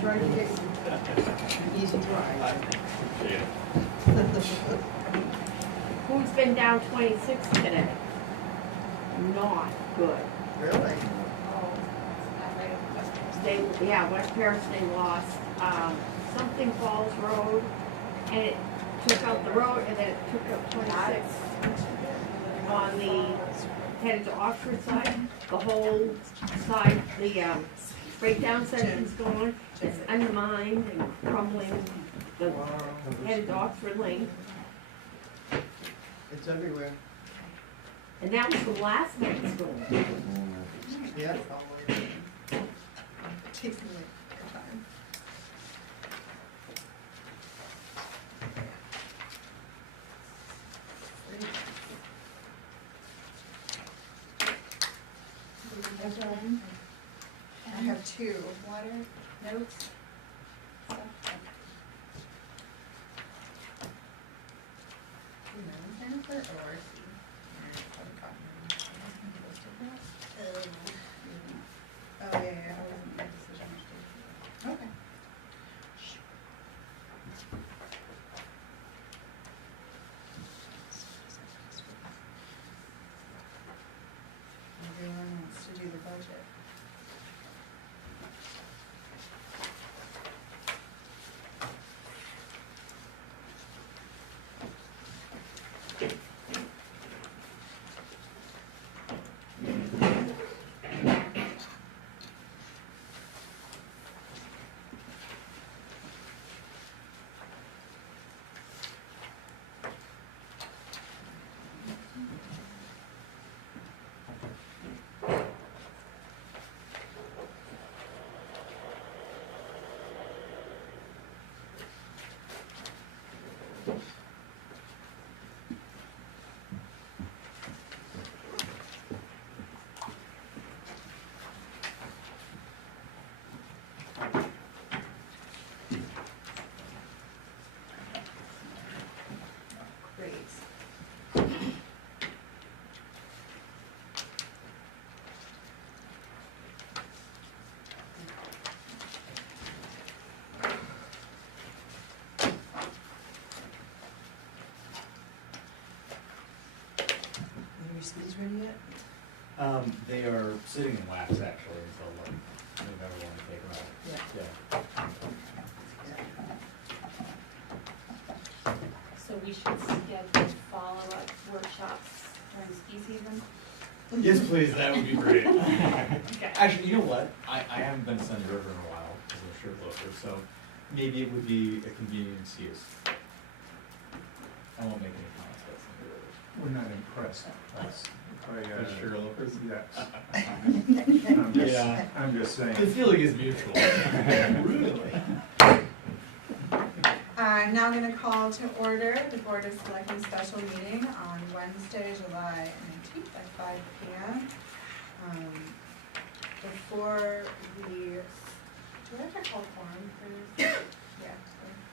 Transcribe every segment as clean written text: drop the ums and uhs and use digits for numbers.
Try to get easy drive. Who's been down 26 today? Not good. Really? West Paris, they lost, something Falls Road, and it took out the road, and then it took out 26 on the, headed to Oxford side, the whole side, the, breakdown section's gone, it's undermined and crumbling, the, headed to Oxford Lane, It's everywhere. and that was the last night's storm. Yeah. Takes me a time. I have two. Water, notes, stuff. Jennifer or Oh, yeah, yeah, I wasn't my decision. Okay. Everyone wants to do the budget. These ready yet? They are sitting in wax actually until like November when we take them out. Yeah. So we should schedule follow-up workshops during ski season? Yes, please, that would be great. Okay. Actually, you know what? I haven't been to Sunday River in a while because I'm a shirt loafer, so maybe it would be a convenient excuse. I won't make any comments about Sunday River. We're not impressed. That's, But shirt loafers? yes. Yeah. I'm just saying. The feeling is mutual. Really? I'm now going to call to order the Board of Selectmen special meeting on Wednesday, July 19th at 5 p.m. Before we, do I have to call quorum for this? Yeah.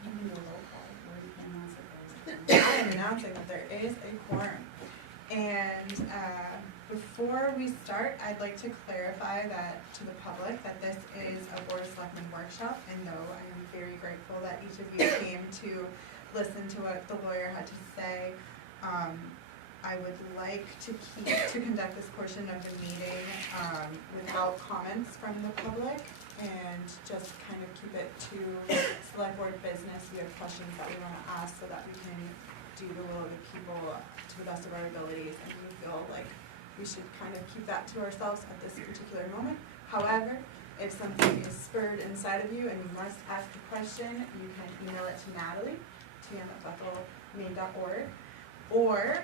You can do a roll call or you can announce it. I am announcing that there is a quorum. And before we start, I'd like to clarify that to the public that this is a Board of Selectmen workshop, and though I am very grateful that each of you came to listen to what the lawyer had to say, I would like to conduct this portion of the meeting without comments from the public and just kind of keep it to select board business. We have questions that we want to ask so that we can do the will of the people to the best of our abilities, and we feel like we should kind of keep that to ourselves at this particular moment. However, if something is spurred inside of you and you must ask a question, you can email it to Natalie, tm@bethelmaine.org, or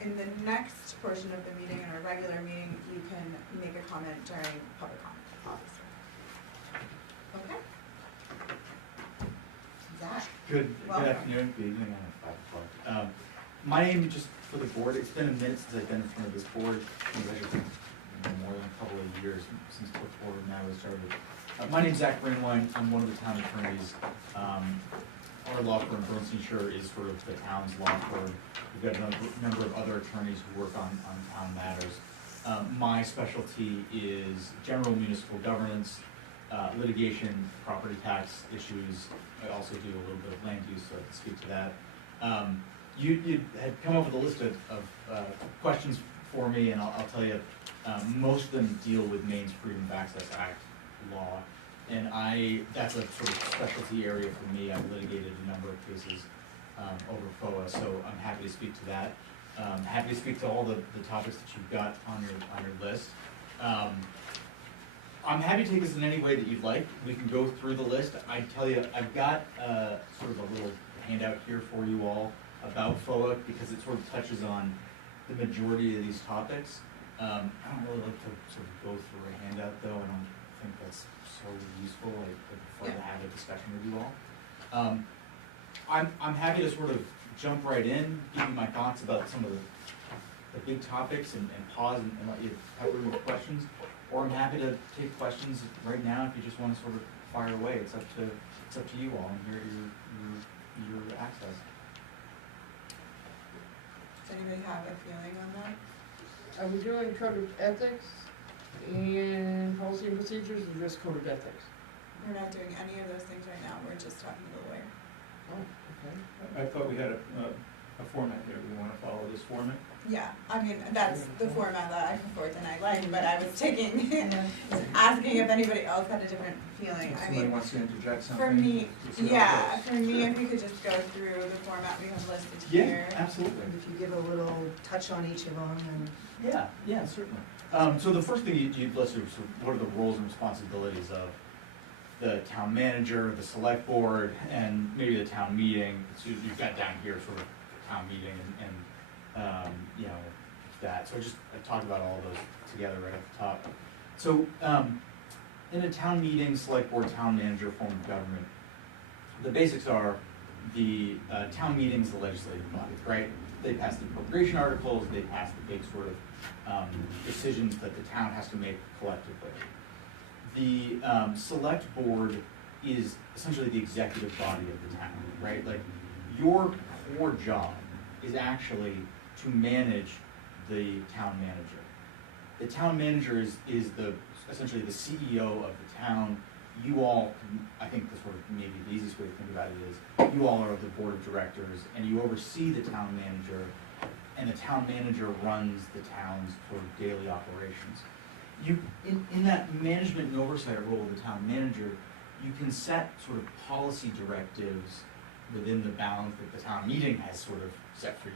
in the next portion of the meeting, in our regular meeting, you can make a comment during public comment, obviously. Okay? Zach? Good Welcome. afternoon, good evening, I'm at 5 o'clock. My name, just for the board, it's been a minute since I've been in front of this board. It's actually been more than a couple of years since before now was started. My name's Zach Brandwine, I'm one of the town attorneys. Our law firm, Bernstein Sure, is sort of the town's law firm. We've got a number of other attorneys who work on town matters. My specialty is general municipal governance, litigation, property tax issues. I also do a little bit of land use, so I can speak to that. You had come up with a list of questions for me, and I'll tell you, most of them deal with Maine's Freedom of Access Act law. And that's a sort of specialty area for me. I've litigated a number of cases over FOA, so I'm happy to speak to that. Happy to speak to all the topics that you've got on your list. I'm happy to take this in any way that you'd like. We can go through the list. I tell you, I've got sort of a little handout here for you all about FOA because it sort of touches on the majority of these topics. I don't really like to sort of go through a handout though. I don't think that's so useful. I prefer to have a discussion with you all. I'm happy to sort of jump right in, give you my thoughts about some of the big topics and pause and let you cover your questions. Or I'm happy to take questions right now if you just want to sort of fire away. It's up to you all and your access. Does anybody have a feeling on that? Are we doing code of ethics and policy and procedures, or just code of ethics? We're not doing any of those things right now, we're just talking to the lawyer. Oh, okay. I thought we had a format here, we wanna follow this format? Yeah, I mean, that's the format that I put forth and I like, but I was asking if anybody else had a different feeling. If I somebody mean, wants to interject something? for me, we'll see how it yeah, goes. for me, if we could just go through the format we have listed Yeah, here. absolutely. And if you give a little touch on each of them and. Yeah, certainly. So the first thing you'd listed was what are the roles and responsibilities of the town manager, the select board, and maybe the town meeting. So you've got down here sort of town meeting and you know, that. So I talked about all those together right at the top. So in a town meeting, select board, town manager form of government, the basics are the town meeting's the legislative body, right? They pass the appropriation articles, they pass the big sort of decisions that the town has to make collectively. The select board is essentially the executive body of the town, right? Like your core job is actually to manage the town manager. The town manager is essentially the CEO of the town. You all, I think the sort of maybe the easiest way to think about it is, you all are the board of directors and you oversee the town manager, and the town manager runs the town's sort of daily operations. You, in that management and oversight role of the town manager, you can set sort of policy directives within the bounds that the town meeting has sort of set for you,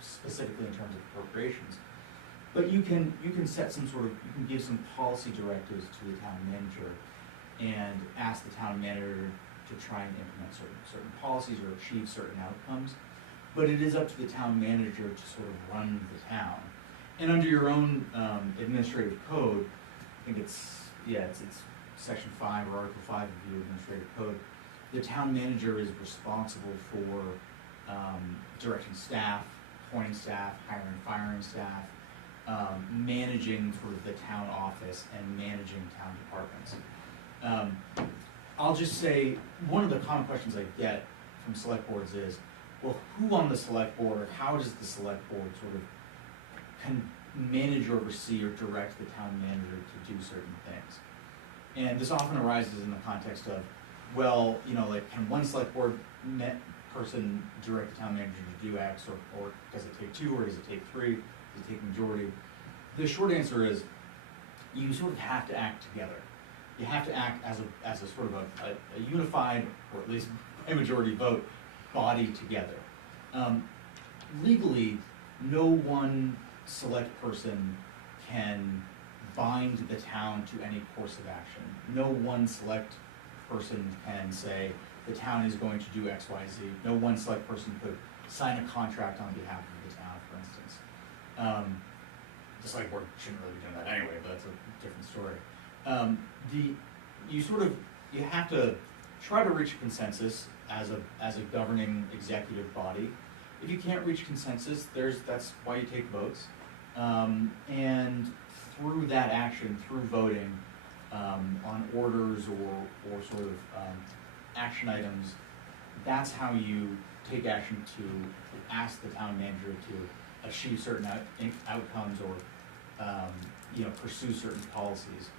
specifically in terms of appropriations. But you can set some sort of, you can give some policy directives to the town manager and ask the town manager to try and implement certain policies or achieve certain outcomes. But it is up to the town manager to sort of run the town. And under your own administrative code, I think it's section 5 or article 5 of the administrative code, the town manager is responsible for directing staff, appointing staff, hiring and firing staff, managing sort of the town office and managing town departments. I'll just say, one of the common questions I get from select boards is, well, who on the select board, how does the select board sort of manage, oversee, or direct the town manager to do certain things? And this often arises in the context of, well, you know, like, can one select board person direct the town manager to do X, or does it take 2, or does it take 3, does it take majority? The short answer is, you sort of have to act together. You have to act as a sort of a unified, or at least a majority vote, body together. Legally, no one select person can bind the town to any course of action. No one select person can say, the town is going to do X, Y, Z. No one select person could sign a contract on behalf of the town, for instance. The select board shouldn't really be doing that anyway, but that's a different story. You have to try to reach a consensus as a governing executive body. If you can't reach consensus, that's why you take votes. And through that action, through voting on orders or sort of action items, that's how you take action to ask the town manager to achieve certain outcomes or pursue certain policies.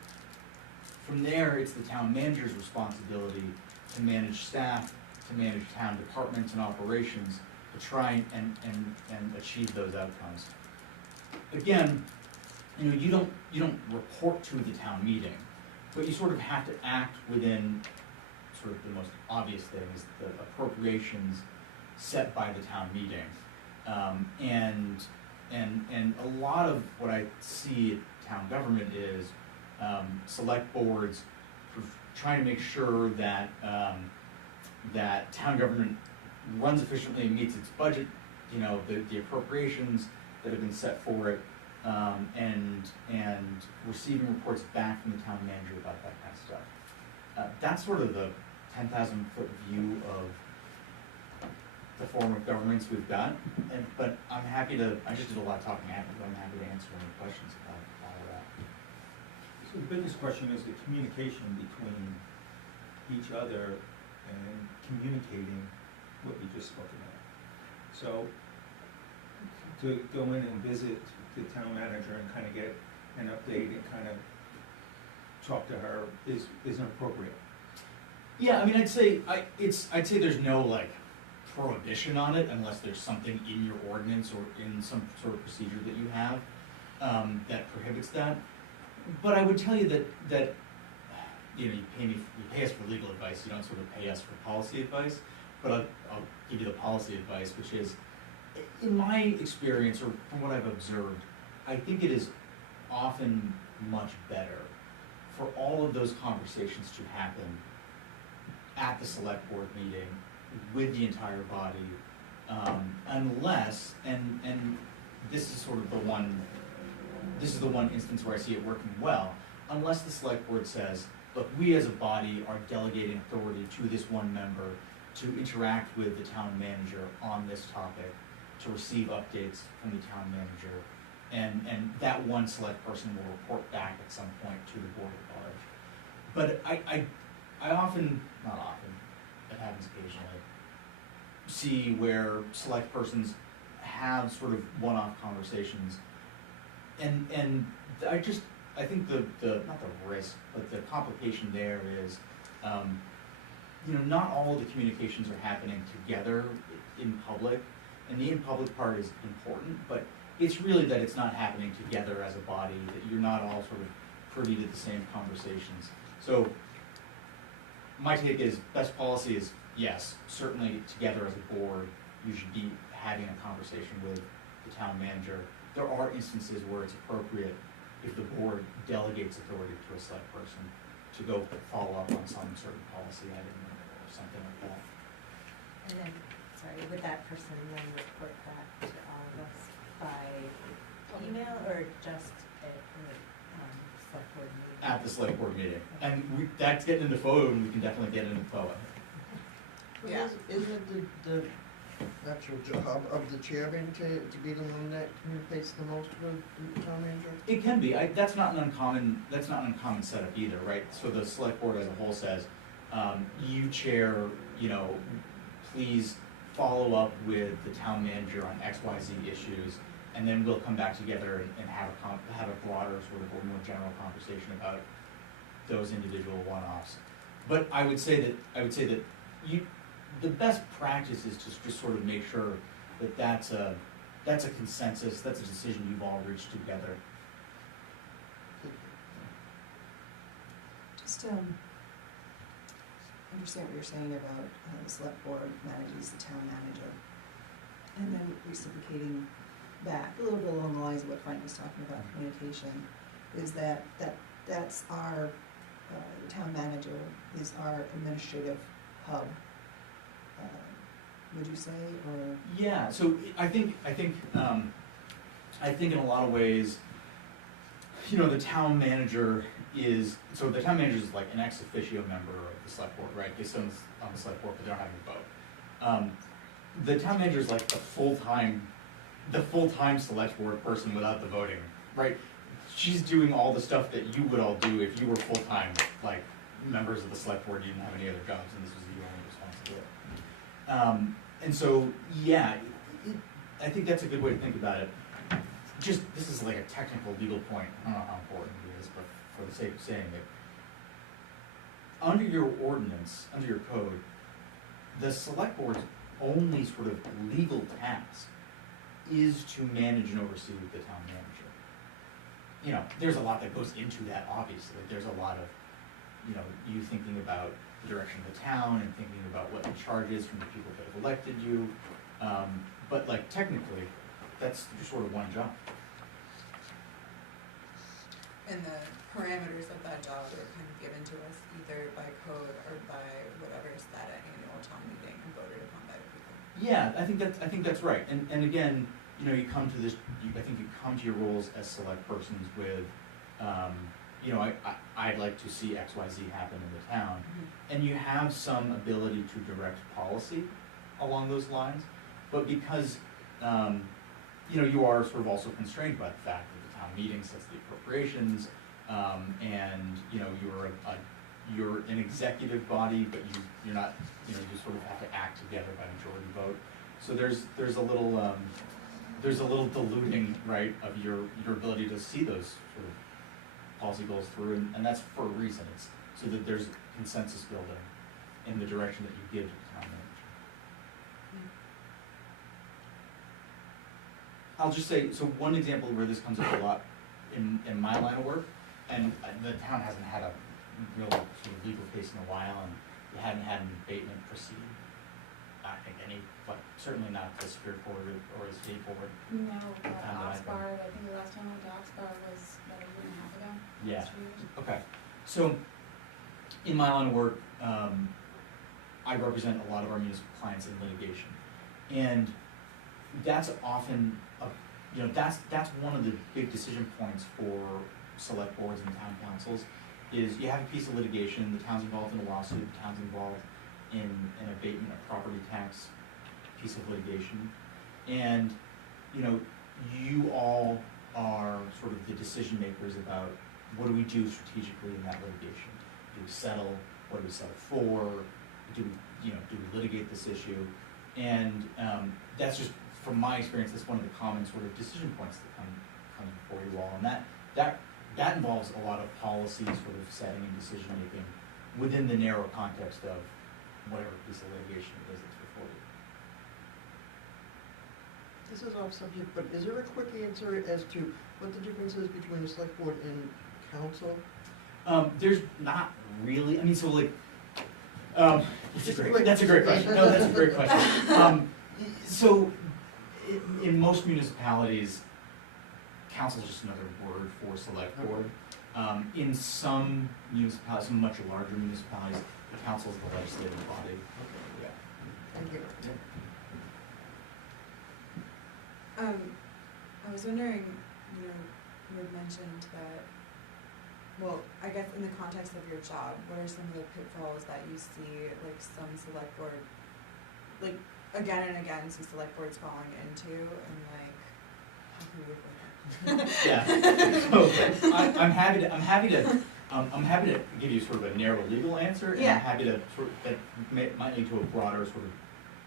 From there, it's the town manager's responsibility to manage staff, to manage town departments and operations, to try and achieve those outcomes. Again, you don't report to the town meeting, but you sort of have to act within sort of the most obvious thing is the appropriations set by the town meeting. And a lot of what I see at town government is select boards sort of trying to make sure that that town government runs efficiently and meets its budget, the appropriations that have been set for it, and receiving reports back from the town manager about that kind of stuff. That's sort of the 10,000-foot view of the form of governments we've got. But I'm happy to, I just did a lot of talking at you, but I'm happy to answer any questions about all of that. So the biggest question is the communication between each other and communicating what we just spoke about. So to go in and visit the town manager and kind of get an update and kind of talk to her isn't appropriate. Yeah, I mean, I'd say there's no like prohibition on it unless there's something in your ordinance or in some sort of procedure that you have that prohibits that. But I would tell you that you pay us for legal advice. You don't sort of pay us for policy advice. But I'll give you the policy advice, which is, in my experience or from what I've observed, I think it is often much better for all of those conversations to happen at the select board meeting with the entire body, unless, and this is sort of the one instance where I see it working well, unless the select board says, look, we as a body are delegating authority to this one member to interact with the town manager on this topic, to receive updates from the town manager, and that one select person will report back at some point to the board at large. But I often, not often, it happens occasionally, see where select persons have sort of one-off conversations, and I think the not the risk, but the complication there is, not all of the communications are happening together in public, and the in public part is important, but it's really that it's not happening together as a body, that you're not all sort of privy to the same conversations. So my take is best policy is, yes, certainly together as a board, you should be having a conversation with the town manager. There are instances where it's appropriate if the board delegates authority to a select person to go follow up on some certain policy item or something like that. And then, sorry, would that person then report back to all of us by email or just at the select board meeting? At the select board meeting. And that's getting into FOA, and we can definitely get into FOA. Yeah. Isn't it the actual job of the chairman to be the one that communicates the most with the town manager? It can be. That's not an uncommon setup either, right? So the select board as a whole says, you chair, please follow up with the town manager on XYZ issues, and then we'll come back together and have a broader sort of or more general conversation about those individual one-offs. But I would say that the best practice is to just sort of make sure that that's a consensus, that's a decision you've all reached together. Just understand what you're saying about the select board manages the town manager, and then reciprocating back a little bit along the lines of what Frank was talking about, communication, is that's our the town manager is our administrative hub. Would you say, or? Yeah, so I think in a lot of ways, the town manager is like an ex officio member of the select board, right? They sit on the select board, but they don't have any vote. The town manager is like the full-time select board person without the voting, right? She's doing all the stuff that you would all do if you were full-time, like members of the select board, you didn't have any other jobs, and this was your only responsibility. And so, yeah, I think that's a good way to think about it. This is like a technical legal point. I don't know how important it is, but for the sake of saying it, under your ordinance, under your code, the select board's only sort of legal task is to manage and oversee the town manager. You know, there's a lot that goes into that, obviously. There's a lot of, you know, you thinking about the direction of the town and thinking about what the charge is from the people that have elected you. But like technically, that's just sort of one job. And the parameters of that job are kind of given to us either by code or by whatever is set at annual town meeting and voted upon by the people. Yeah, I think that's right. And again, you know, you come to this, I think you come to your roles as select persons with, you know, I'd like to see X, Y, Z happen in the town. And you have some ability to direct policy along those lines, but because, you know, you are sort of also constrained by the fact that the town meeting sets the appropriations, and, you know, you're an executive body, but you're not, you know, you sort of have to act together by majority vote. So there's a little diluting, right, of your ability to see those sort of policy goals through, and that's for a reason. It's so that there's consensus building in the direction that you give to the town manager. I'll just say, so one example where this comes up a lot in my line of work, and the town hasn't had a real sort of legal case in a while, and we hadn't had an abatement proceed. I think any, but certainly not as straightforward or as straightforward. No, I've been- Oxford, I think the last time I went to Oxford was about a year and a half ago. Yeah. 2 years. Okay, so in my line of work, I represent a lot of our municipal clients in litigation, and that's often you know, that's one of the big decision points for select boards and town councils. Is you have a piece of litigation, the town's involved in a lawsuit, the town's involved in an abatement of property tax piece of litigation, and you know, you all are sort of the decision makers about what do we do strategically in that litigation. Do we settle? What do we settle for? Do we litigate this issue? And that's just, from my experience, that's one of the common sort of decision points that come before you all, and that involves a lot of policy sort of setting and decision making within the narrow context of whatever piece of litigation it is that's before you. This is off subject, but is there a quick answer as to what the difference is between a select board and council? There's not really, I mean, so like, that's a great question. No, that's a great question. So, in most municipalities, council is just another word for select board. In some municipalities, some much larger municipalities, the council is the legislative body. Yeah. Thank you. I was wondering, you had mentioned that, well, I guess in the context of your job, what are some of the pitfalls that you see, like some select board, like again and again, see select boards falling into, and like, how can we work with that? Yeah. So I'm happy to give you sort of a narrow legal answer, and Yeah. I'm happy to sort of, that might lead to a broader sort of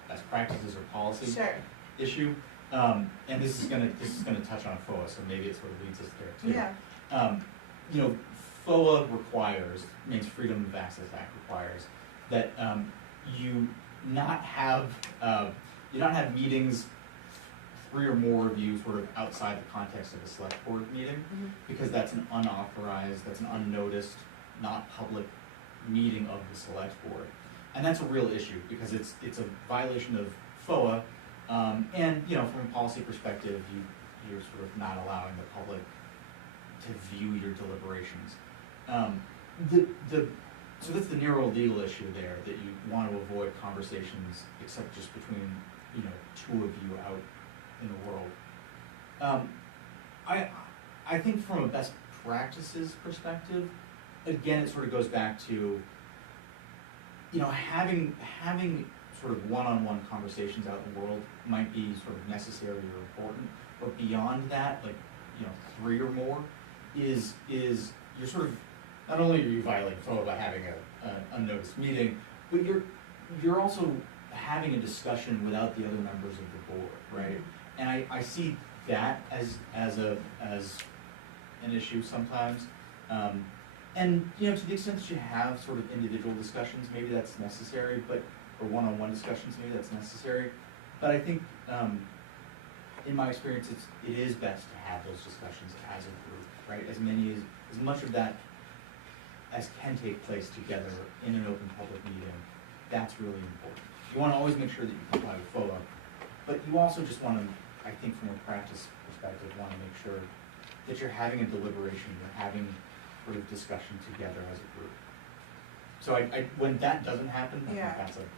best practices or policy Sure. issue. And this is gonna touch on FOA, so maybe it sort of leads us there too. Yeah. You know, FOA requires, means Freedom of Access Act requires, that you not have meetings, 3 or more of you sort of outside the context of a select board meeting, Mm-hmm. because that's an unauthorized, that's an unnoticed, not public meeting of the select board. And that's a real issue, because it's a violation of FOA, and, you know, from a policy perspective, you're sort of not allowing the public to view your deliberations. So that's the narrow legal issue there, that you want to avoid conversations except just between, you know, 2 of you out in the world. I think from a best practices perspective, again, it sort of goes back to, you know, having sort of one-on-one conversations out in the world might be sort of necessary or important, but beyond that, like, you know, 3 or more is you're sort of, not only are you violating FOA by having an unnoticed meeting, but you're also having a discussion without the other members of the board, right? And I see that as an issue sometimes. And, you know, to the extent that you have sort of individual discussions, maybe that's necessary, but, or one-on-one discussions, maybe that's necessary. But I think, in my experience, it is best to have those discussions as a group, right? As much of that as can take place together in an open public meeting, that's really important. You wanna always make sure that you comply with FOA, but you also just wanna, I think from a practice perspective, wanna make sure that you're having a deliberation, you're having sort of discussion together as a group. So when that doesn't happen, I Yeah. think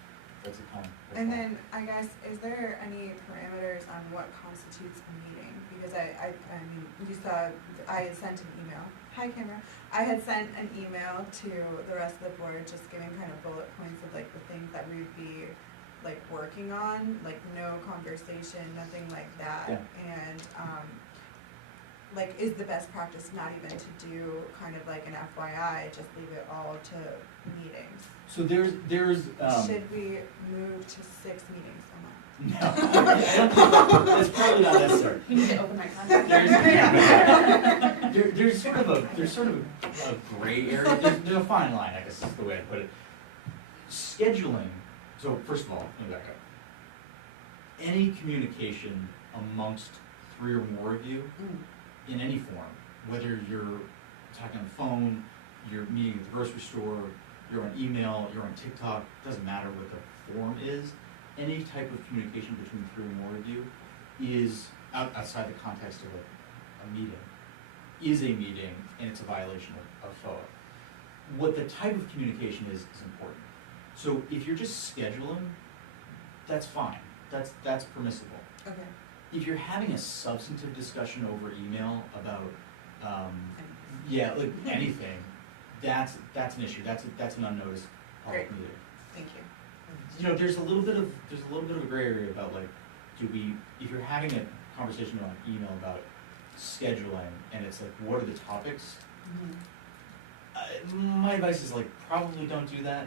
that's a con. And then, I guess, is there any parameters on what constitutes a meeting? Because I mean, you saw, I had sent an email, hi camera, I had sent an email to the rest of the board, just giving kind of bullet points of like the things that we would be like working on, like no conversation, nothing like that. Yeah. And, like, is the best practice not even to do kind of like an FYI, just leave it all to meetings? So there's Should we move to 6 meetings a month? no, I don't think that's probably not necessary. You need to open my contact. There's sort of a gray area, there's a fine line, I guess is the way I put it. Scheduling, so first of all, let me back up. Any communication amongst 3 or more of you, in any form, whether you're talking on the phone, you're meeting at the grocery store, you're on email, you're on TikTok, doesn't matter what the form is, any type of communication between 3 or more of you is, outside the context of a meeting, is a meeting, and it's a violation of FOA. What the type of communication is important. So if you're just scheduling, that's fine, that's permissible. Okay. If you're having a substantive discussion over email about, like anything, that's an issue, that's an unnoticed public Great. meeting. Thank you. You know, there's a little bit of a gray area about like, if you're having a conversation on email about scheduling, and it's like, what are the topics? My advice is like, probably don't do that.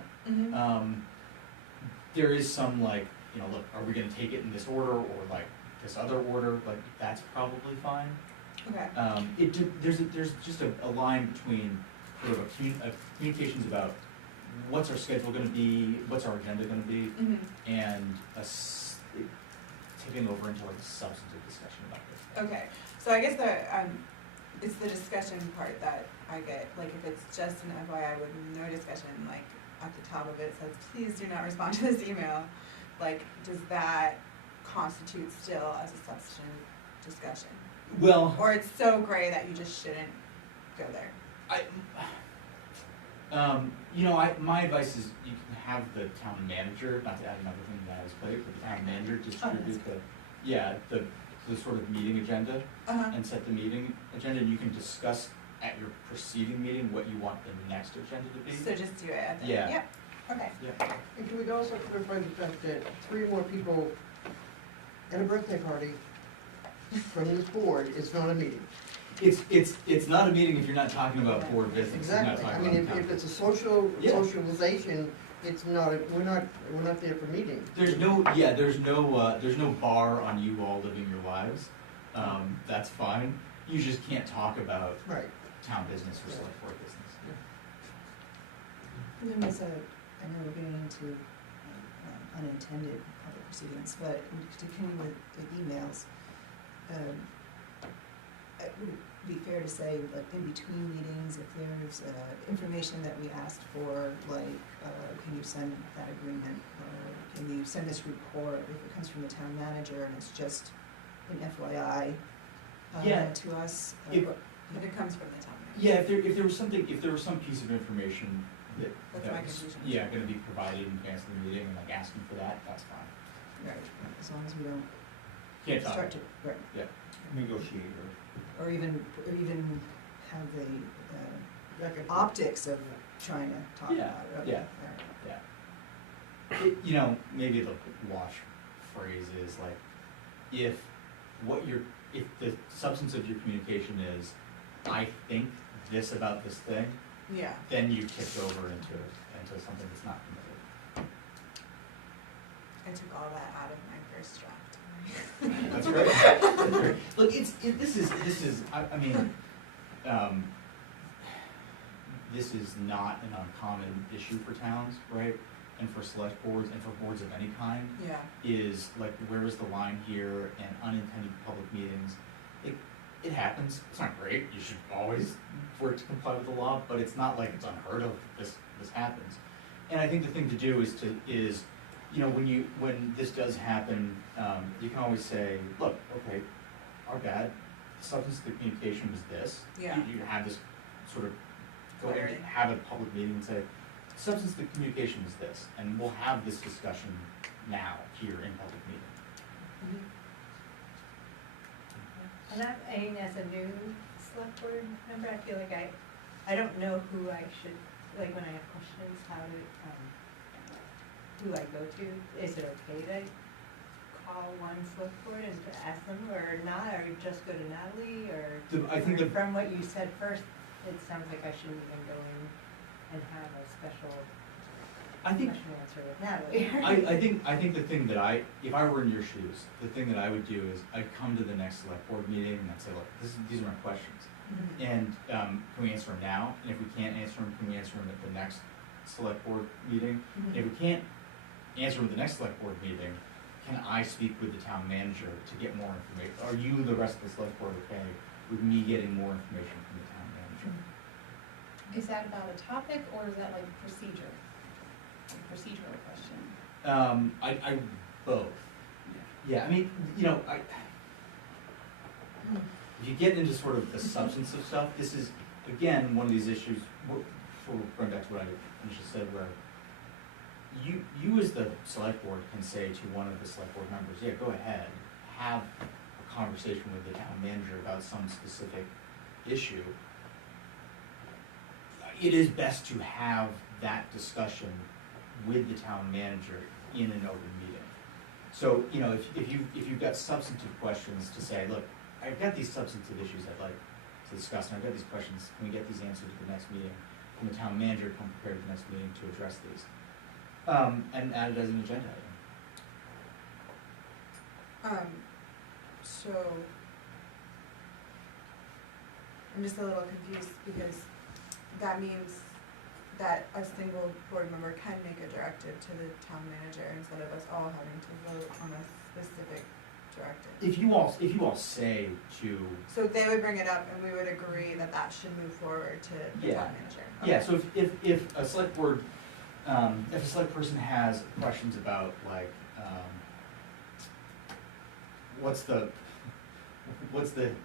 There is some like, you know, look, are we gonna take it in this order or like this other order? Like, that's probably fine. Okay. There's just a line between sort of communications about what's our schedule gonna be, what's our agenda gonna be, and tipping over into like a substantive discussion about this. Okay. So I guess it's the discussion part that I get. Like if it's just an FYI with no discussion, like at the top of it says, please do not respond to this email. Like, does that constitute still as a substantive discussion? Well, Or it's so gray that you just shouldn't go there? My advice is you can have the town manager, not to add another thing to his plate, but the town manager distribute the sort of meeting agenda and set the meeting agenda, and you can discuss at your preceding meeting what you want the next agenda to be. So just do it at the Yeah. Yep. Okay. Yeah. And can we also clarify the fact that 3 or more people at a birthday party from this board is not a meeting? It's not a meeting if you're not talking about board business. You're not Exactly, I talking mean, about if it's a socialization, it's not, we're not there for meetings. there's no bar on you all living your lives. That's fine. You just can't talk about Right. town business or select board business. And then there's I know we're getting into unintended public proceedings, but to continue with emails, it would be fair to say, like, in between meetings, if there's information that we asked for, like, can you send that agreement, or can you send this report, if it comes from the town manager and it's just an FYI to us. If it comes from the town manager. Yeah, if there was some piece of information that That's my was, confusion. gonna be provided in advance of the meeting and like asking for that, that's fine. Right, as long as we don't Can't talk. start to, right, Negotiator. or even have the Back and forth. optics of trying to talk Yeah, about it. yeah. Maybe the wash phrase is like, if the substance of your communication is, I think this about this thing, Yeah. then you tipped over into something that's not permitted. I took all that out of my first draft. That's great. That's great. Look, this is, I mean, this is not an uncommon issue for towns, right? And for select boards and for boards of any kind, Yeah. is like, where is the line here, and unintended public meetings. It happens, it's not great, you should always work to comply with the law, but it's not like it's unheard of, this happens. And I think the thing to do is you know, when this does happen, you can always say, look, okay, our bad, the substance of the communication was this. Yeah. You have this sort of, go ahead Clarity. and have a public meeting and say, substance of the communication is this, and we'll have this discussion now, here in public meeting. And I mean, as a new select board member, I feel like I don't know who I should, like, when I have questions, how to, who I go to. Is it okay to call one select board and to ask them, or not, or just go to Natalie, or? I think or from what you said first, it sounds like I shouldn't even go in and have a special question answer with Natalie. I think the thing that if I were in your shoes, the thing that I would do is I'd come to the next select board meeting and I'd say, look, these are my questions. Mhm. And, can we answer them now? And if we can't answer them, can we answer them at the next select board meeting? Mhm. And if we can't answer them at the next select board meeting, can I speak with the town manager to get more information? Are you, the rest of the select board, okay with me getting more information from the town manager? Is that about a topic, or is that like procedure? A procedural question? I both. Yeah, I mean, you know, if you get into sort of the substance of stuff, this is, again, one of these issues, for going back to what I initially said, where you as the select board can say to one of the select board members, yeah, go ahead, have a conversation with the town manager about some specific issue. It is best to have that discussion with the town manager in an open meeting. So, you know, if you've got substantive questions to say, look, I've got these substantive issues I'd like to discuss, and I've got these questions, can we get these answered at the next meeting? Can the town manager come prepared to the next meeting to address these? And add it as an agenda item. So, I'm just a little confused because that means that a single board member can make a directive to the town manager instead of us all having to vote on a specific directive. If you all say to, So they would bring it up and we would agree that that should move forward to the Yeah. town manager. yeah, Okay. so if a select board, if a select person has questions about like, what's the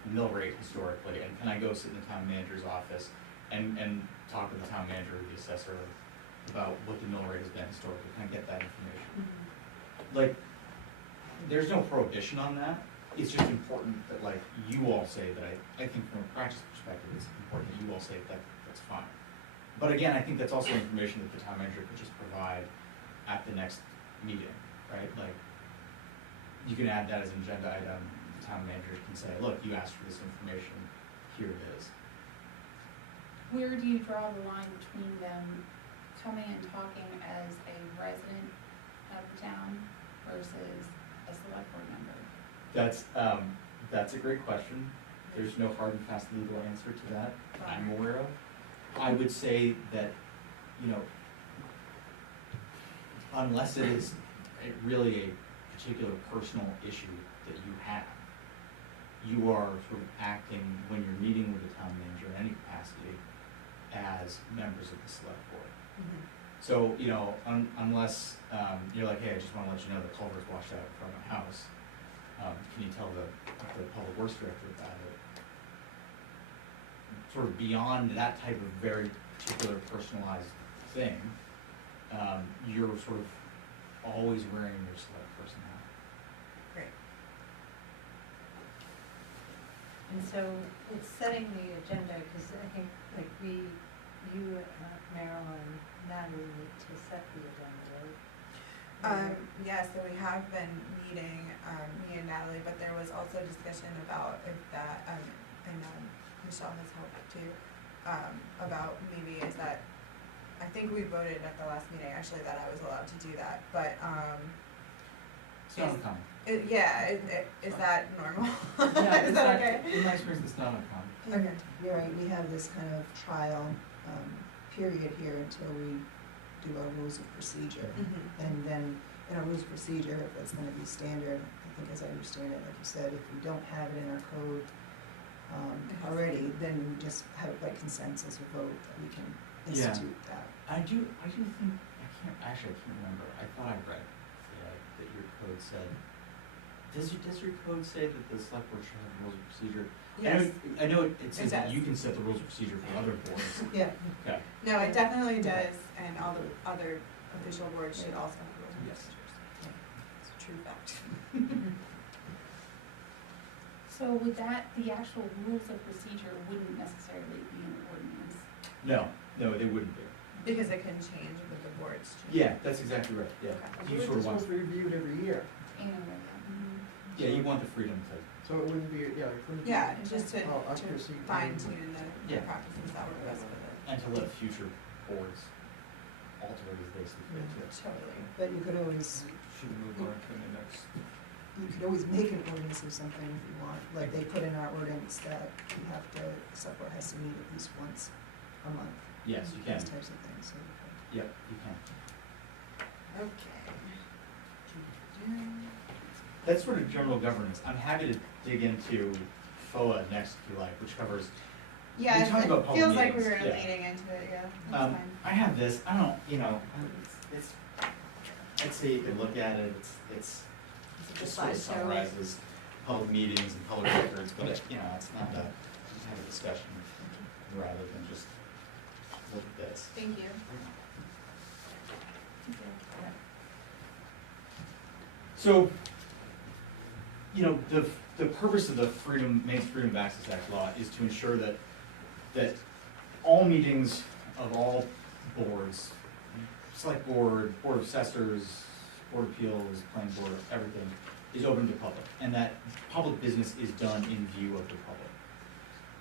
mill rate historically, and can I go sit in the town manager's office and talk with the town manager or the assessor about what the mill rate has been historically, can I get that information? Mhm. Like, there's no prohibition on that, it's just important that like, you all say that, I think from a practice perspective, it's important that you all say that that's fine. But again, I think that's also information that the town manager could just provide at the next meeting, right? Like, you can add that as an agenda item, the town manager can say, look, you asked for this information, here it is. Where do you draw the line between them coming and talking as a resident of the town versus a select board member? That's a great question. There's no hard and fast legal answer to that that I'm aware of. I would say that, you know, unless it is really a particular personal issue that you have, you are sort of acting, when you're meeting with the town manager in any capacity, as members of the select board. Mhm. So, you know, unless, you're like, hey, I just wanna let you know the culvert's washed out in front of my house, can you tell the public works director about it? Sort of beyond that type of very particular personalized thing, you're sort of always wearing your select person hat. Great. And so it's setting the agenda, because I think like you, Marilyn, Natalie need to set the agenda, right? Yeah, so we have been meeting, me and Natalie, but there was also discussion about if that, and Michelle has helped too, about maybe is that, I think we voted at the last meeting actually that I was allowed to do that, but, It's not uncommon. is that normal? Yeah, Is it's that not, okay? in my experience, it's not uncommon. And you're right, we have this kind of trial period here until we do our rules of procedure. Mhm. And then in our rules of procedure, if it's gonna be standard, I think as I understand it, like you said, if we don't have it in our code already, then we just have it by consensus or vote that we can Yeah. institute that. I do think, I can't remember, I thought I read that your code said, does your code say that the select board should have rules of procedure? Yes. I know it says It that does. you can set the rules of procedure for other boards. Yeah, Okay. No, it definitely does, and all the other official boards should also have rules and Yes. procedures. It's a true fact. So with that, the actual rules of procedure wouldn't necessarily be an ordinance. No, they wouldn't be. Because it can change with the boards change. Yeah, that's exactly right, yeah. I You believe sort this of want, was reviewed every year, Anyway, yeah, you want the freedom to, so it wouldn't be, yeah, it couldn't be. Yeah, just to accuracy. fine tune the Yeah. practices that were best with it. and to let future boards alter it as they see fit too. Totally. but you could always, Should we move on to the next? you could always make an ordinance of something if you want, like they put in our ordinance that you have to, select board has to meet at least once a month. Yes, you can, Those types of things, so you could. yep, you can. Okay. That's sort of general governance. I'm happy to dig into FOA next, if you like, which covers, Yeah, We talked about it public feels like we meetings, were yeah. leading into it, yeah, that's fine. I have this, I don't, it's, I'd say you could look at it, it's It's just a sort of slideshow. summarizes public meetings and public records, but it, it's not a, have a discussion rather than just look at this. Thank you. So, the purpose of the Main Freedom of Access Act law is to ensure that all meetings of all boards, select board, board of assessors, board of appeals, planning board, everything, is open to public, and that public business is done in view of the public.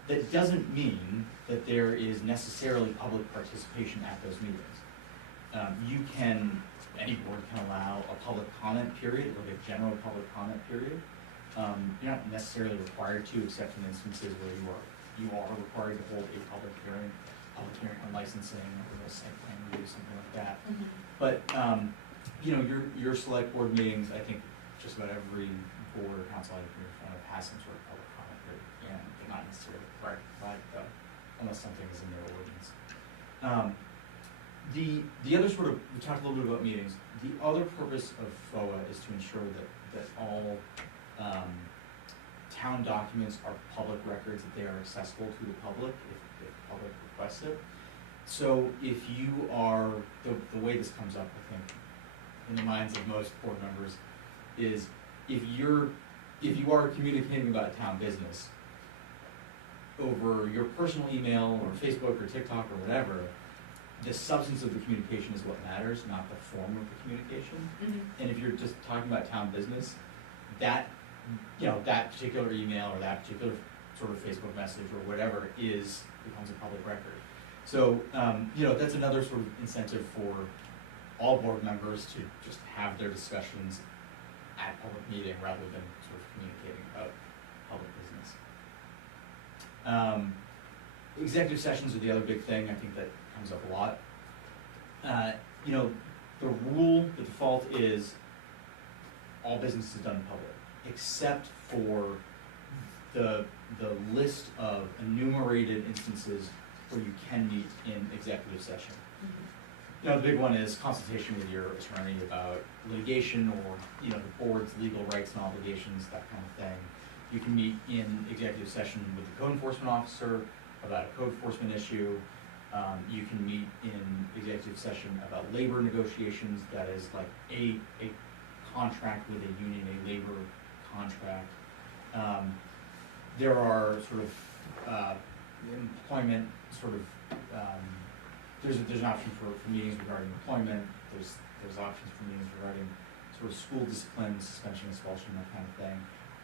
That doesn't mean that there is necessarily public participation at those meetings. Any board can allow a public comment period, like a general public comment period. You're not necessarily required to, except in instances where you are required to hold a public hearing on licensing or a site plan review, something like that. But, your select board meetings, I think just about every board or council I've been in front of has some sort of public comment period, and they're not necessarily required to provide it though, unless something is in their ordinance. The other sort of, we talked a little bit about meetings, the other purpose of FOA is to ensure that all town documents are public records, that they are accessible to the public if the public requests it. So if you are, the way this comes up, I think, in the minds of most board members, is if you are communicating about town business over your personal email or Facebook or TikTok or whatever, the substance of the communication is what matters, not the form of the communication. And if you're just talking about town business, that particular email or that particular sort of Facebook message or whatever becomes a public record. So, that's another sort of incentive for all board members to just have their discussions at public meeting rather than sort of communicating about public business. Executive sessions are the other big thing, I think that comes up a lot. The rule, the default is all business is done in public, except for the list of enumerated instances where you can meet in executive session. The big one is consultation with your attorney about litigation or, the board's legal rights and obligations, that kind of thing. You can meet in executive session with the code enforcement officer about a code enforcement issue. You can meet in executive session about labor negotiations, that is like a contract with a union, a labor contract. There are sort of employment there's an option for meetings regarding employment, there's options for meetings regarding sort of school discipline, suspension, expulsion, that kind of thing.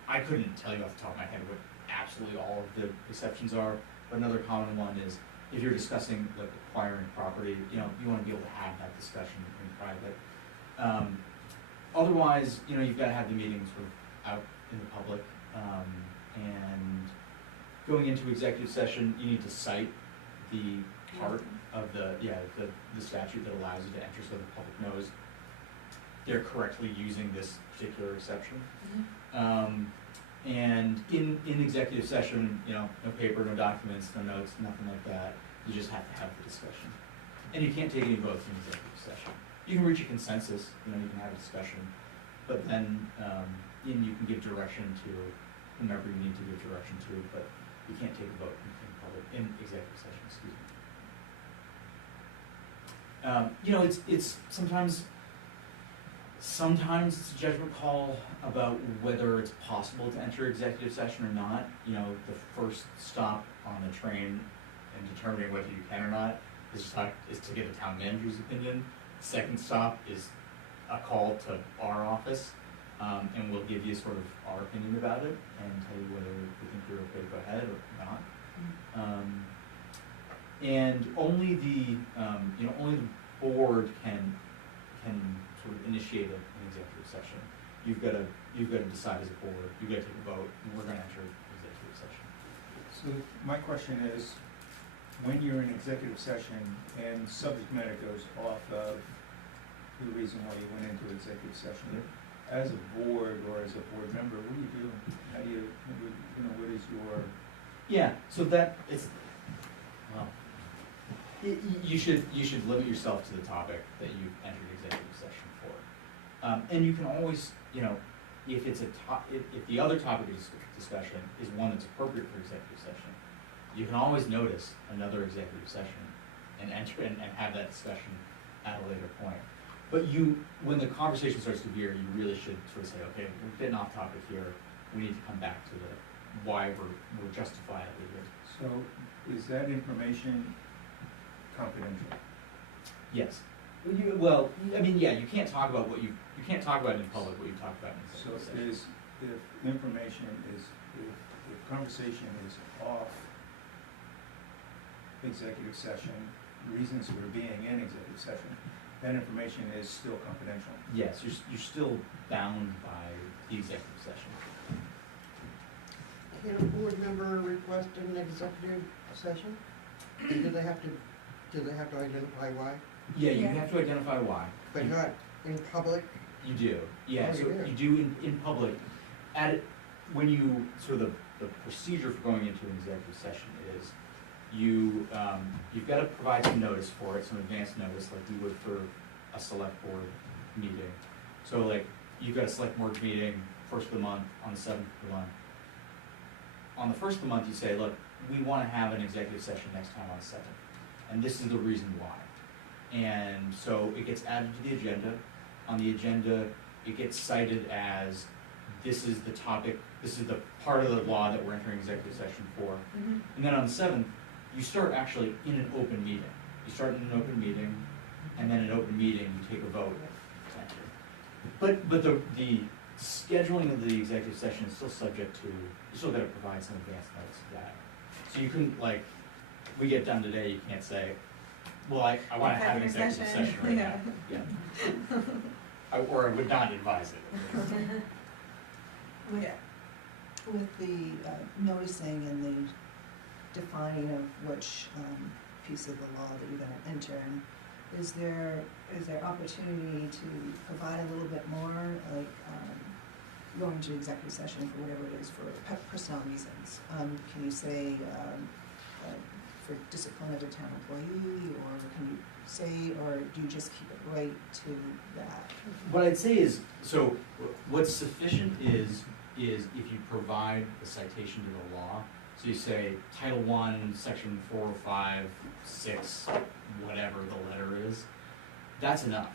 I couldn't tell you off the top of my head what absolutely all of the exceptions are, but another common one is if you're discussing like acquiring property, you want to be able to have that discussion in private. Otherwise, you've got to have the meetings sort of out in the public, and going into executive session, you need to cite the part of the statute that allows you to enter so the public knows they're correctly using this particular exception. And in executive session, no paper, no documents, no notes, nothing like that. You just have to have the discussion. And you can't take any votes in executive session. You can reach a consensus, you can have a discussion, but then, you can give direction to whomever you need to give direction to, but you can't take a vote in executive session, excuse me. It's sometimes it's a judgment call about whether it's possible to enter executive session or not. The first stop on the train in determining whether you can or not is to get the town manager's opinion. Second stop is a call to our office, and we'll give you sort of our opinion about it and tell you whether we think you're okay to go ahead or not. And only the board can sort of initiate an executive session. You've got to decide as a board. You've got to take a vote, and we're going to enter executive session. So my question is, when you're in executive session and subject matter goes off of the reason why you went into executive session, as a board or as a board member, what do you do? How do you, what is your? Yeah, so that it's, well, you should limit yourself to the topic that you've entered executive session for. And you can always, if it's if the other topic of discussion is one that's appropriate for executive session, you can always notice another executive session and enter and have that discussion at a later point. But when the conversation starts to veer, you really should sort of say, okay, we're getting off topic here. We need to come back to why we're justifiably here. So is that information confidential? Yes. You can't talk about you can't talk about it in public what you talked about in So executive session. if information if conversation is off executive session, reasons for being in executive session, that information is still confidential. Yes, you're still bound by the executive session. Can a board member request an executive session? Do they have to identify why? Yeah, you have to identify why. But not in public? You do, yeah, Oh, so you do? you do in public. When you, sort of the procedure for going into an executive session is you've got to provide some notice for it, some advance notice, like you would for a select board meeting. So like, you've got a select board meeting first of the month, on the 7th of the month. On the first of the month, you say, look, we want to have an executive session next time on the 7th, and this is the reason why. And so it gets added to the agenda. On the agenda, it gets cited as, this is the topic, this is the part of the law that we're entering executive session for. And then on the 7th, you start actually in an open meeting. You start in an open meeting, and then in an open meeting, you take a vote to enter. But the scheduling of the executive session is still subject to, you still gotta provide some advance notice of that. So you couldn't, like, we get done today, you can't say, well, I wanna have an executive session right now. Yeah. Or I would not advise it. With the noticing and the defining of which piece of the law that you're gonna enter in, is there opportunity to provide a little bit more, like going to executive session for whatever it is for personnel reasons? Can you say for discipline of a town employee, or can you say, or do you just keep it right to that? What I'd say is, so what's sufficient is if you provide the citation to the law. So you say Title I, Section 405, 6, whatever the letter is, that's enough.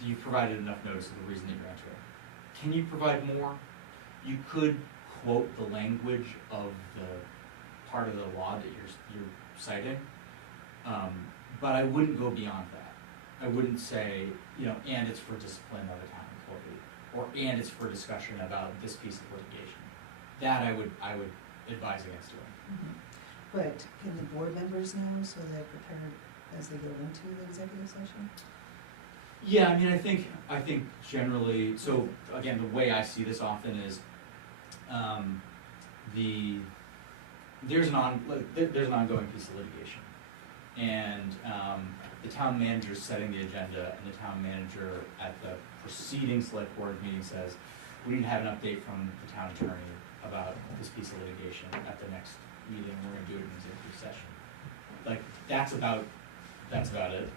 You've provided enough notice of the reason that you're entering. Can you provide more? You could quote the language of the part of the law that you're citing, but I wouldn't go beyond that. I wouldn't say, and it's for discipline of a town employee, or and it's for discussion about this piece of litigation. That I would advise against doing. But can the board members know, so they're prepared as they go into the executive session? Yeah, I think generally, so again, the way I see this often is, there's an ongoing piece of litigation, and, the town manager's setting the agenda, and the town manager at the preceding select board meeting says, we need to have an update from the town attorney about this piece of litigation at the next meeting, we're gonna do it in executive session. Like, that's about it.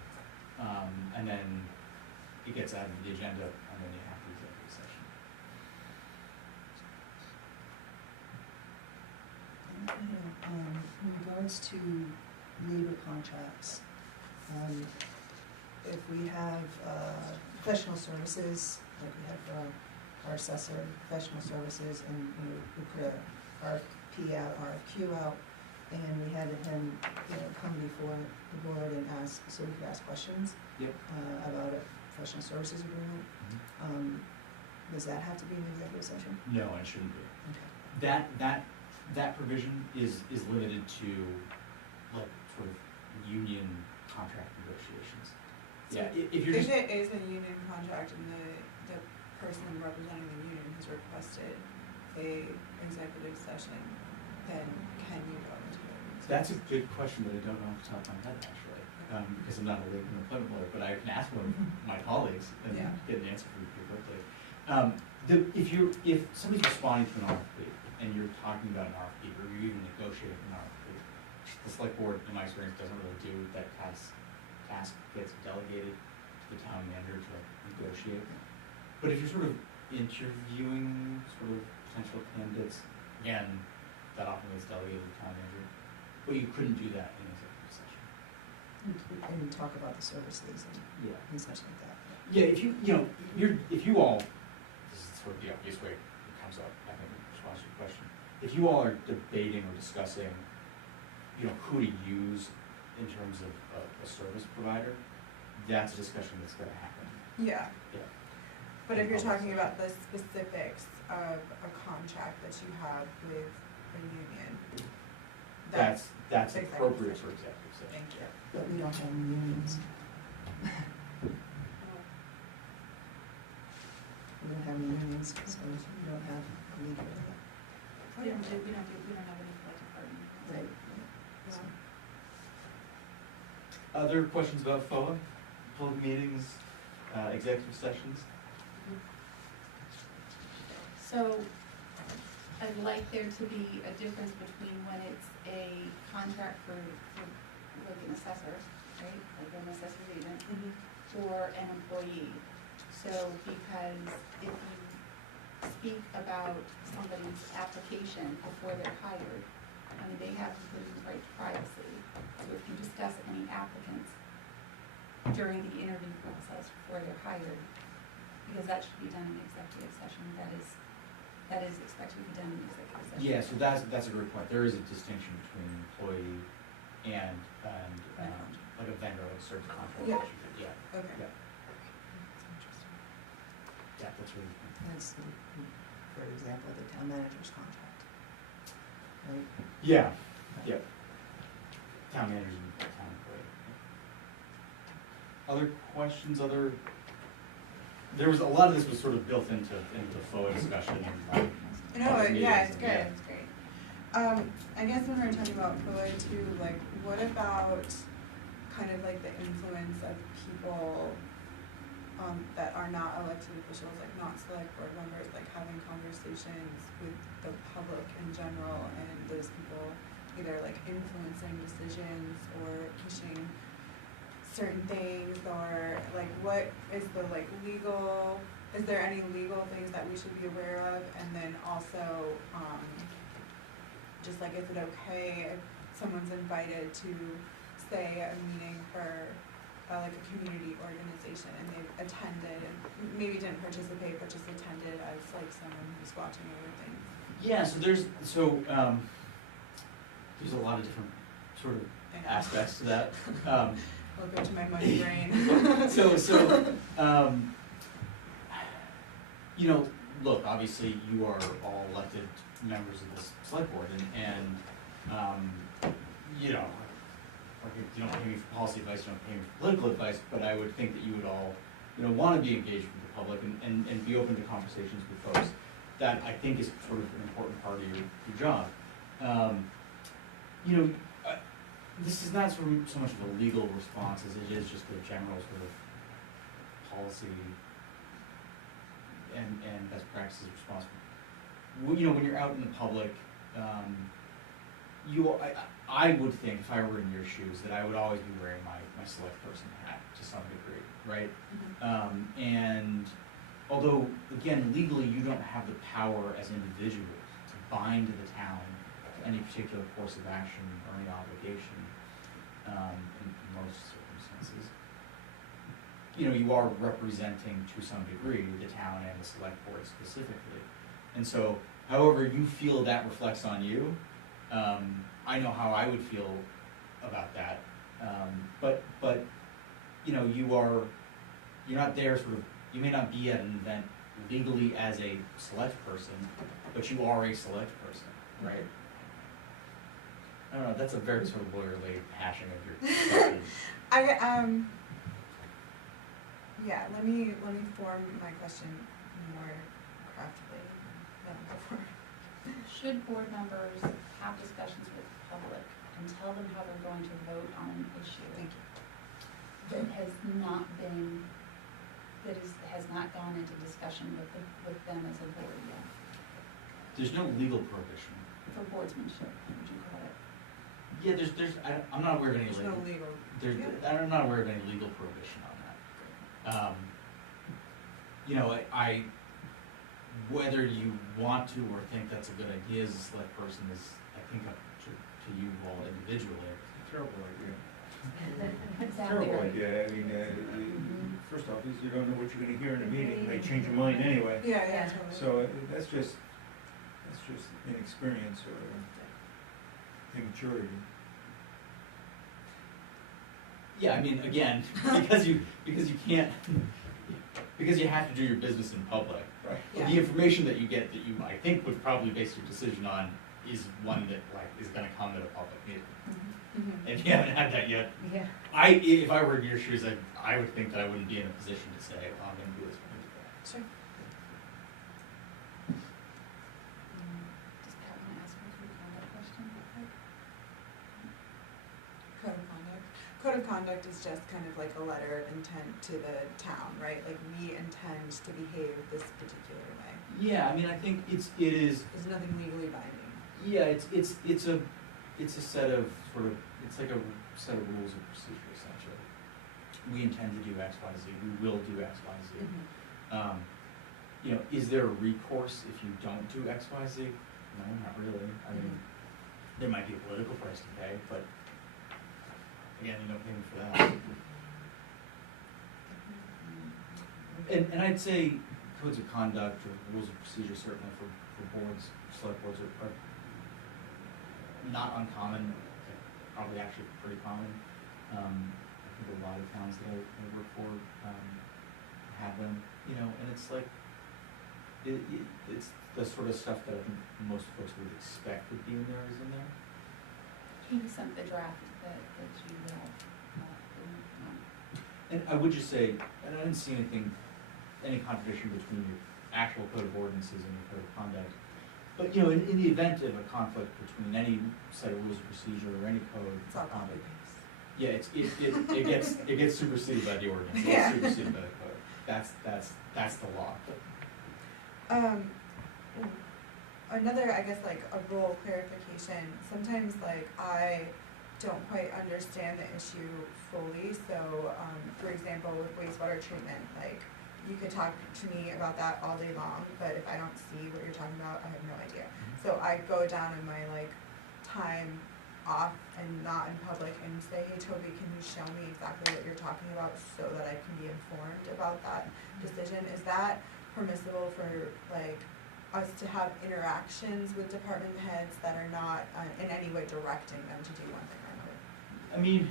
And then it gets added to the agenda, and then you have the executive session. In regards to labor contracts, if we have, professional services, like we have for our assessor, professional services, and, you know, we put a RFP out, RFQ out, and we had him, you know, come before the board and ask, so we could ask questions. Yep. About a professional services agreement. Does that have to be an executive session? No, it shouldn't be. Okay. That provision is limited to, like, sort of union contract negotiations. Yeah, if you're If just, it is a union contract and the person representing the union has requested a executive session, then can you go into it? that's a good question that I don't know off the top of my head, actually, because I'm not a labor and employment lawyer, but I can ask one of my colleagues and Yeah. get an answer for you pretty quickly. If somebody's responding to an RFP, and you're talking about an RFP, or you're even negotiating an RFP, the select board, in my experience, doesn't really do that. Task gets delegated to the town manager to negotiate. But if you're sort of interviewing sort of potential candidates, again, that often gets delegated to the town manager. But you couldn't do that in executive session. And talk about the services Yeah. and such like that. Yeah, if you all, this is sort of the obvious way it comes up, I think, in response to your question. If you all are debating or discussing, you know, who to use in terms of a service provider, that's a discussion that's gonna happen. Yeah, Yeah. but if you're talking about the specifics of a contract that you have with a union, That's executive appropriate session. for executive session. Thank you. But we don't have any unions. We don't have any unions, so we don't have a legal. We don't have any collective bargaining. Right. Yeah. Other questions about FOA, public meetings, executive sessions? So, I'd like there to be a difference between when it's a contract for like an assessor, right, like an assessor's agent, or an employee. So, because if you speak about somebody's application before they're hired, I mean, they have the right to privacy. So if you discuss any applicants during the interview process before they're hired, because that should be done in executive session, that is expected to be done in executive session. Yeah, so that's a great point. There is a distinction between an employee and like a vendor, like a service contract. Yeah. Yeah, Okay. yeah, yeah, that's really. That's, for example, the town manager's contract. Right? Yeah, yeah. Town managers and town employee. Other questions, there was, a lot of this was sort of built into FOA discussion and. No, public yeah, meetings it's and- good, yeah. it's great. I guess when we're talking about POA too, like, what about kind of like the influence of people, that are not elected officials, like not select board members, like having conversations with the public in general, and those people either like influencing decisions or pushing certain things, or like what is the like legal, is there any legal things that we should be aware of? And then also, just like, is it okay if someone's invited to, say, a meeting for like a community organization, and they've attended and maybe didn't participate but just attended as like someone who's watching over things? Yeah, so there's a lot of different sort of I know. aspects to that. I'll go to my money brain. You know, look, obviously you are all elected members of this select board, and you know, you don't pay me for policy advice, you don't pay me for political advice, but I would think that you would all, you know, wanna be engaged with the public and be open to conversations with folks. That I think is sort of an important part of your job. You know, this is not so much of a legal response as it is just a general sort of policy and best practices response. You know, when you're out in the public, I would think, if I were in your shoes, that I would always be wearing my select person hat to some degree, right? And although, again, legally, you don't have the power as individuals to bind the town to any particular course of action or any obligation, in most circumstances. You know, you are representing to some degree the town and the select board specifically. And so, however you feel that reflects on you, I know how I would feel about that. But you know, you're not there sort of, you may not be at an event legally as a select person, but you are a select person, right? I don't know, that's a very sort of lawyerly hashing of your question. Yeah, let me form my question more craftily than before. Should board members have discussions with the public and tell them how they're going to vote on an issue? Thank you. That has not gone into discussion with them as a board yet, There's no legal prohibition. for boardsmanship, would you call it? Yeah, I'm not aware of any There's no legal. I'm not aware of any legal prohibition on that. You know, whether you want to or think that's a good idea as a select person is, I think, up to you all individually. Terrible idea. Exactly Terrible right. idea, I mean, first off, is you don't know what you're gonna hear in a meeting, they change your mind anyway. Yeah, totally. So that's just inexperience or immaturity. Yeah, I mean, again, because you can't, because you have to do your business in public. Right. Yeah. The information that you get that you, I think, would probably base your decision on is one that is gonna come at a public meeting. Mhm. If you haven't had that yet, Yeah. if I were in your shoes, I would think that I wouldn't be in a position to say, oh, I'm gonna do this, I'm gonna do that. Sure. Does Pat want to ask her to call that question? Code of conduct. Code of conduct is just kind of like a letter of intent to the town, right? Like, we intend to behave this particular way. Yeah, I mean, I think it is. There's nothing legally binding. Yeah, it's a set of sort of, it's like a set of rules of procedure essentially. We intend to do X, Y, Z, we will do X, Y, Z. You know, is there a recourse if you don't do X, Y, Z? No, not really. I mean, there might be a political price to pay, but again, you don't pay me for that. And I'd say codes of conduct or rules of procedure certainly for boards, select boards are not uncommon, probably actually pretty common. I think a lot of towns that I work for have them, you know, and it's like, it's the sort of stuff that I think most folks would expect would be in there is in there. He sent the draft that you have. And I would just say, and I didn't see any contradiction between your actual code of ordinances and your code of conduct. But, you know, in the event of a conflict between any set of rules of procedure or any code It's all of conduct, copy-paste. yeah, it gets superseded by the ordinance, it Yeah. gets superseded by the code. That's the law. Another, I guess, like a rule clarification, sometimes like I don't quite understand the issue fully, so, for example, with wastewater treatment, like, you could talk to me about that all day long, but if I don't see what you're talking about, I have no idea. So I go down in my like time off and not in public and say, hey Toby, can you show me exactly what you're talking about so that I can be informed about that decision? Is that permissible for like us to have interactions with department heads that are not in any way directing them to do one thing or another? I mean,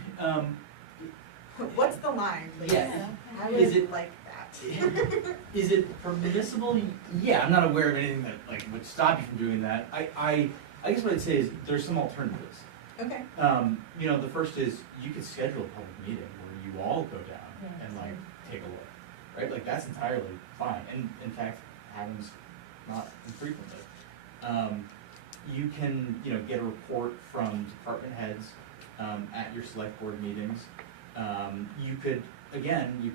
What's the line, please? Yeah. I Is would it- like that. is it permissible? Yeah, I'm not aware of anything that like would stop you from doing that. I guess what I'd say is there's some alternatives. Okay. You know, the first is you could schedule a public meeting where you all go down Yeah. and like take a look, right? Like that's entirely fine, and in fact happens not infrequently. You can, you know, get a report from department heads at your select board meetings. You could, again,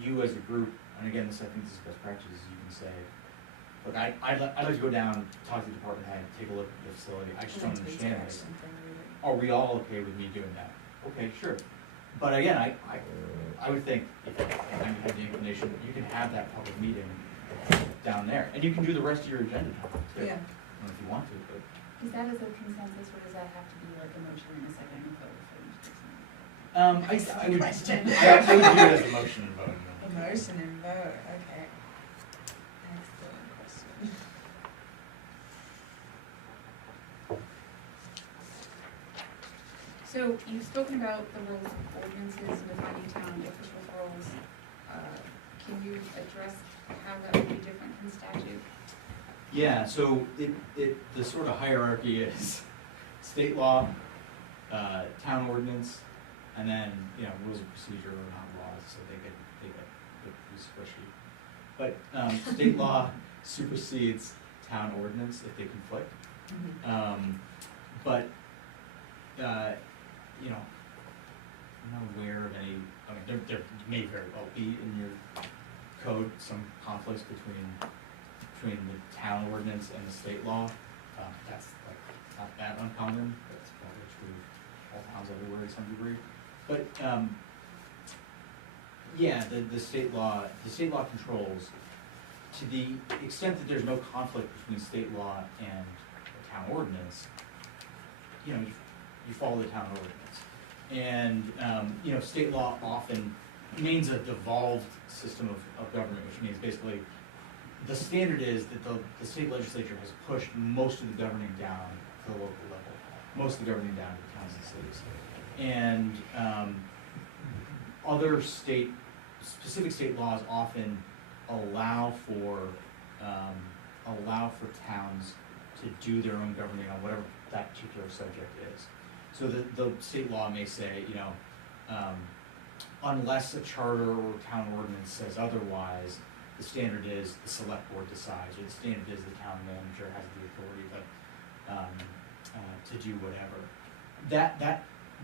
you as a group, and again, this, I think this is best practices, you can say, look, I'd like to go down, talk to the department head, take a look at the facility, I just don't understand this. Are we all okay with me doing that? Okay, sure. But again, I would think if you have the inclination, you can have that public meeting down there, and you can do the rest of your agenda too. Yeah. I don't know if you want to, but. Is that as a consensus, or does that have to be like a motion and a second and vote for each person? I would Question. do it as a motion and vote. A motion and vote, okay. Excellent question. So you've spoken about the roles of ordinances, defining town officials' roles. Can you address how that would be different from statute? Yeah, so the sort of hierarchy is state law, town ordinance, and then, rules of procedure or non-laws, so they get pretty squishy. But state law supersedes town ordinance if they conflict. But I'm not aware of any, there may very well be in your code some conflicts between the town ordinance and the state law. That's like not that uncommon, that's probably true of all towns everywhere to some degree. But yeah, the state law controls, to the extent that there's no conflict between state law and the town ordinance, you follow the town ordinance. And state law often means a devolved system of government, which means basically the standard is that the state legislature has pushed most of the governing down to the local level, most of the governing down to the towns and cities. And other specific state laws often allow for towns to do their own governing on whatever that particular subject is. So the state law may say, unless a charter or town ordinance says otherwise, the standard is the select board decides, or the standard is the town manager has the authority to do whatever.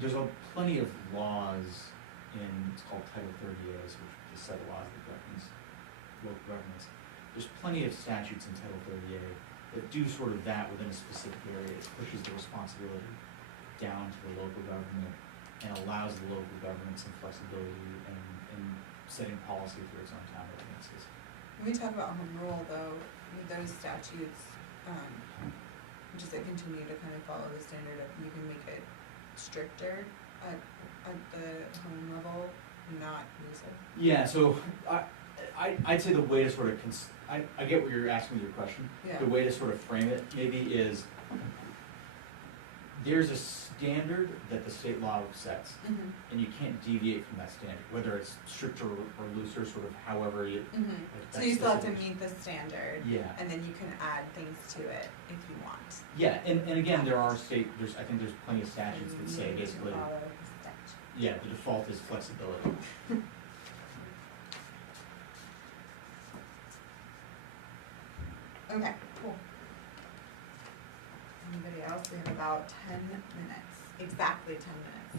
There's plenty of laws in, it's called Title 38, which is a set of laws that governs local governments. There's plenty of statutes in Title 38 that do sort of that within a specific area. It pushes the responsibility down to the local government and allows the local government some flexibility in setting policy for its own town ordinances. When we talk about home rule though, with those statutes, just to continue to kind of follow the standard of you can make it stricter at the home level, not looser. Yeah, so I'd say the way to sort of, I get what you're asking with your question. Yeah. The way to sort of frame it maybe is, there's a standard that the state law sets, and you can't deviate from that standard, whether it's stricter or looser, sort of however you. So you still have to meet the standard. Yeah. And then you can add things to it if you want. Yeah, and again, I think there's plenty of statutes that say basically, Follow the statute. yeah, the default is flexibility. Okay, cool. Anybody else? We have about 10 minutes, exactly 10 minutes.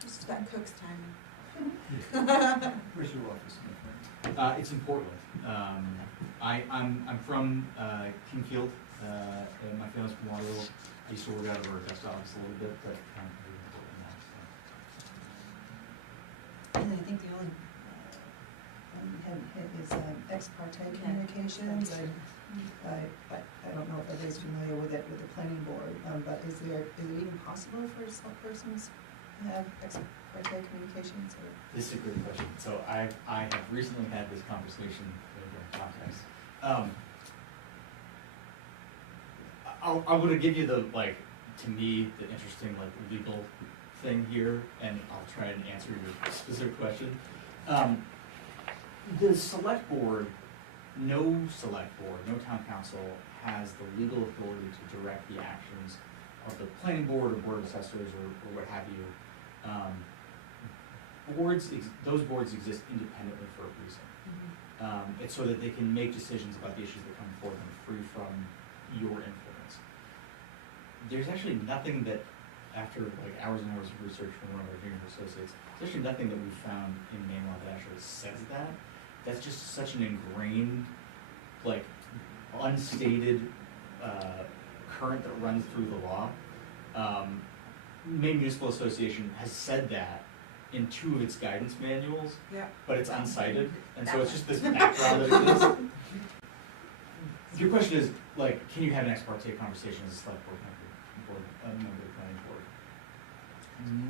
Just that cook's time. Where's your office, my friend? It's in Portland. I'm from Kingfield, and my family's from Waterville. I used to work out of our desk office a little bit, but I'm in Portland now. And I think the only one we haven't hit is ex parte communications. I don't know if everybody's familiar with it with the planning board, but is it even possible for select persons to have ex parte communications? Or? This is a good question. So I have recently had this conversation in different contexts. I want to give you the, to me, the interesting, legal thing here, and I'll try and answer your specific question. The select board, no town council has the legal authority to direct the actions of the planning board or board of assessors or what have you. Those boards exist independently for a reason. It's so that they can make decisions about the issues that come before them free from your influence. there's actually nothing that, after like hours and hours of research from one of our junior associates, there's actually nothing that we've found in main law that actually says that. That's just such an ingrained, like, unstated current that runs through the law. Maine Municipal Association has said that in 2 of its guidance manuals, Yeah. but it's unsighted, and so it's just this background that it is. Your question is, like, can you have an ex parte conversation as a select board member of the planning board?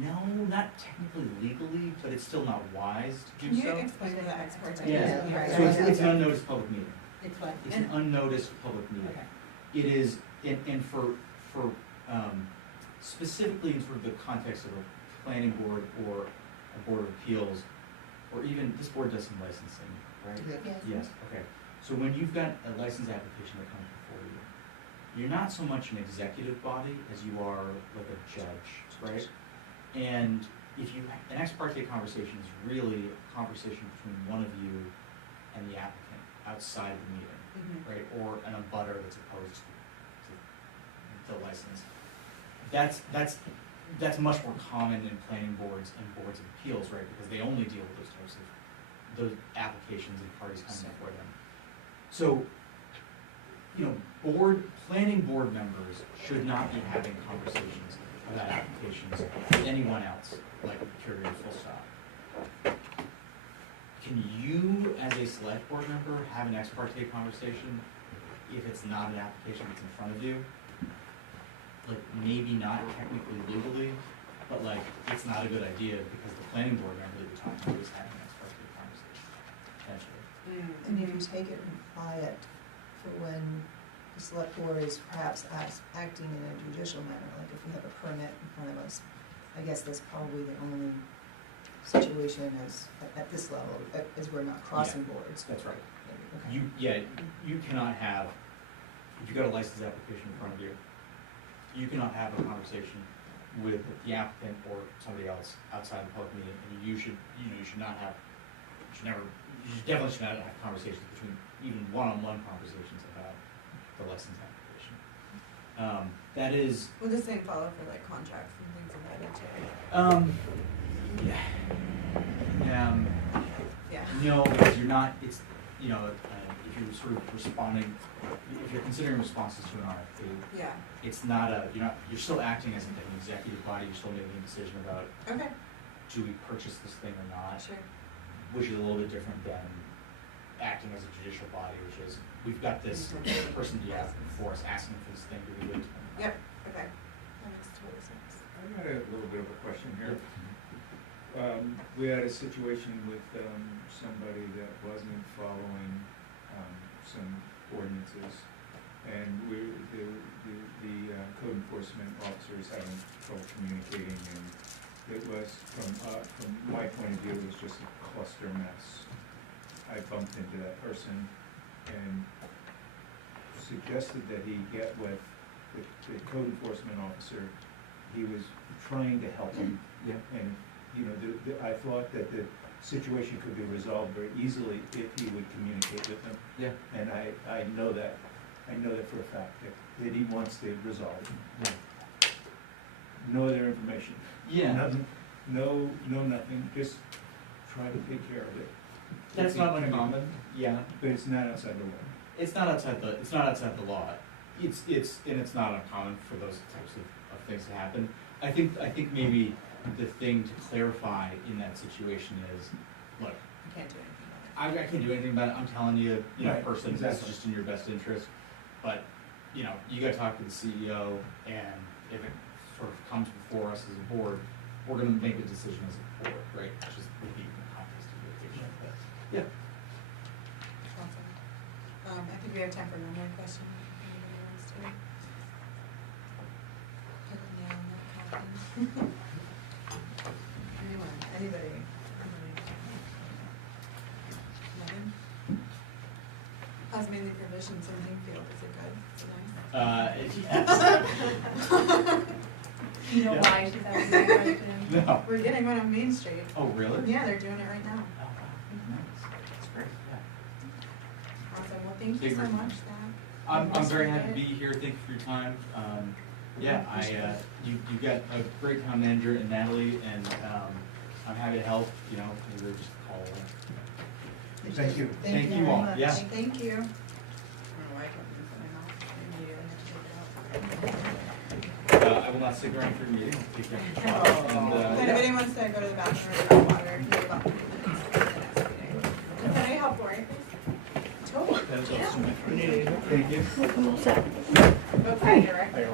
No, not technically legally, but it's still not wise to Can do you so. explain what that ex parte is? Yeah, Right. so it's an unnoticed public meeting. It's what? It's an unnoticed public meeting. Okay. It is, and for specifically in sort of the context of a planning board or a board of appeals, or even, this board does some licensing, right? Yeah. Yes, okay. So when you've got a license application that comes before you, you're not so much an executive body as you are like a judge, right? And if you, an ex parte conversation is really a conversation between one of you and the applicant outside the meeting, right? Or an abutter that's opposed to the license. That's much more common in planning boards and boards of appeals, right? Because they only deal with those types of, those applications and parties coming before them. So, you know, planning board members should not be having conversations about applications with anyone else, like period, full stop. Can you, as a select board member, have an ex parte conversation if it's not an application that's in front of you? Like, maybe not technically legally, but like, it's not a good idea because the planning board member that you're talking to is having an ex parte conversation, potentially. And if you take it and apply it for when the select board is perhaps acting in a judicial manner, like if we have a permit in front of us, I guess that's probably the only situation as, at this level, as we're not crossing boards. That's right. Okay. You cannot have, if you've got a license application in front of you, you cannot have a conversation with the applicant or somebody else outside the public meeting, and you should definitely should not have conversations between, even one-on-one conversations about the license application. That is. Would the same follow for like contracts and things of that nature? Yeah. No, because you're not, it's, you know, if you're sort of responding, if you're considering responses to an RFP, Yeah. it's not you're still acting as an executive body, you're still making a decision about, Okay, do we purchase this thing or not? sure. Which is a little bit different than acting as a judicial body, which is, we've got this person before us asking for this thing, do we give it to them? Yep, okay. That makes total sense. I got a little bit of a question here. We had a situation with somebody that wasn't following some ordinances, and the code enforcement officers having trouble communicating, and it was, from my point of view, it was just a cluster mess. I bumped into that person and suggested that he get with the code enforcement officer. He was trying to help him. Yeah. And, you know, I thought that the situation could be resolved very easily if he would communicate with them. Yeah. And I know that for a fact, that he wants to resolve. Yeah. No other information. Yeah. Nothing, no, nothing, just try to take care of it. That's not uncommon, yeah. But it's not outside the law. It's not outside the law. It's not uncommon for those types of things to happen. I think maybe the thing to clarify in that situation is, look, You can't do anything about it. I can't do anything about it, I'm telling you, Right, person, this is exactly. just in your best interest. But, you know, you gotta talk to the CEO, and if it sort of comes before us as a board, we're gonna make a decision as a board, right? Just maybe in the context of litigation, but, yeah. Awesome. I think we have time for one more question. Anybody wants to? Put the nail in that coffin. Anyone, anybody? Nothing? How's mainly provisions in Hayfield, is it good? Is it nice? Yes. You know Yeah. why she's having that question? No. We're getting one on Main Street. Oh, really? Yeah, they're doing it right now. Oh, wow, nice, that's great, yeah. Awesome, well, thank you Big so ribbon. much, Zach. I'm very happy to be here, thank you for your time. Yeah, you got a great town manager in Natalie, and, I'm happy to help, you know, either just call away. Thank you. Thank you very all, much. yeah. Thank you. I will not stick around for your meeting, I'll take care of your job, and, If yeah. anybody wants to go to the bathroom or grab water, you're welcome. Can I help, Lori? Totally. Thank you. Okay, director.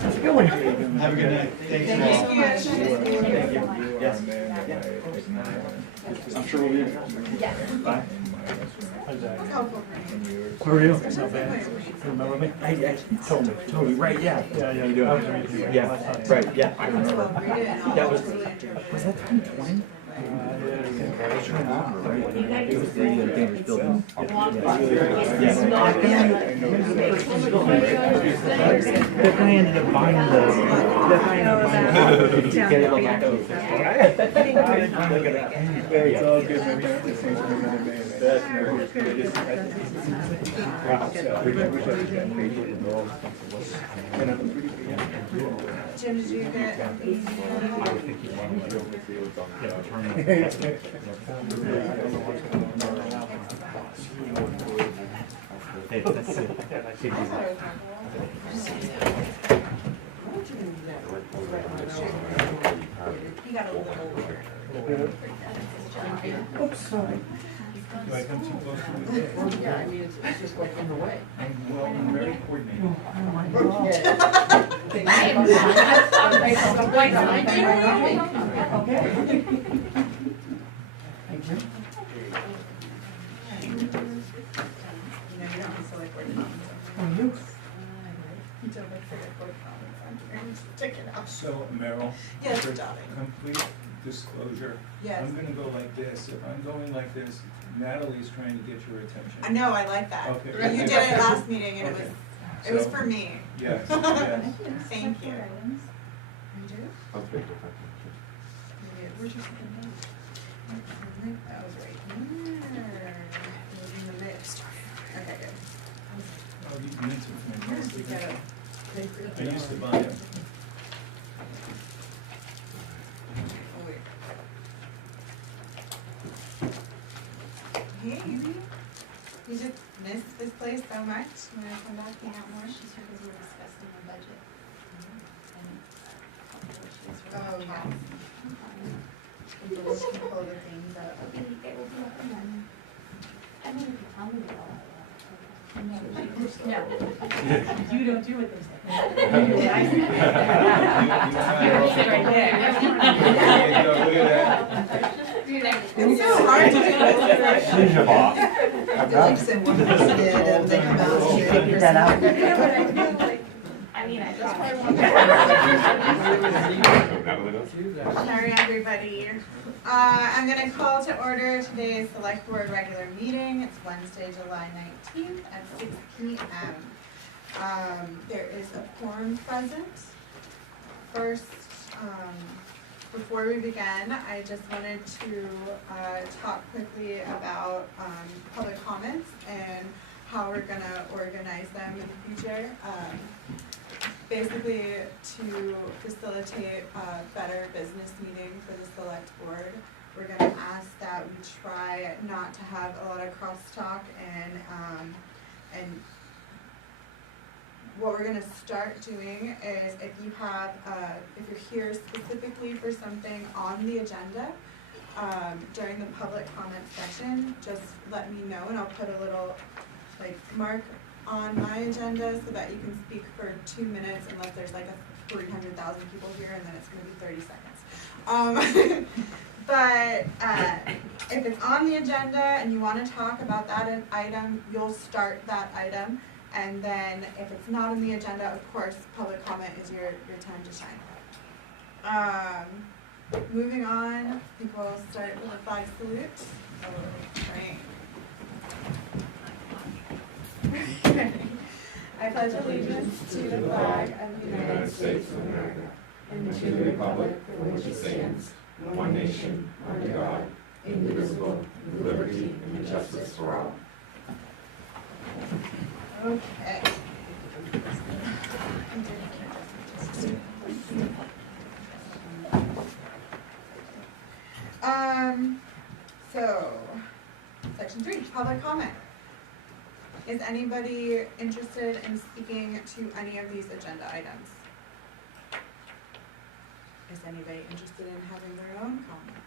Have a good night. Thank you all. Thank you. Thank you. Yes. I'm sure we'll be. Yes. Bye. That's helpful for me. Who are you? Especially when Remember me? Totally, right, yeah. Yeah, How you doing? Yeah, right, yeah, I I'll remember. read it and I'll That was- totally interpret Was it. that 2020? That guy ended up buying It's all good, Jim, did you get? Hey, that's it. He got a little older. Oops, sorry. Do I come too close to the? Yeah, I mean, it's just like in the way. I'm very coordinated. I am not. I'm quite Okay. You know, you don't have to like word comments. You don't make sure your word comments on here. Check it out. So Meryl. Yes, for darling. Complete disclosure. Yes. I'm gonna go like this. If I'm going like this, Natalie's trying to get your attention. I know, I like that. Okay. You did it last meeting and it was So- for me. Yes, yes. Thank you. Sounds good. That was right. Moving the mix. Okay, good. Oh, you meant to fantastic. We got it. I used to buy them. Oh, wait. Hey, Amy. You just missed this place so much. You wanna come back and hang out more? She's here because we're discussing the budget. Oh, yeah. The list can pull the things up. It will be up and running. I mean, if you tell me that. No. You don't do what they say. You do what I say. Right there. Look at that. Do that. It's so hard to do this. Like said, one person did, and they come out and say, "Here's that out." I mean, I just. Sorry, everybody. I'm gonna call to order today's select board regular meeting. It's Wednesday, July 19th at 6 p.m. There is a quorum present. First, before we begin, I just wanted to talk quickly about public comments and how we're gonna organize them in the future. Basically, to facilitate a better business meeting for the select board, we're gonna ask that we try not to have a lot of crosstalk and what we're gonna start doing is if you're here specifically for something on the agenda, during the public comment section, just let me know and I'll put a little mark on my agenda so that you can speak for 2 minutes unless there's 300,000 people here and then it's gonna be 30 seconds. But if it's on the agenda and you wanna talk about that item, you'll start that item. And then if it's not on the agenda, of course, public comment is your time to shine. Moving on, I think we'll start with the flag salute. Right. I pledge allegiance to the flag of the United States of America and to the republic for which it stands, one nation, under God, indivisible, with liberty and justice for all. Okay. So, section 3, public comment. Is anybody interested in speaking to any of these agenda items? Is anybody interested in having their own comment?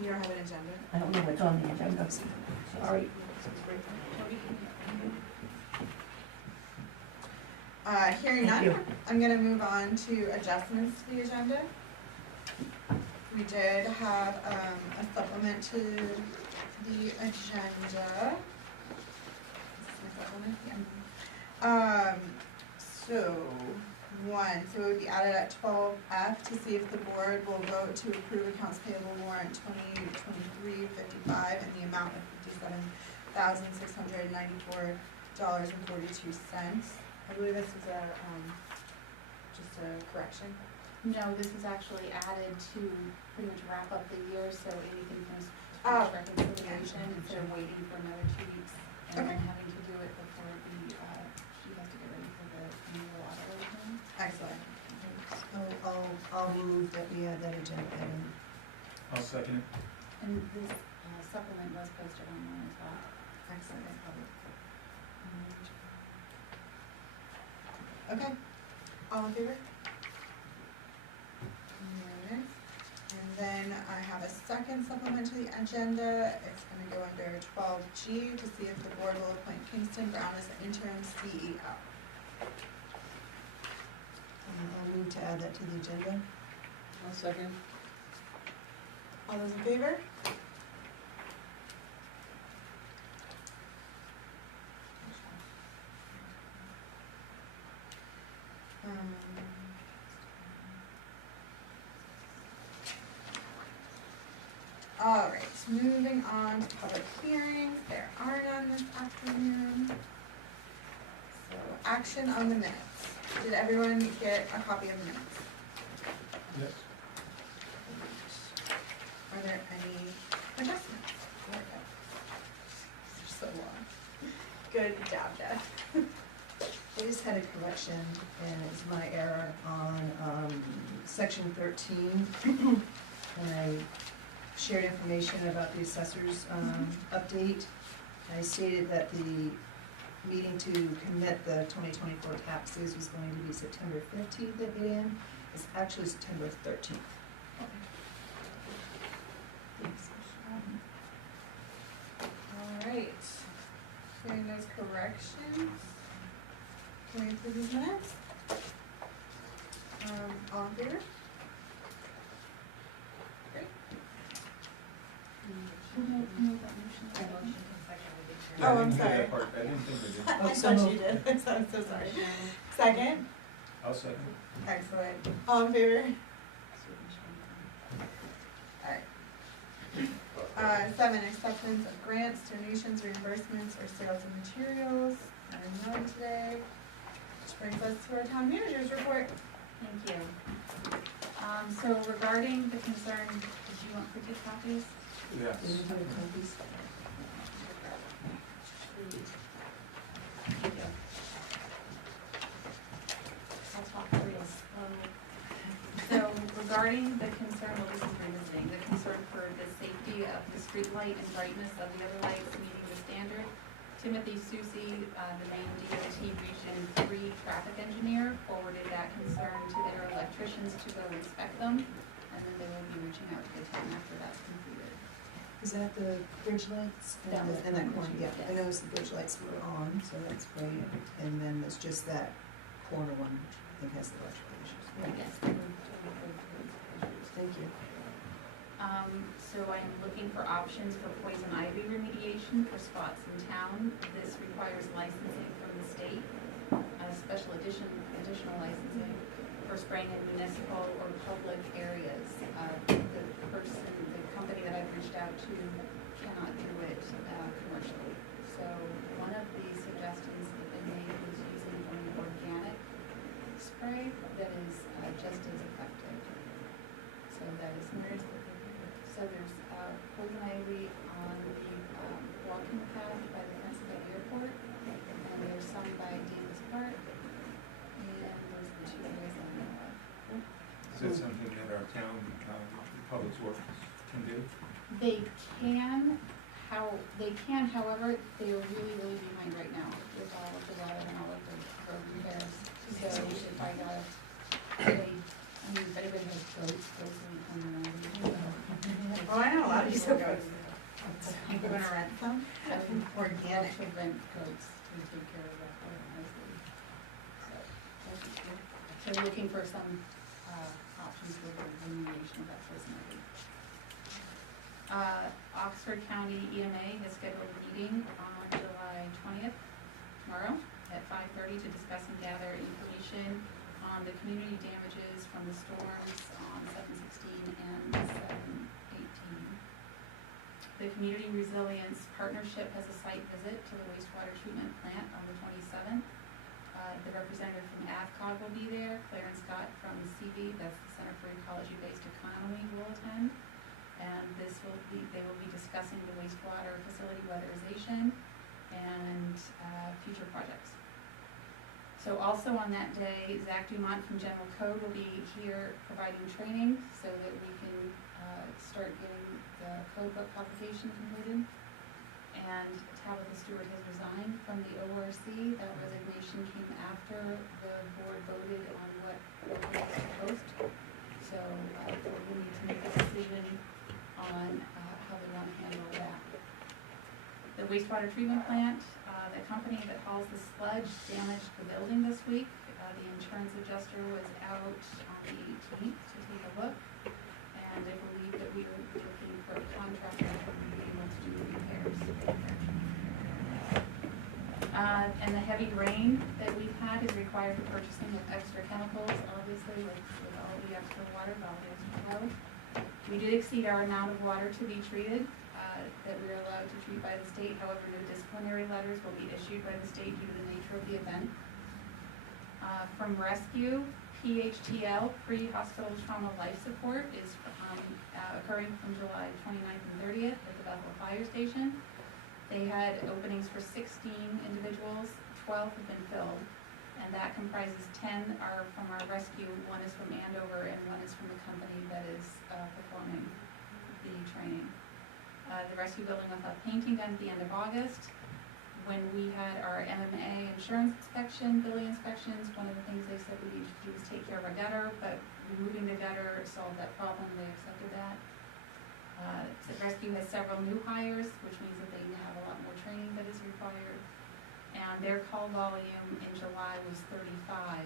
You don't have an agenda? I don't know what's on the agenda. Sorry. Hearing Thank none, you. I'm gonna move on to adjustments to the agenda. We did have, a supplement to the agenda. Is this my supplement? Yeah. So it would be added at 12F to see if the board will vote to approve accounts payable warrant 2023-55 in the amount of $57,694.42. I believe this is just a correction. No, this is actually added to pretty much wrap up the year, so anything from Oh. reconciliation, instead of waiting for another 2 weeks and then Okay. having to do it before the, she has to get ready for the annual audit return. Excellent. I'll move that we add that agenda item. I'll second it. And this supplement was posted online as well. Excellent. It's public. Okay. All in favor? Alright. And then I have a second supplement to the agenda. It's gonna go under 12G to see if the board will appoint Kingston Brown as the interim CEO. I'll move to add that to the agenda. I'll second. All those in favor? Alright, moving on to public hearings, there are none this afternoon. So, action on the minutes. Did everyone get a copy of the minutes? Yes. Are there any adjustments? There we go. They're so long. Good job, Jeff. I just had a correction, and it's my error on section 13. And I shared information about the assessor's update. I stated that the meeting to commit the 2024 taxes was going to be September 15th at 8 a.m. It's actually September 13th. Alright, hearing those corrections, can we approve these minutes? All in favor? Great. Who made that motion? Oh, I'm I didn't hear sorry. that part. I didn't think I did. I thought you did, I'm so sorry. Second? I'll second it. Excellent. All in favor? Alright. 7, acceptance of grants, donations, reimbursements, or sales of materials. There are none today. Which brings us to our town manager's report. Thank you. So regarding the concern, did you want printed copies? Yes. Did you have copies? Thank you. I'll talk real slow. So regarding the concern, well, this is revisiting, the concern for the safety of the street light and brightness of the other lights meeting the standard, Timothy Susi, the Maine DOT Region 3 traffic engineer, forwarded that concern to their electricians to go inspect them, and then they will be reaching out to the town after that's completed. Is that the bridge lights? That was In that corner, yeah. yes. I noticed the bridge lights were on, so that's great. And then there's just that corner one, which I think has the electrical issues. Yes. Thank you. So I am looking for options for poison ivy remediation for spots in town. This requires licensing from the state, additional licensing for spraying in municipal or public areas. The company that I've reached out to cannot do it commercially. So one of the suggestions that they made was using an organic spray that is just as effective. So that is so there's poison ivy on the walking path by the Pennsylvania Airport, and there's some by Davis Park, and those are the 2 areas I know of. Is that something that our town, Public Works can do? They can, however, they are really, really behind right now with all of the water and all of the road repairs. So if I got, if anybody has goats will be coming around. Oh, I know a lot of people go. I'm gonna rent some? Organic. To rent goats to take care of that water nicely. So looking for some, options for the remediation of that facility. Oxford County EMA has scheduled a meeting on July 20th, tomorrow, at 5:30 to discuss and gather information on the community damages from the storms on 7/16 and 7/18. The Community Resilience Partnership has a site visit to the wastewater treatment plant on the 27th. The representative from AFCOG will be there. Clarence Scott from CV, that's the Center for Ecology-Based Economy, will attend. And they will be discussing the wastewater facility weatherization and future projects. So also on that day, Zach Dumont from General Code will be here providing training so that we can start getting the code book publication completed. And Tabitha Stewart has resigned from the ORC. That resignation came after the board voted on what was proposed. So we need to make a decision on how they want to handle that. The wastewater treatment plant, the company that hauls the sludge damaged the building this week. The insurance adjuster was out on the 18th to take a look, and I believe that we are looking for a contractor to be able to do the repairs. And the heavy rain that we've had is required the purchasing of extra chemicals, obviously, with all the extra water, all the extra flow. We did exceed our amount of water to be treated, that we are allowed to treat by the state. However, no disciplinary letters will be issued by the state due to the nature of the event. From Rescue, PHTL, pre-hospital trauma life support, is occurring from July 29th and 30th at the Bethel Fire Station. They had openings for 16 individuals, 12 have been filled, and that comprises 10 are from our rescue, 1 is from Andover, and 1 is from the company that is performing the training. The rescue building will have painting done at the end of August. When we had our MMA insurance inspection, building inspections, one of the things they said we needed to do was take care of our gutter, but removing the gutter solved that problem, they accepted that. The rescue has several new hires, which means that they have a lot more training that is required. And their call volume in July was 35.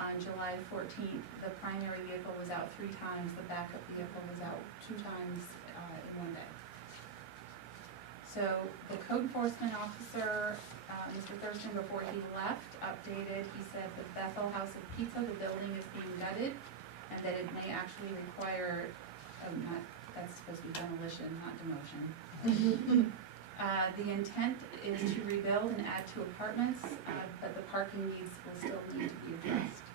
On July 14th, the primary vehicle was out 3 times, the backup vehicle was out 2 times in one day. So the code enforcement officer, Mr. Thurston, before he left, updated, he said the Bethel House of Pizza, the building is being gutted, and that it may actually require, that's supposed to be demolition, not demotion. The intent is to rebuild and add 2 apartments, but the parking needs will still need to be addressed.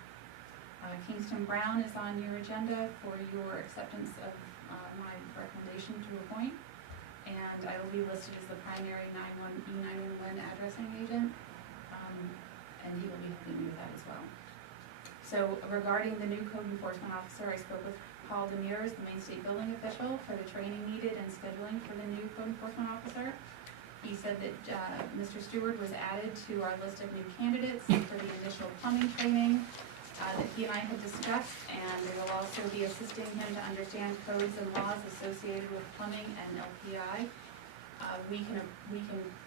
Kingston Brown is on your agenda for your acceptance of my recommendation to appoint, and I will be listed as the primary E911 addressing agent, and he will be helping me with that as well. So regarding the new code enforcement officer, I spoke with Paul Demers, the Main State Building official, for the training needed and scheduling for the new code enforcement officer. He said that Mr. Stewart was added to our list of new candidates for the initial plumbing training that he and I had discussed, and they will also be assisting him to understand codes and laws associated with plumbing and LPI. We can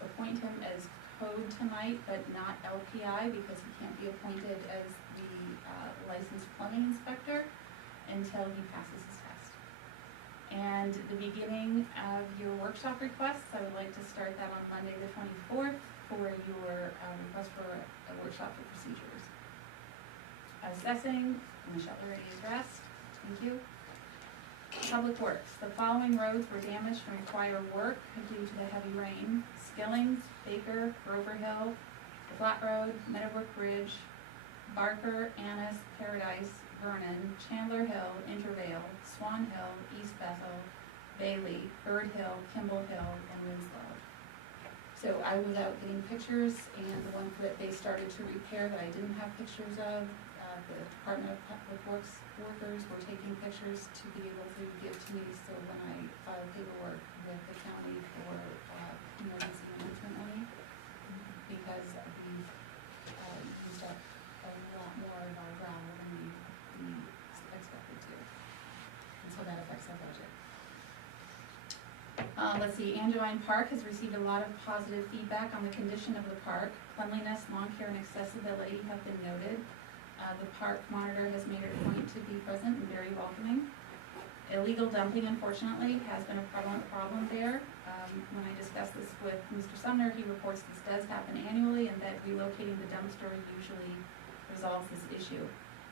appoint him as code tonight, but not LPI, because he can't be appointed as the licensed plumbing inspector until he passes his test. And the beginning of your workshop requests, I would like to start that on Monday the 24th for your request for a workshop for procedures. Assessing, Michelle already addressed, thank you. Public Works, the following roads were damaged and require work due to the heavy rain: Skillings, Baker, Grover Hill, the Flat Road, Meadowbrook Bridge, Barker, Annis, Paradise, Vernon, Chandler Hill, Intervale, Swan Hill, East Bethel, Bailey, Bird Hill, Kimball Hill, and Winslow. So I was out getting pictures, and the ones that they started to repair that I didn't have pictures of, the Department of Public Works workers were taking pictures to be able to give to me, so when I file paperwork with the county for, emergency management money, because we've, used up a lot more of our gravel than we expected to. And so that affects our budget. Let's see, Angewine Park has received a lot of positive feedback on the condition of the park. Cleanliness, lawn care, and accessibility have been noted. The park monitor has made it a point to be present and very welcoming. Illegal dumping, unfortunately, has been a prevalent problem there. When I discussed this with Mr. Sumner, he reports this does happen annually and that relocating the dumpster usually resolves this issue.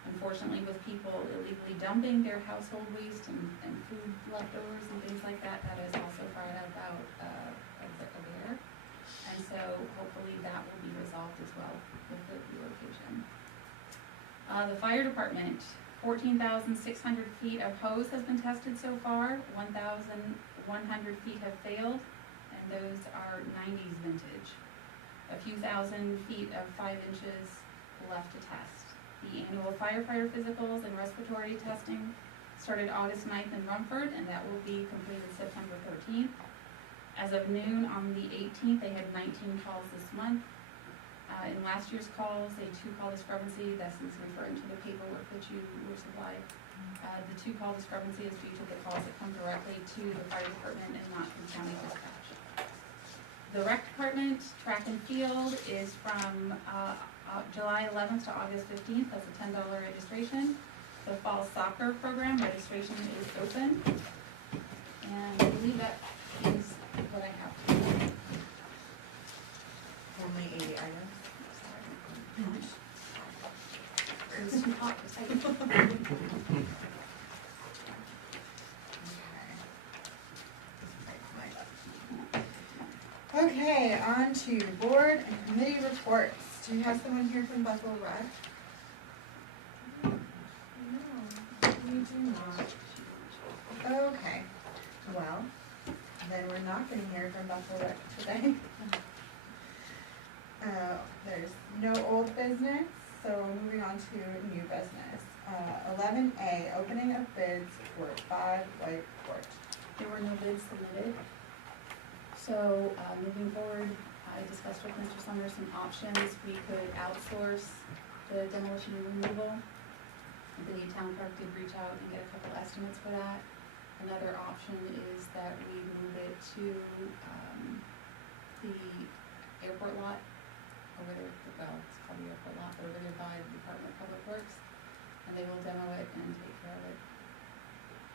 Unfortunately, with people illegally dumping their household waste and food leftovers and things like that, that is also brought about of air. And so hopefully that will be resolved as well with the relocation. The fire department, 14,600 feet of hose has been tested so far, 1,100 feet have failed, and those are 90s vintage. A few thousand feet of 5 inches left to test. The annual firefighter physicals and respiratory testing started August 9th in Rumford, and that will be completed September 13th. As of noon on the 18th, they had 19 calls this month. In last year's calls, a 2-call discrepancy, this is referring to the paperwork that you were supplied. The 2-call discrepancy is due to the calls that come directly to the fire department and not from county dispatch. The rec department, track and field, is from July 11th to August 15th, that's a $10 registration. The fall soccer program registration is open. And I believe that is what I have. Only 80 items. It was too hot to type. Okay, on to board and committee reports. Do you have someone here from Bethel Rec? No, we do not. Okay, well, then we're not gonna hear from Bethel Rec today. There's no old business, so moving on to new business. 11A, opening of bids for 5 White Court. There were no bids submitted. So, moving forward, I discussed with Mr. Sumner some options. We could outsource the demolition and removal. The town clerk did reach out and get a couple estimates for that. Another option is that we move it to, the airport lot over there, well, it's called the airport lot, but over there by the Department of Public Works. And they will demo it and take care of it.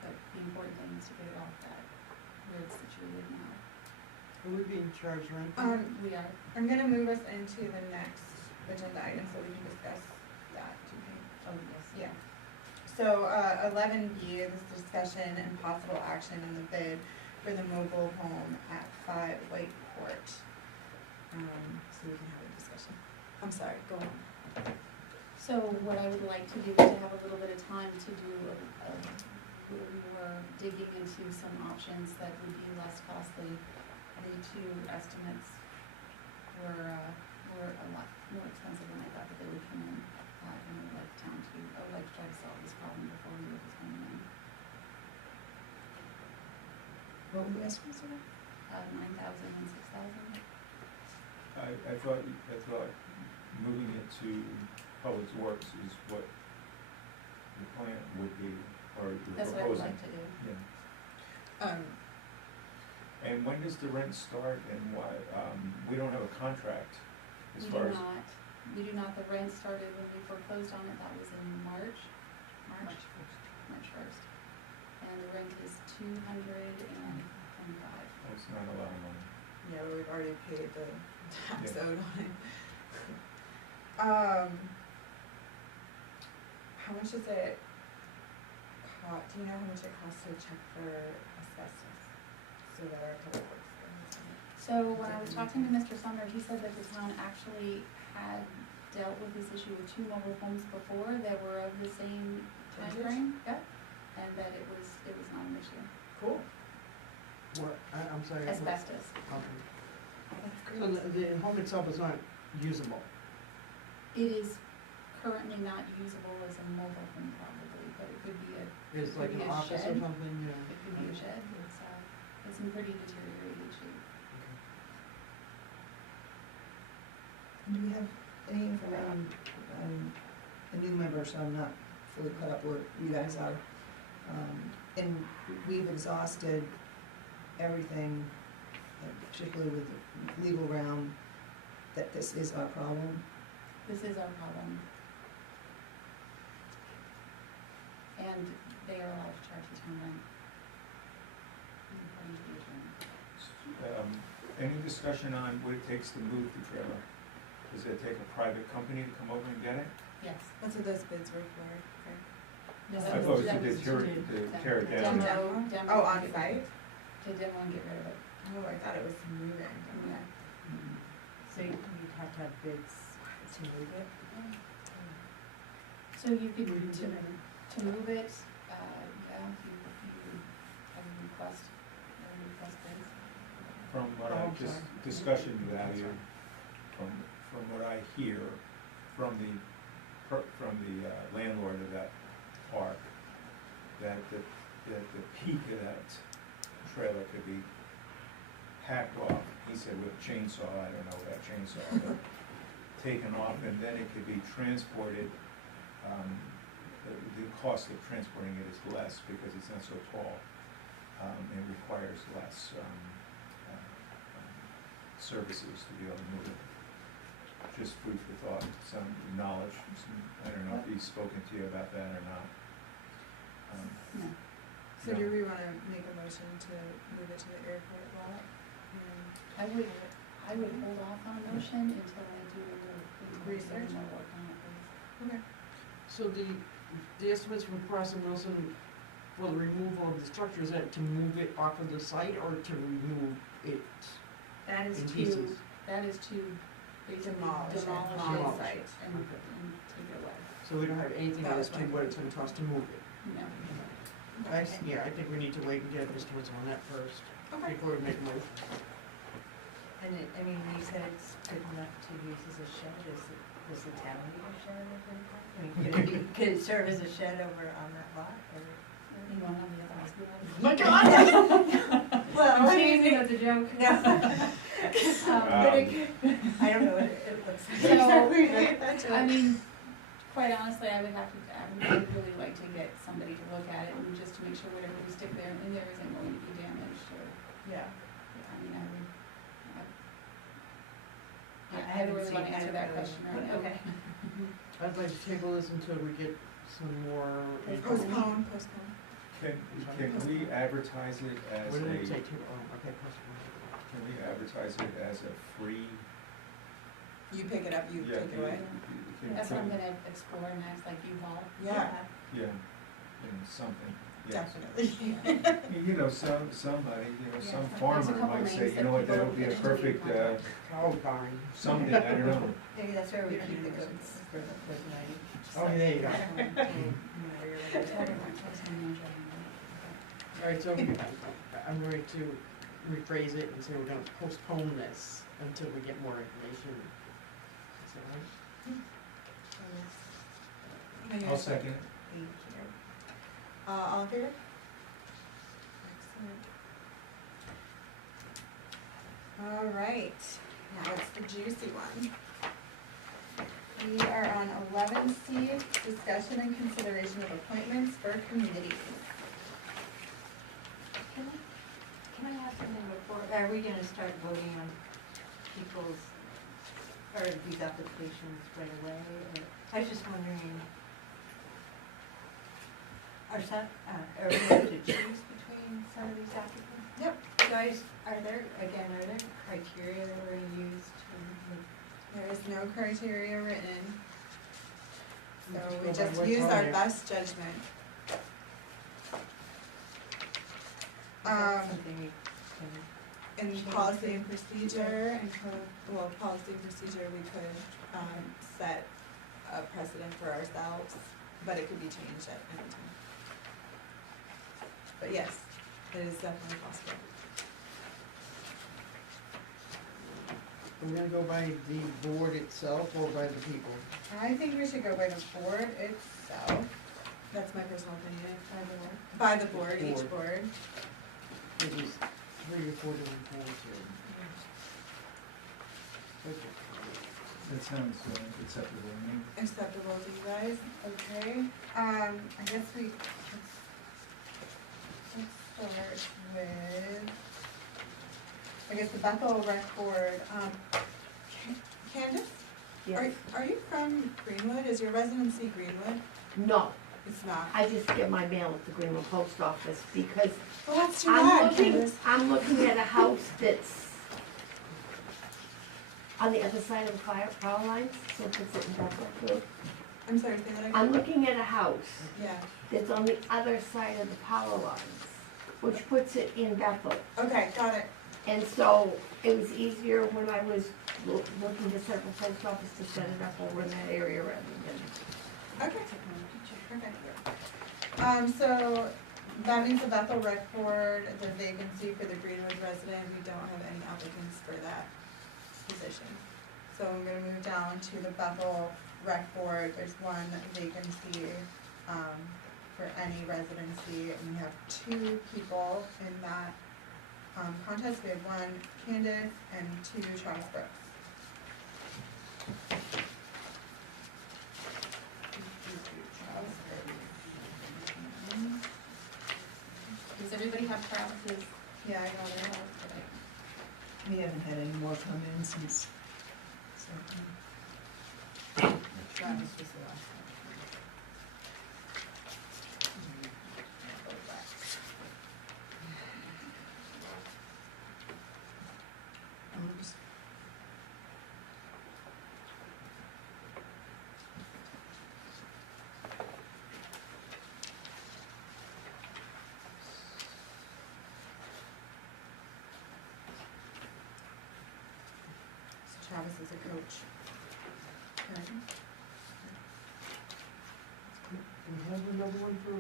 But the important thing is to get it off that where it's situated now. Who would be in charge, right? We are. I'm gonna move us into the next agenda item so we can discuss that. Oh, yes. Yeah. So, 11B is discussion and possible action on the bid for the mobile home at 5 White Court. So we can have a discussion. I'm sorry, go on. So what I would like to do is to have a little bit of time to do a little more digging into some options that would be less costly. The 2 estimates were a lot more expensive than I thought that they would come in. And I would like to try to solve this problem before we get this coming in. What were the estimates again? 9,000 and 6,000. I thought moving it to Public Works is what the plan would be, or you're That's what I would proposing. like to do. Yeah. And when does the rent start and why, we don't have a contract as far as. We do not, the rent started when we foreclosed on it, that was in March 1st. And the rent is $225. That's not a lot of money. Yeah, but we've already paid the tax Yeah. owed on it. How much does it cost, do you know how much it costs to check for asbestos? So that our public works. So when I was talking to Mr. Sumner, he said that the town actually had dealt with this issue with 2 mobile homes before that were of the same time frame. Yeah. And that it was not an issue. Cool. What, I'm sorry. what- Asbestos. Okay. That's So the home itself is not usable? It is currently not usable as a mobile home probably, but it could be a, It's like Could an be a office or shed. something, yeah. it could be a shed, it's in pretty deteriorated shape. Do we have any information, I'm a new member, so I'm not fully caught up where you guys are. And we've exhausted everything, particularly with the legal realm, that this is our problem. This is our problem. And they are allowed to charge the town rent. According to the attorney. Any discussion on what it takes to move the trailer? Does it take a private company to come over and get it? Yes. That's what those bids were for, No, I that thought was- it that was was to tear it down. Demo. Oh, on site? To demo and get rid of it. Oh, I thought it was moving. Yeah. So you'd have to have bids to move it? So you could, to move it, yeah, you have a request bids. From what Oh, I I'm just, sorry. discussion value, from what I hear, from the landlord of that park, that the peak of that trailer could be hacked off, he said with a chainsaw, I don't know about chainsaw, but taken off, and then it could be transported. The cost of transporting it is less because it's not so tall, and requires less services to be able to move it. Just food for thought, some knowledge, I don't know if he's spoken to you about that or not. No. So do we wanna make a motion to move it to the airport lot? I would hold off on a motion until I do a little Research. more work on it, please. Okay. So the estimates from Cross and Wilson for the removal of the structure, is that to move it off of the site or to remove it That is in to, pieces? that is to basically Demolish it. demolish Demolish the site it. and Okay. take it away. So we don't have anything That as was to my what it's gonna cost to move it? No. Yeah, I think we need to wait and get estimates on that first, Okay. before we make a move. And it, I mean, you said it's good enough to use as a shed, does the town need a shed or anything? I mean, could it serve as a shed over on that lot, or? You want on the other house? My God! Well, I'm I teasing, mean, it's a joke. no. But it could, I don't know what it looks like. So, Exactly, right, that joke. I mean, quite honestly, I would really like to get somebody to look at it and just to make sure whatever we stick there in there isn't going to be damaged or, Yeah. I mean, I I haven't really seen- want to I answer don't that really- question right now. Okay. I'd like to table this until we get some more. Postpone. Can we advertise it as What did it a, say, okay, postpone. can we advertise it as a free? You pick it up, you Yeah, take it away? That's what I'm gonna explore next, like U-Haul. Yeah, Yeah, something, yes. definitely. You know, somebody, Yeah, some there's a farmer couple might names say, you that know what, people that would be a usually perfect, contact. Oh, darn. something, I don't know. Maybe that's where we We don't keep need the those. goats for the night. Oh, there you go. All right, so I'm going to rephrase it and say we're gonna postpone this until we get more information. Is that right? I'll second it. Thank you. All in favor? Excellent. All right, now it's the juicy one. We are on 11C, discussion and consideration of appointments for committees. Can I ask something before, are we gonna start voting on people's, or these applications right away? Or, I was just wondering, are we going to choose between some of these applicants? Yep. Guys, are there criteria that we're gonna use to make? There is no criteria written, so we Just go by just what's use on our there. best judgment. Is that something we can? In policy and procedure and code, policy and procedure, we could, set a precedent for ourselves, but it could be changed at any time. But yes, it is definitely possible. We're gonna go by the board itself or by the people? I think we should go by the board itself. That's my personal opinion. By the board. By the board, each board. Maybe 3 or 4 different boards here. That sounds acceptable to me. Acceptable to you guys, okay. I guess let's start with, I guess the Bethel Rec Board. Candace, Yes. are you from Greenwood? Is your residency Greenwood? No, It's not. I just get my mail at the Greenwood Post Office because Well, that's too bad, Candace. I'm looking at a house that's on the other side of the power lines, so it puts it in Bethel too. I'm sorry, say that again? I'm looking at a house Yeah, that's on the other side of the power lines, which puts it in Bethel. okay, got it. And so it was easier when I was looking to set up a post office to set it up over in that area rather than. Okay. Perfect. So that means the Bethel Rec Board, the vacancy for the Greenwood resident, we don't have any applicants for that position. So I'm gonna move down to the Bethel Rec Board. There's one vacancy for any residency, and we have 2 people in that contest. We have 1 Candace and 2 Travis Brooks. Does everybody have Travis's? Yeah, I got it. We haven't had any more come in since, so. Travis was the last one. Oops. So Travis is a coach. Okay. Do we have another one for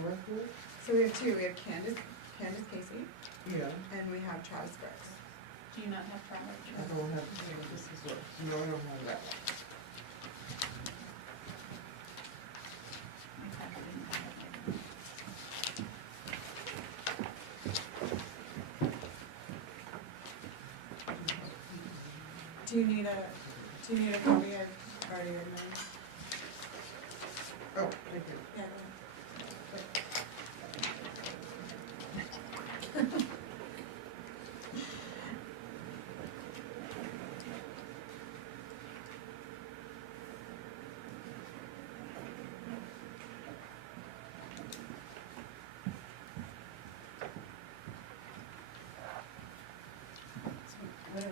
the rec board? So we have 2. We have Candace Casey, Yeah. and we have Travis Brooks. Do you not have I Travis? don't have, this is it. No, I don't have that. My packet didn't have it. Do you need a copy? I've already written mine. Oh, thank you. Yeah, What are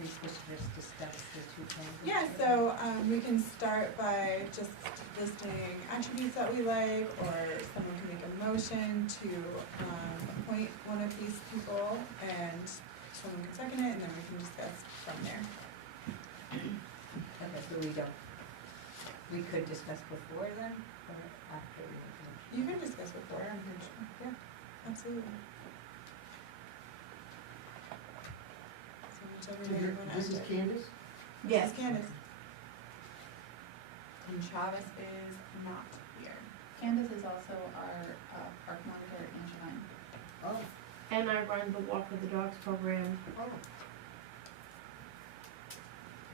we supposed to just discuss the 2 candidates? Yeah, so we can start by just listing attributes that we like, or someone can make a motion to appoint one of these people, and someone can second it, and then we can discuss from there. Okay, so we could discuss before then, or after we make the motion? You can discuss before, I'm pretty sure, yeah, absolutely. So whichever way you wanna This is enter. Candace? This is Candace. And Travis is not here. Candace is also our park monitor in Shine. Oh. And I run the Walk with the Dogs program. Oh.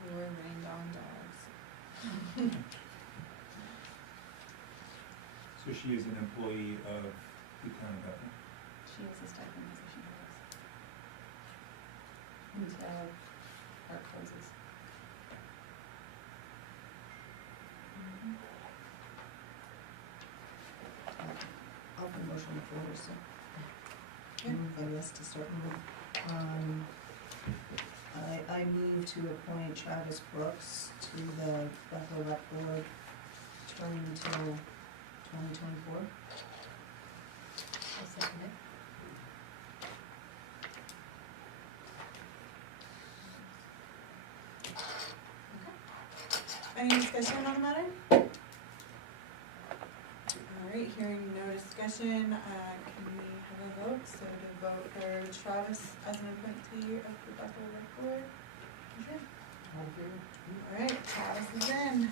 We're rained on dogs. So she is an employee of the town of Bethel. She is a stipend position for us. Until park closes. I'll put a motion on the floor, so. Yeah. I guess to start with. I move to appoint Travis Brooks to the Bethel Rec Board, term until 2024. I'll second it. Any discussion on the matter? Alright, hearing no discussion, can we have a vote? So to vote for Travis as an appointee of the Bethel Rec Board? Sure. All in favor? All right, Travis is in.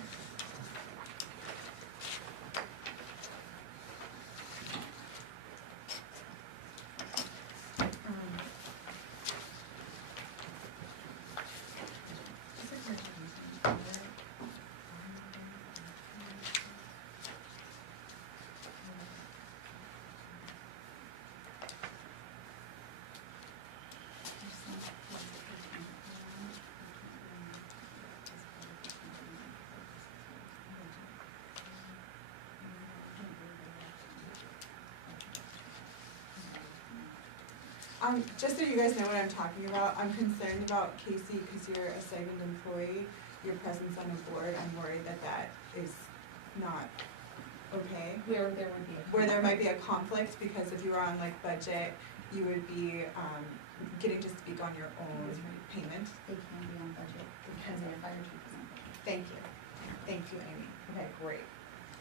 Just so you guys know what I'm talking about, I'm concerned about Casey, because you're a stipend employee, your presence on the board, I'm worried that that is not okay. Where there would be a. Where there might be a conflict, because if you were on like budget, you would be, getting to speak on your own payment. They can be on budget, depends on the fire chief is on budget. Thank you, Amy. Okay, great.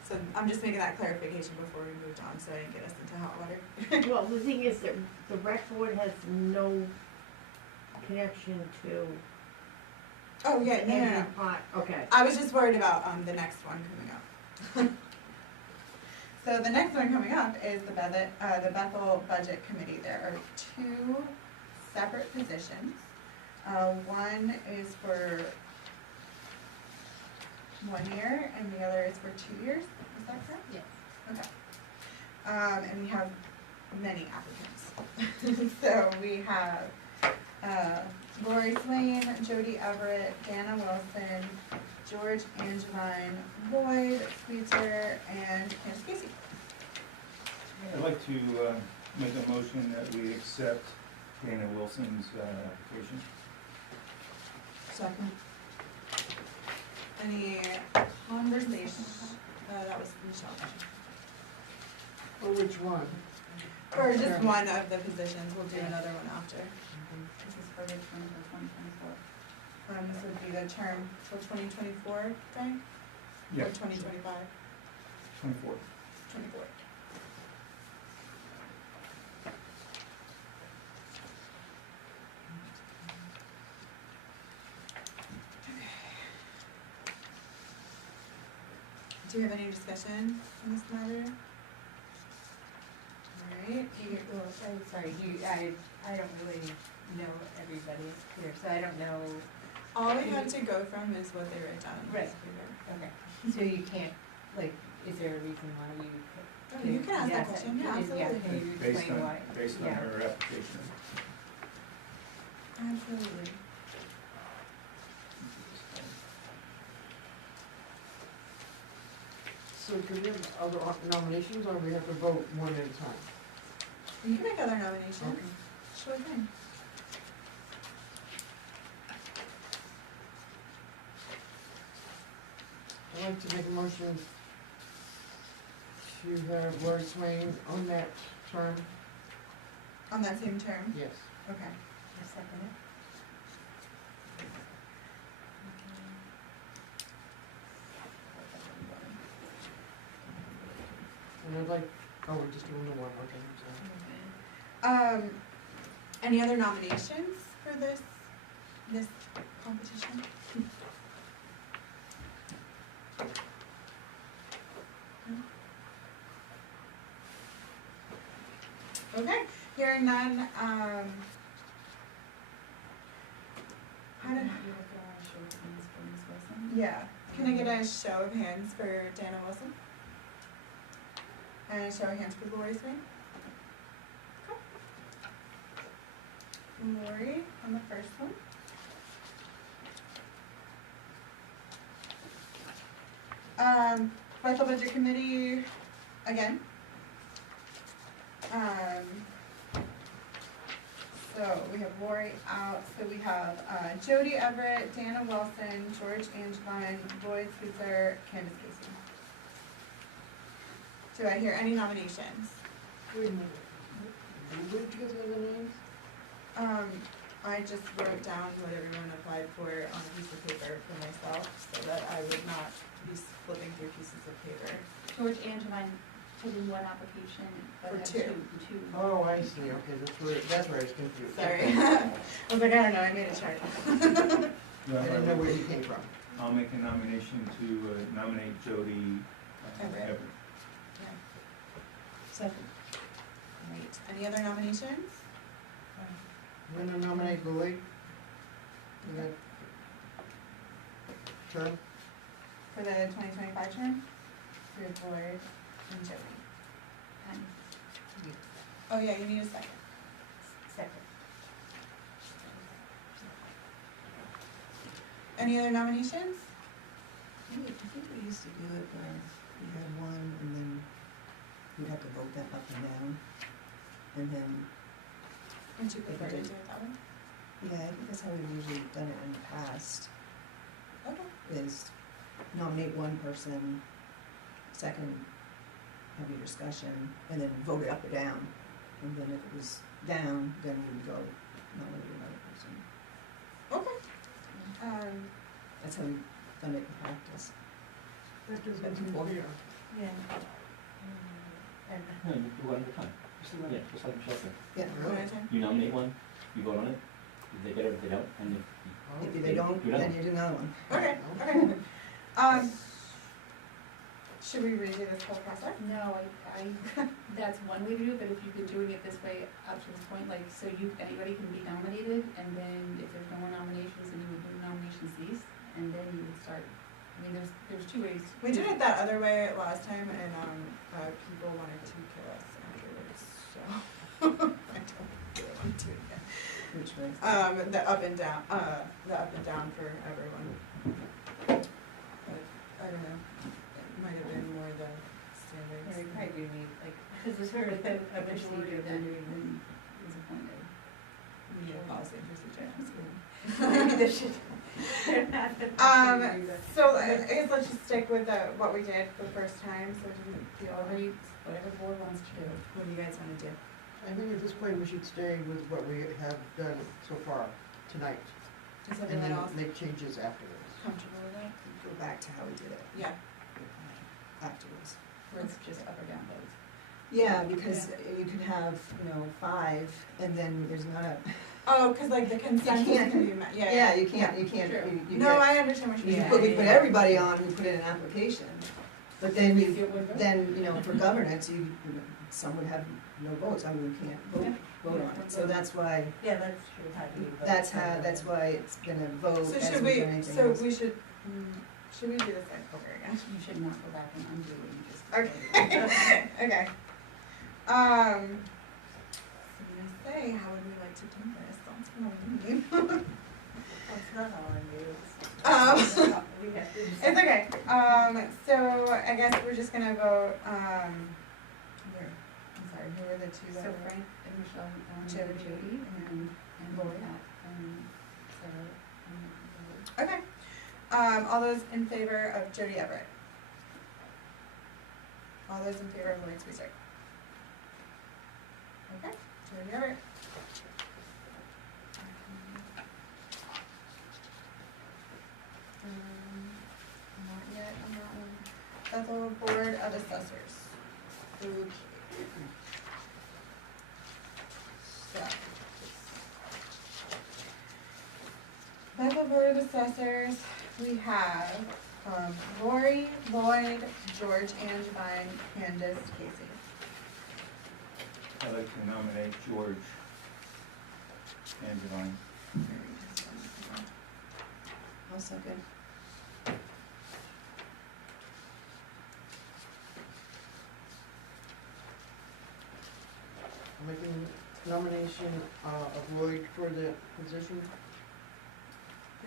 So I'm just making that clarification before we moved on, so I didn't get us into hot water. Well, the thing is that the rec board has no connection to Oh, yeah, no, no, any no. part, okay. I was just worried about, the next one coming up. So the next one coming up is the Bethel Budget Committee. There are two separate positions. One is for 1 year and the other is for 2 years, is that correct? Yes. Okay. And we have many applicants. So we have, Lori Swain, Jody Everett, Dana Wilson, George Angevine, Lloyd Sweetser, and Candace Casey. I'd like to make a motion that we accept Dana Wilson's application. Second. Any conversation? That was Michelle. For which one? Or just one of the positions, we'll do another one after. This is for the term for 2024. This would be the term till 2024, Frank? Yeah. Or 2025? 24. 24. Do you have any discussion on this matter? Alright, Well, I'm sorry, I don't really know everybody here, so I don't know, all we had to go from is what they wrote down in the Right. paper. okay, so you can't, like, is there a reason why you? Oh, you can ask that Yes, question, yeah, is- absolutely. can you Based explain on, why? based on Yeah. her application. Absolutely. So could we have other nominations, or we have to vote one at a time? You can make other nominations, Okay. sure thing. I'd like to make a motion to have Lori Swain on that term. On that same term? Yes. Okay. A second. And I'd like, oh, we're just doing the one, okay, I'm sorry. Any other nominations for this competition? Okay, hearing none, how did, yeah, can I get a show of hands for Dana Wilson? And a show of hands for Lori Swain? Lori on the first one. Bethel Budget Committee, again. So we have Lori out, so we have Jody Everett, Dana Wilson, George Angevine, Lloyd Sweetser, Candace Casey. Do I hear any nominations? Wait a minute. Where did you guys have the names? I just wrote down what everyone applied for on a piece of paper for myself, so that I would not be flipping through pieces of paper. George Angevine put in one application, but For had two. two. Oh, I see, okay, that's where I was confused. Sorry. I was like, I don't know, I made a chart. Do I I have didn't a- know where he came from. I'll make a nomination to nominate Jody Everett. Everett. Second. Great. Any other nominations? I'm gonna nominate Lloyd. For that term. For the 2025 term? With Lloyd and Jody. Oh, yeah, you need a second. Second. Any other nominations? I think we used to do it where we had one and then we'd have to vote that up and down. And then, Would you prefer to do it that way? yeah, I think that's how we've usually done it in the past, Okay. is nominate one person, second, have your discussion, and then vote it up or down. And then if it was down, then we would go nominate another person. Okay. That's how we've done it in practice. That doesn't But seem before- fair. Yeah. And No, you do one at a time. Yeah, just like Michelle said. Yeah, One at a time? You nominate one, you vote on it, if they get it, if they don't, and if they don't, Do that. then you do another one. Okay, okay. Should we redo this whole process? No, that's one way to do it, but if you've been doing it this way up to this point, like, so anybody can be nominated, and then if there's no more nominations, then you would do nominations cease, and then you would start, I mean, there's two ways. We did it that other way last time and, people wanted to kill us afterwards, so. I don't really want to do it again. Which way? The up and down for everyone. But, I don't know, it might have been more the standards. we probably do need, like, Because the sort of a a procedure majority for then doing this. is appointed. We need a policy and procedure. Maybe this should. So I guess let's just stick with what we did the first time, so it didn't feel, Whatever the board wants to do. what do you guys wanna do? I think at this point, we should stay with what we have done so far tonight, Is and everyone then else make changes afterwards. comfortable with that? Go back to how we did it Yeah. afterwards. Where it's just up or down votes. Yeah, because you could have, 5, and then there's not a, Oh, cause like the consensus can't- can be met, yeah. yeah, you can't, True. you No, get, I understand what you're we saying. put everybody on who put in an application. But then You feel good? for governance, some would have no votes, I mean, we can't vote on it, so that's why, Yeah, that's true, how do you vote? that's why it's been a vote So as should we've we, done anything so else. we should we do this over again? You should not go back and undo what you just. Okay. Okay. So I'm gonna say, how would we like to do this? That's kind of mean. That's not all I do. We have to just. It's okay. So I guess we're just gonna vote, I'm sorry, who are the two that So were? Frank and Michelle, Jody. Jody, and Lori, and Sarah, and Okay. All those in favor of Jody Everett? All those in favor of Lloyd Sweetser? Okay, Jody Everett. Not yet on that one. Bethel Board of Assessors. Okay. So. Bethel Board of Assessors, we have, Lori, Lloyd, George Angevine, Candace, Casey. I'd like to nominate George Angevine. I'll second. I'm making nomination of Lloyd for the position.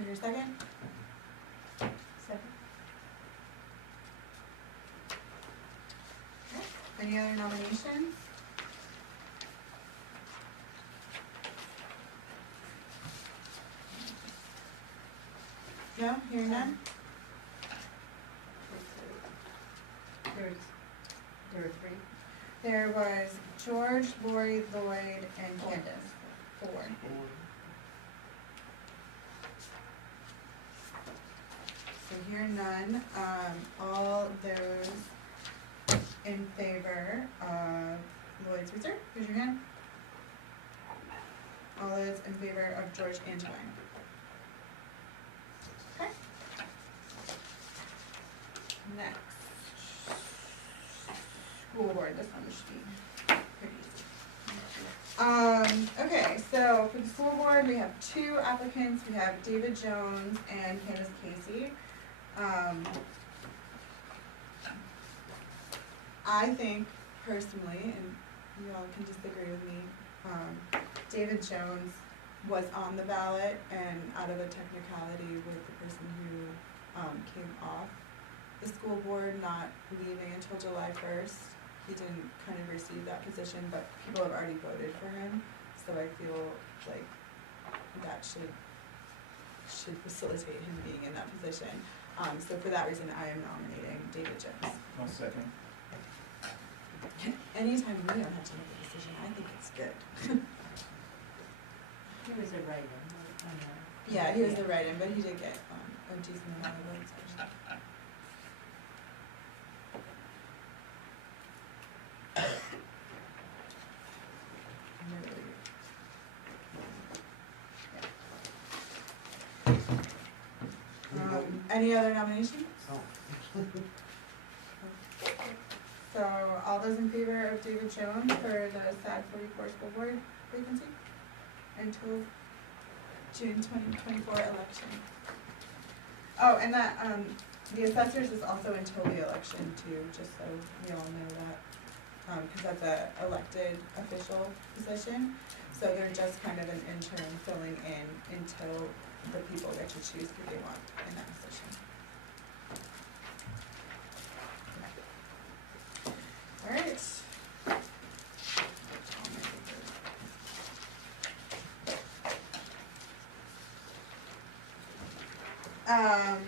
Is your second? Second. Okay. Any other nominations? No, hearing none? There were 3. There was George, Lori, Lloyd, and Candace. 4. So hearing none, all those in favor of Lloyd Sweetser, raise your hand. All those in favor of George Angevine. next. School board, this one should be pretty easy. Okay, so for the school board, we have two applicants, we have David Jones and Candace Casey. I think personally, and you all can disagree with me, David Jones was on the ballot, and out of a technicality with the person who came off the school board, not leaving until July 1st, he didn't kind of receive that position, but people have already voted for him, so I feel like that should facilitate him being in that position. So for that reason, I am nominating David Jones. I'll second. Anytime we don't have to make a decision, I think it's good. He was a writer, Yeah, he was the write-in, but he did get a decent amount of votes, actually. Any other nominations? So, all those in favor of David Jones for the SAD 44 school board vacancy until June 2024 election? Oh, and that, the assessors is also until the election too, just so we all know that, cause that's a elected official position. So they're just kind of an intern filling in until the people get to choose who they want in that position. All right. Um,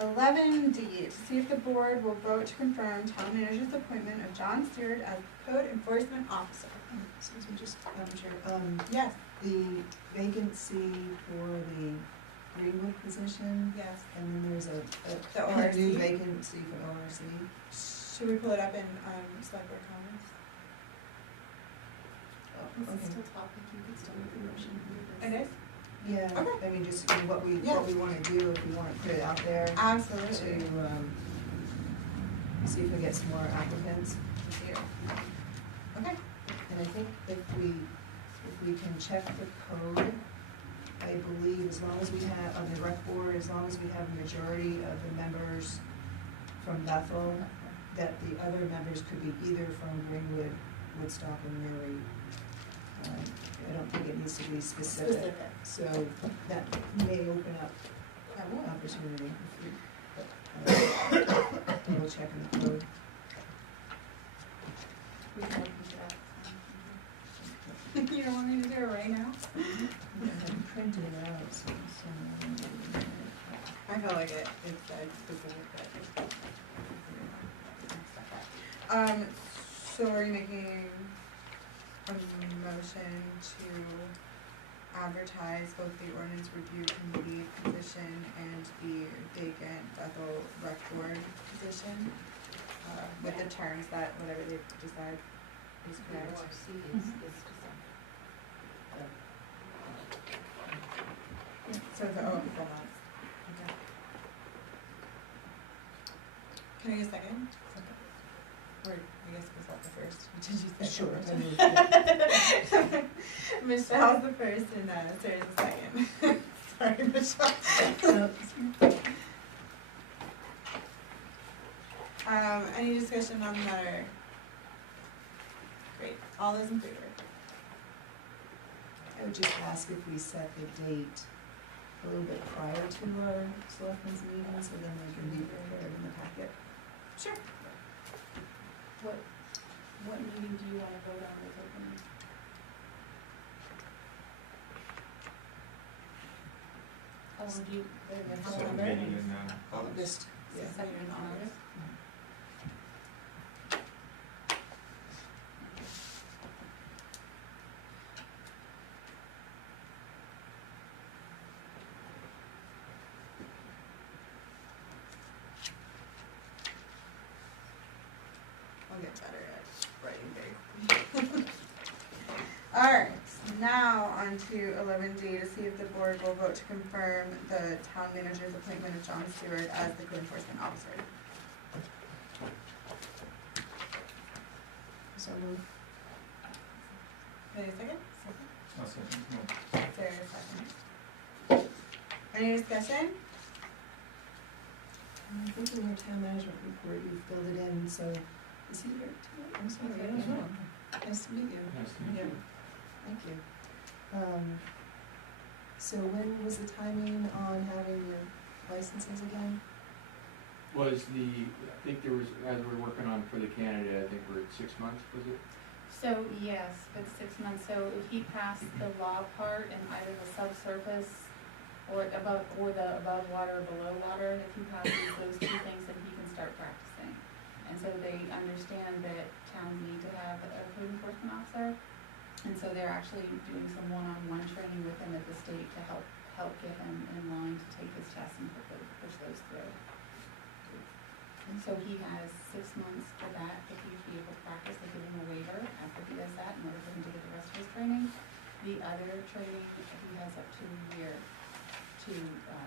11D, to see if the board will vote to confirm town manager's appointment of John Stewart as code enforcement officer. Excuse me, just, Madam Chair, Yes, the vacancy for the Greenwood position, yes. and then there's The a ORC. new vacancy for ORC. Should we pull it up in, select board comments? Oh, This is okay. still topic, you could still make a motion. It is? Yeah, Okay. I mean, just what we Yeah. wanna do, if we wanna put it out there to, Absolutely. see if we get some more applicants. Here. Okay. And I think if we can check the code, I believe as long as we have, on the rec board, as long as we have a majority of the members from Bethel, that the other members could be either from Greenwood, Woodstock, or Newry. I don't think it needs to be specific, so that may open up that one opportunity if we, we'll check in the code. We can look into that. You don't want me to do it right now? I'm printing it out, so. I felt like it said specific, but. So are you making a motion to advertise both the ordinance review committee position and the vacant Bethel rec board position? With the terms that whatever they decide is correct? So the, 4 months, okay. Can I get a second? Or, I guess was that the first, did you say? Sure. Michelle's the first and Sarah's the second. Sorry, Michelle. Any discussion on the matter? Great, all those in favor? I would just ask if we set the date a little bit prior to our selectmen's meeting, so then they can be prepared in the packet. Sure. What meeting do you wanna vote on with opening? Oh, do you, Second meeting in, August, yeah. second in August? I'll get better at writing very quickly. Alright, now on to 11D, to see if the board will vote to confirm the town manager's appointment of John Stewart as the code enforcement officer. So moved. Wait a second? I'll second. No. Is there a second? Any discussion? I think in your town management report, you filled it in, so, is he here tonight? I'm sorry, I don't know. Nice to meet you. Nice to meet Yeah. you. Thank you. So when was the timing on having your licenses again? Was I think there was, as we're working on for the candidate, I think we're at 6 months, was it? So, yes, for the 6 months, so if he passed the law part in either the subsurface or the above water or below water, if he passes those two things, then he can start practicing. And so they understand that towns need to have a code enforcement officer. And so they're actually doing some one-on-one training with him at the state to help get him in line to take his tests and push those through. And so he has 6 months for that, if he'd be able to practice, they give him a waiver after he does that in order for him to get the rest of his training. The other training, he has up to a year to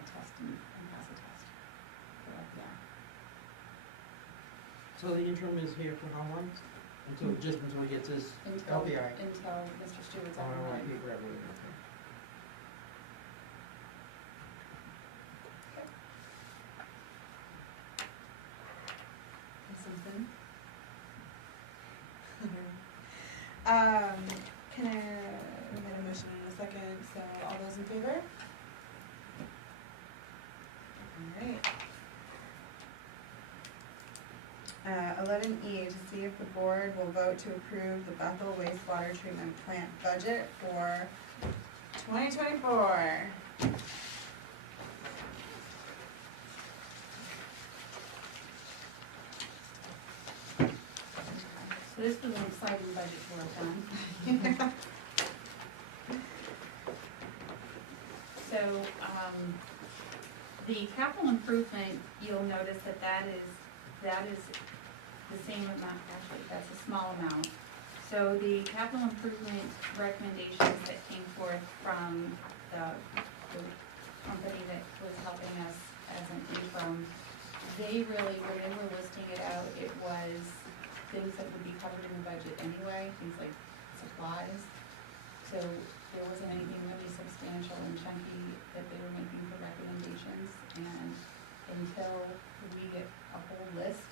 test and pass a test for LPI. So the interim is here for how long? Until he gets his LPI? Until Mr. Stewart's Oh, up and right, running. right, okay. Something? Can I, we got a motion in a second, so all those in favor? Alright. 11E, to see if the board will vote to approve the Bethel wastewater treatment plant budget for 2024. So this was an exciting budget to work on. So, the capital improvement, you'll notice that is the same amount, actually, that's a small amount. So the capital improvement recommendations that came forth from the company that was helping us as an interim, they really, when they were listing it out, it was things that would be covered in the budget anyway, things like supplies. So there wasn't anything really substantial and chunky that they were making for recommendations. And until we get a whole list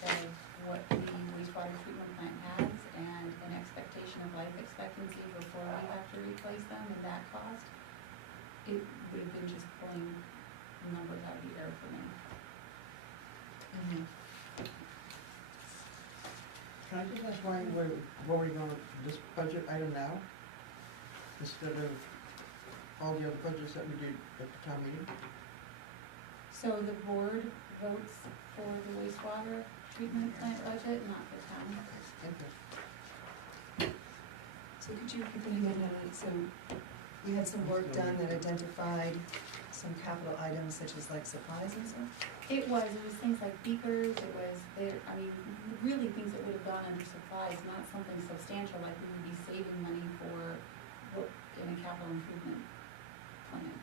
of what the wastewater treatment plant has and an expectation of life expectancy before we have to replace them and that cost, we've been just pulling numbers out of the air for me. Can I just ask why we're voting on this budget item now? Instead of all the other budgets that we did at the town meeting? So the board votes for the wastewater treatment plant budget, not the town. Okay. So could you repeat again, so we had some work done that identified some capital items such as like supplies and stuff? It was things like beakers, really things that would have gone under supplies, not something substantial like we would be saving money for in a capital improvement plan.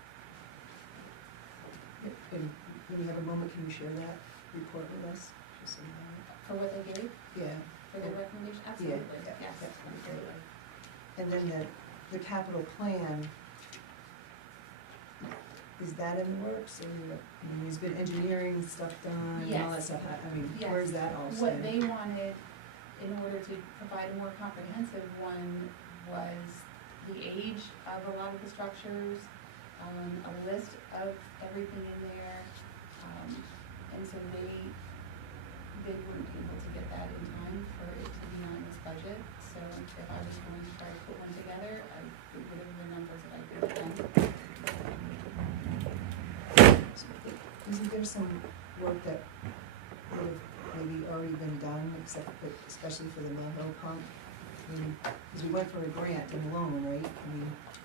And when you have a moment, can you share that report with us? Just so we know? For what they gave, Yeah, for their recommendation, absolutely, yeah, yes, yeah. absolutely. and then the capital plan, is that in the works, or, there's been engineering stuff done and all that Yes. stuff, Yes. where's that all What stand? they wanted, in order to provide a more comprehensive one, was the age of a lot of the structures, a list of everything in there, and so they weren't able to get that in time for it to be on this budget. So if I was going to try to put one together, I would give them the numbers that I gave them. Isn't there some work that would have maybe already been done, especially for the Mill Hill pump? Because we went for a grant and loan, right?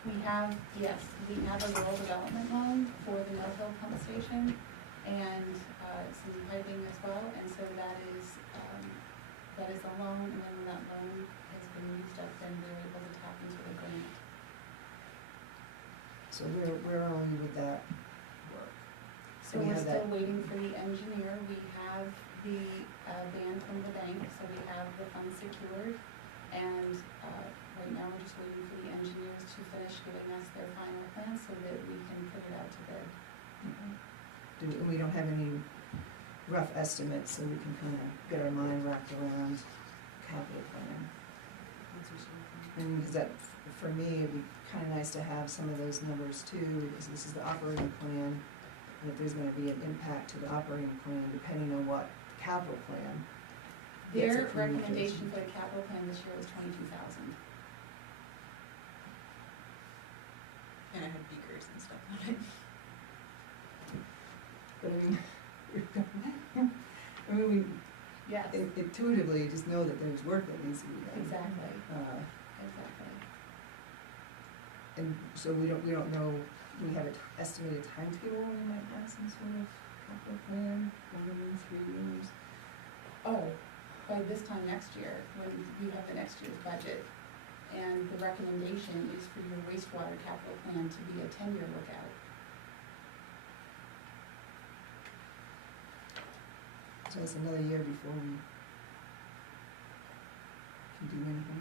We have a rural development loan for the Mill Hill pump station and some piping as well, and so that is the loan, and then when that loan has been used up, then we're able to tap into the grant So where are we with that work? So we we're have still that- waiting for the engineer, we have the ban from the bank, so we have the funds secured. And, right now, we're just waiting for the engineers to finish giving us their final plan so that we can put it out to bid. We don't have any rough estimates, so we can kind of get our mind wrapped around capital plan. And because that, for me, it'd be kind of nice to have some of those numbers too, because this is the operating plan. And if there's gonna be an impact to the operating plan, depending on what the capital plan gets Their approved. recommendation for the capital plan this year was 22,000. And I had beakers and stuff on it. But I mean, we Yes, intuitively just know that there's work that needs to be done. exactly, Uh, exactly. And so we don't know, do we have an estimated timetable, we might have some sort of capital plan, 1 year, 3 years? Oh, by this time next year, when you have the next year's budget, and the recommendation is for your wastewater capital plan to be a 10-year lookout. So it's another year before we can do anything?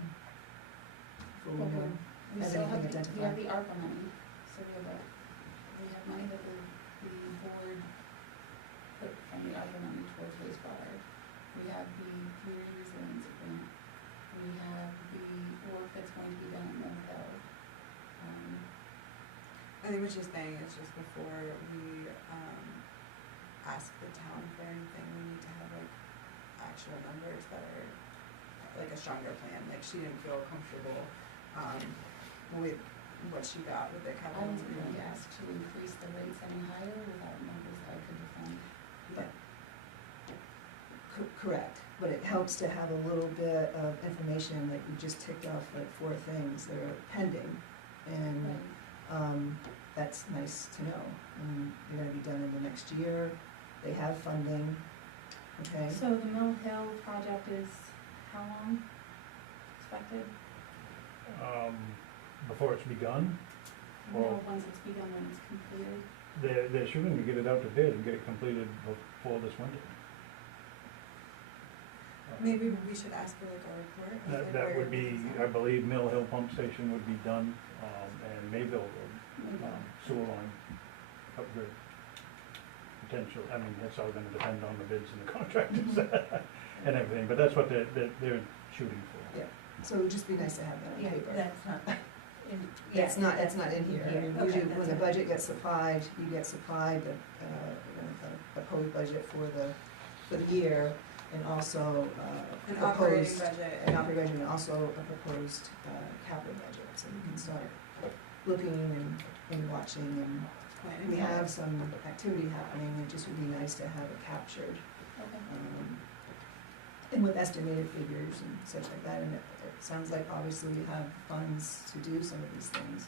Before we know, We Have still have, anything we have identified? the ARPA money, so we have money that the board put from the ARPA money towards wastewater. We have the community resilience grant, we have the work that's going to be done in Bethel. I think what she's saying is just before we, ask the town for anything, we need to have like actual numbers that are like a stronger plan, like she didn't feel comfortable, with what she got with the I capital. was really asked to increase the rates any higher without numbers that I could defend. but, correct, but it helps to have a little bit of information, like you just ticked off like 4 things that are pending, and, that's nice to know. And they're gonna be done in the next year, they have funding, okay? So the Mill Hill project is how long expected? Before it's begun, No, once it's begun, when it's completed. they're shooting to get it out to bid and get it completed before this winter. Maybe we should ask for like a report. of, like, That where would be, everything's I at. believe, Mill Hill Pump Station would be done, and Mayville Road, Maybe. sewer line upgrade. Potential, I mean, that's all gonna depend on the bids and the contractors and everything, but that's what they're shooting for. Yeah, so it would just be nice to have that on Yeah, paper. that's not in. That's not in here. I mean, Okay, usually when that's the all. budget gets supplied, you get supplied the proposed budget for the year, and also An operating proposed, budget. an operating budget, and also a proposed capital budget, so you can start looking and watching, and Planning. we have some activity happening, it just would be nice to have it captured. Okay. And with estimated figures and such like that, and it sounds like obviously you have funds to do some of these things.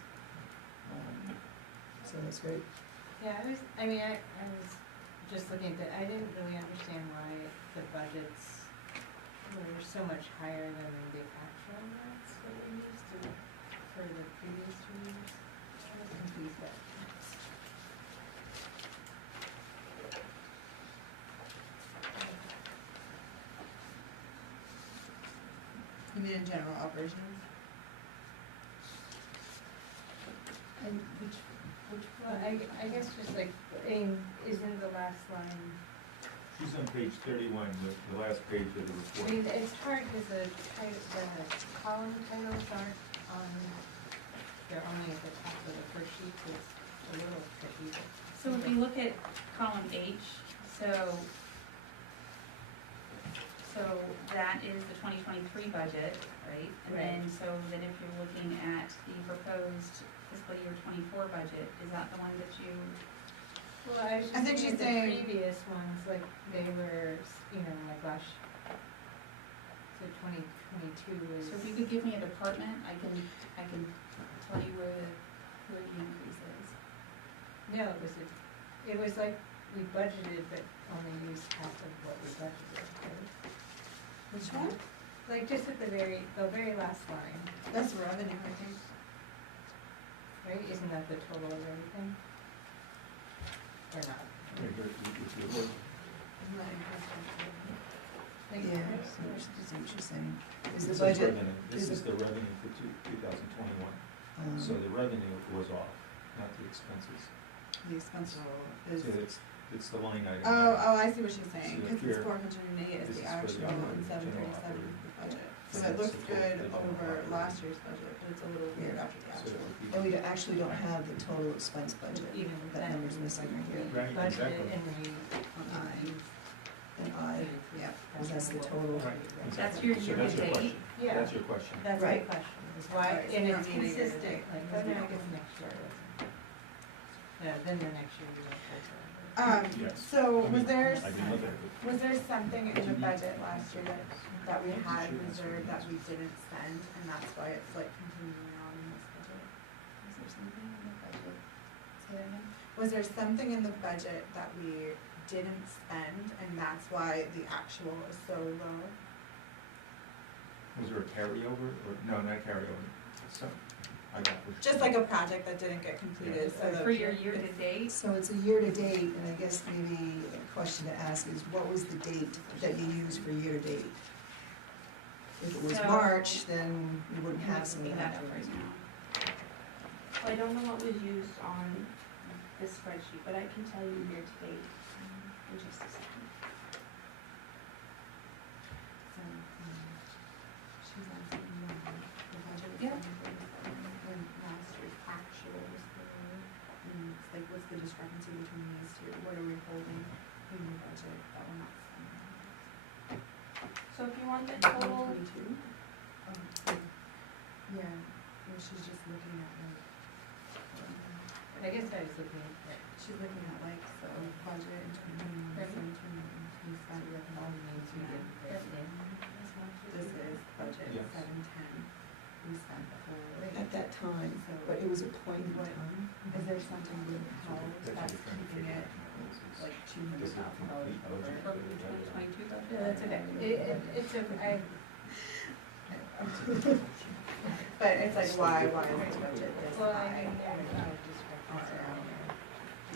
So that's great. Yeah, I was just looking at I didn't really understand why the budgets were so much higher than the actual ones that we used to, for the previous 2 years. I was confused by that. You mean in general operations? And which Well, one? I guess just like, isn't the last line, She's on page 31, the last page of the I report. mean, it's hard because the column titles aren't on, they're only at the top of the first sheet, so it's a little tricky. So if you look at column H, so that is the 2023 budget, right? And then, so then if you're looking at the proposed fiscal year 24 budget, is that the one that you, Well, I was I just think thinking she's of the saying- previous ones, like, they were, like last, so 2022 was. so if you could give me a department, I can tell you where the increase is. No, it was like, we budgeted, but only used half of what we budgeted, right? Which one? Like, just at the very last line. That's revenue, I think. right? Isn't that the total of everything? Or not? Isn't that inclusive? Yeah, so I see what you're saying. Is the This is budget, revenue. This is the revenue for 2021. So the revenue was off, not the expenses. The expense is. So it's the line item. Oh, I see what she's saying, So cause here, it's 408 is this the is for the actual operating, and general 737 operating. is the budget. So So it that's looks the total, good the general over operating. last year's budget, but it's a little weird after the So actual. it would be- and we actually don't have the total expense budget. Even That number's missing right here. Right, Budget exactly. and we. And yeah, because that's the total. Right, That's exactly. your So that's your year-to-date? question. Yeah. That's your question. That's my Right. question, is why, Right, so and you it's don't need a consistent, year-to-date. like, Doesn't oh, no, I make guess sense. next year it isn't. Yeah, then the next year you won't pay for it. Yes. So I mean, was there, I can look at it. was there something in the budget last year that we had reserved that we didn't spend, and that's why it's like continuing on in this budget? Is there something in the budget? Say that again? Was there something in the budget that we didn't spend, and that's why the actual is so low? Was there a carryover, or, no, not carryover, so, I got what you're Just like a project that didn't get completed, so that. For your year-to-date? So it's a year-to-date, and I guess maybe a question to ask is, what was the date that you used for year-to-date? If it was So- March, then we wouldn't have some We of have that it right numbers. now. Well, I don't know what was used on this spreadsheet, but I can tell you year to date in just a second. So, she's asking, the budget is Yeah. 737, when last year's actual was lower, and it's like, what's the discrepancy between these two? What are we holding in the budget that we're not spending? So if you want the total, 122? Yeah, well, she's just looking at like, I guess I was looking at, she's looking at like, so budget in 2021, Revenue. 2022, we spent all the names we did. This is budget Yes. 710, we spent the whole. At that time, So but it was a point in What- time. Is there something with health That's what that's you're trying to keeping figure it out. like $200,000 over? For your 2022 budget? No, that's okay, it's okay, But it's like, why is the budget this well, high? I mean, there's no discrepancy around there.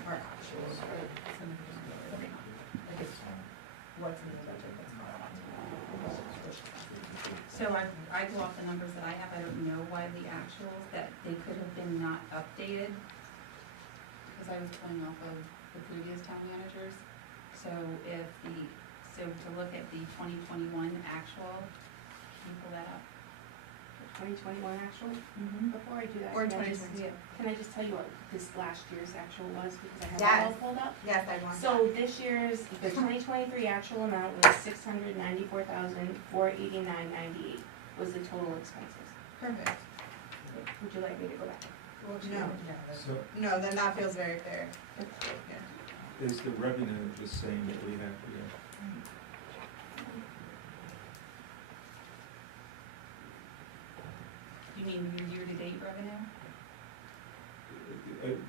Or actual, or something, like it's, what's in the budget that's not. So I go off the numbers that I have, I don't know why the actuals, that they could have been not updated. Because I was pulling off of the previous town managers. So to look at the 2021 actual, can you pull that up? 2021 actual, Mm-hmm. before I do that, Or can I just, 2022. can I just tell you what this last year's actual was, because I have it Yes. all pulled up? Yes, I want that. So this year's, the 2023 actual amount was $694,489.98 was the total expenses. Perfect. Would you like me to go back? No, So, no, then that feels very fair. Yeah. is the revenue the same that we have here? You mean your year-to-date revenue?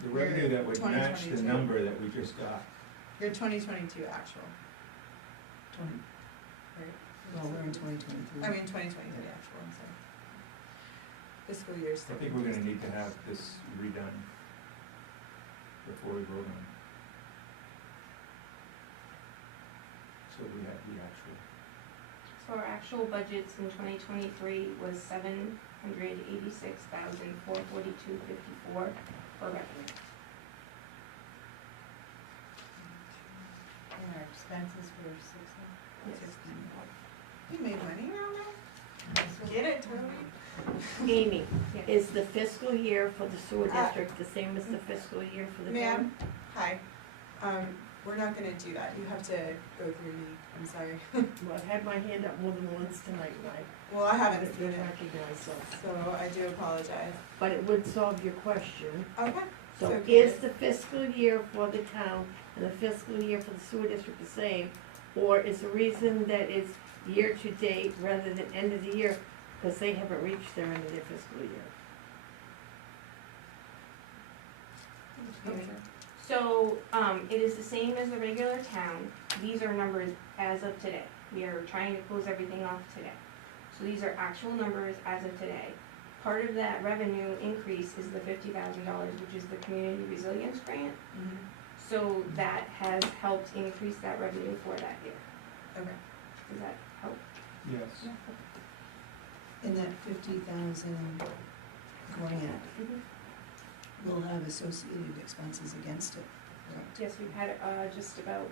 The revenue that would match the 2022. number that we just got. Your 2022 actual, Twenty, right? well, we're in 2023. I mean, 2023 actual, I'm sorry. Fiscal year I think we're gonna need to have this redone before we vote on it. So we have the actual. So our actual budgets in 2023 was $786,442.54 for revenue. And our expenses were 600. You made money around that? Get it, Toby? Amy, Yes. is the fiscal year for the sewer Uh, district the same as the fiscal year for the town? Ma'am, hi. We're not gonna do that. You have to go through me. I'm sorry. Well, I've had my hand up more than once tonight, and I Well, I haven't seen didn't it, recognize so. so I do apologize. But it would solve your question. Okay. So So is good. the fiscal year for the town and the fiscal year for the sewer district the same? Or is the reason that it's year to date rather than end of the year, because they haven't reached their end of their fiscal year? So, it is the same as the regular town. These are numbers as of today. We are trying to close everything off today. So these are actual numbers as of today. part of that revenue increase is the $50,000, which is the community resilience grant. So that has helped increase that revenue for that year. Okay. Does that help? Yes. And that 50,000 grant will have associated expenses against it, correct? Yes, we've had just about,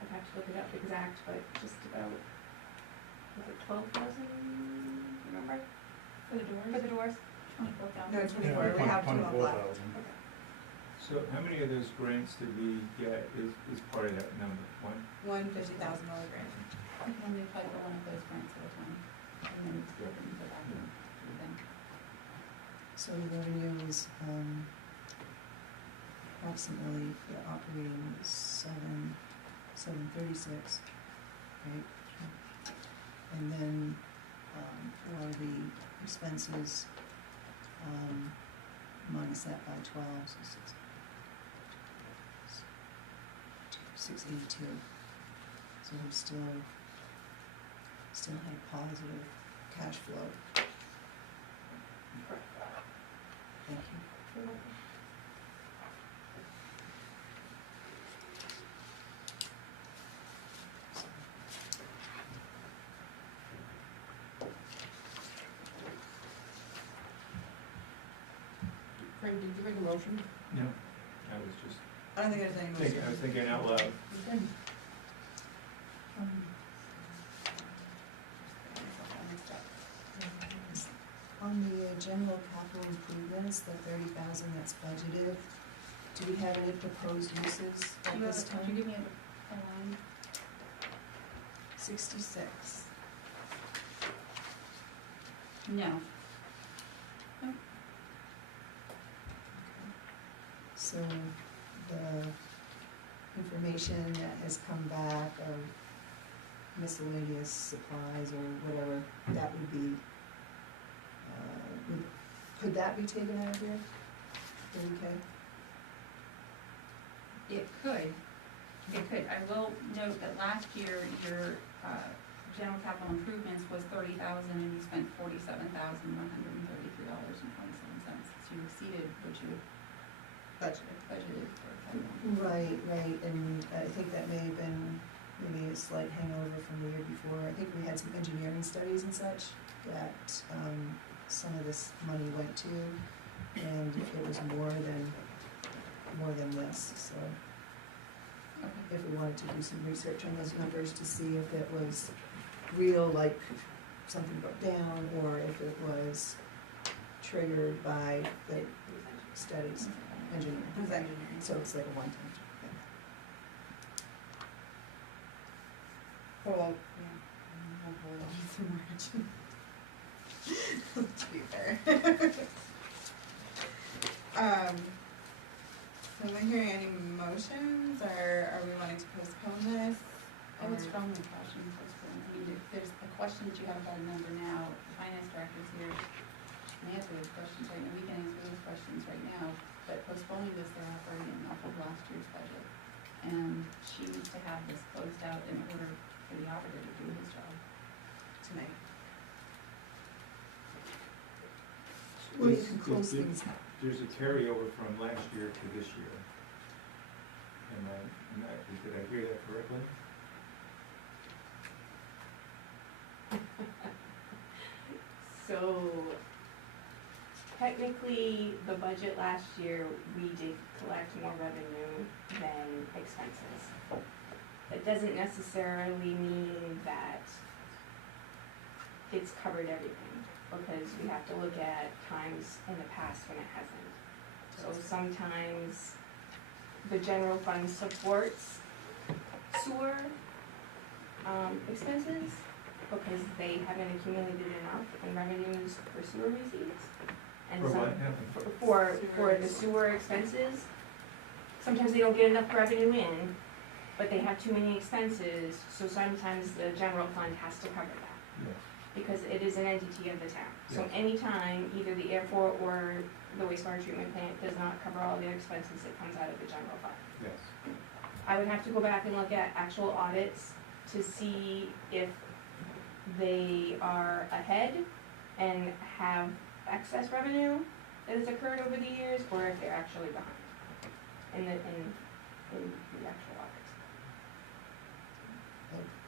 I'd have to look it up exact, but just about, was it 12,000, remember? For the doors? For the doors? 24,000. No, 24, we have 12 left. 24,000. So how many of those grants did we get is part of that number? One? $50,000 grant. You can only apply for one of those grants at a time, and then it's broken into that thing. So the revenue is approximately, for the operating is 736, right? And then for the expenses, minus that by 12, so 682. So we've still had a positive cash flow. Thank you. Frank, did you make a motion? No. I was just I don't think there's any motion. I was thinking out loud. On the general capital improvements, the 30,000 that's budgeted, do we have any proposed uses at this time? Could you give me a line? 66. No. So the information that has come back of miscellaneous supplies or whatever, that would be, could that be taken out of here? Okay. It could. I will note that last year, your general capital improvements was $30,000 and you spent $47,133.27. So you exceeded what you budgeted for capital. Right, and I think that may have been maybe a slight hangover from the year before. I think we had some engineering studies and such that some of this money went to, and it was more than this, so if we wanted to do some research on those numbers to see if it was real, like something broke down, or if it was triggered by the studies, engineering. It was engineering. So it's like a one-time thing. Well, yeah, hopefully it'll be some margin. To be fair. So am I hearing any motions, or are we wanting to postpone this? I would strongly caution postpone. I mean, if there's a question that you have about a number now, the finance director's here, she can answer those questions right now, we can answer those questions right now, but postponing this, they're operating off of last year's budget. And she needs to have this closed out in order for the auditor to do his job. Tonight. Well, you can close things out. There's a carryover from last year to this year. Did I hear that correctly? So technically, the budget last year, we did collect more revenue than expenses. That doesn't necessarily mean that it's covered everything, because we have to look at times in the past when it hasn't. So sometimes the general fund supports sewer expenses because they haven't accumulated enough in revenues for sewer receipts. And For some, what happened? for the sewer expenses, sometimes they don't get enough revenue in, but they have too many expenses, so sometimes the general fund has to cover that. Yes. Because it is an entity of the town. So Yes. anytime either the airport or the wastewater treatment plant does not cover all their expenses, it comes out of the general fund. Yes. I would have to go back and look at actual audits to see if they are ahead and have excess revenue that has occurred over the years, or if they're actually behind in the actual audits.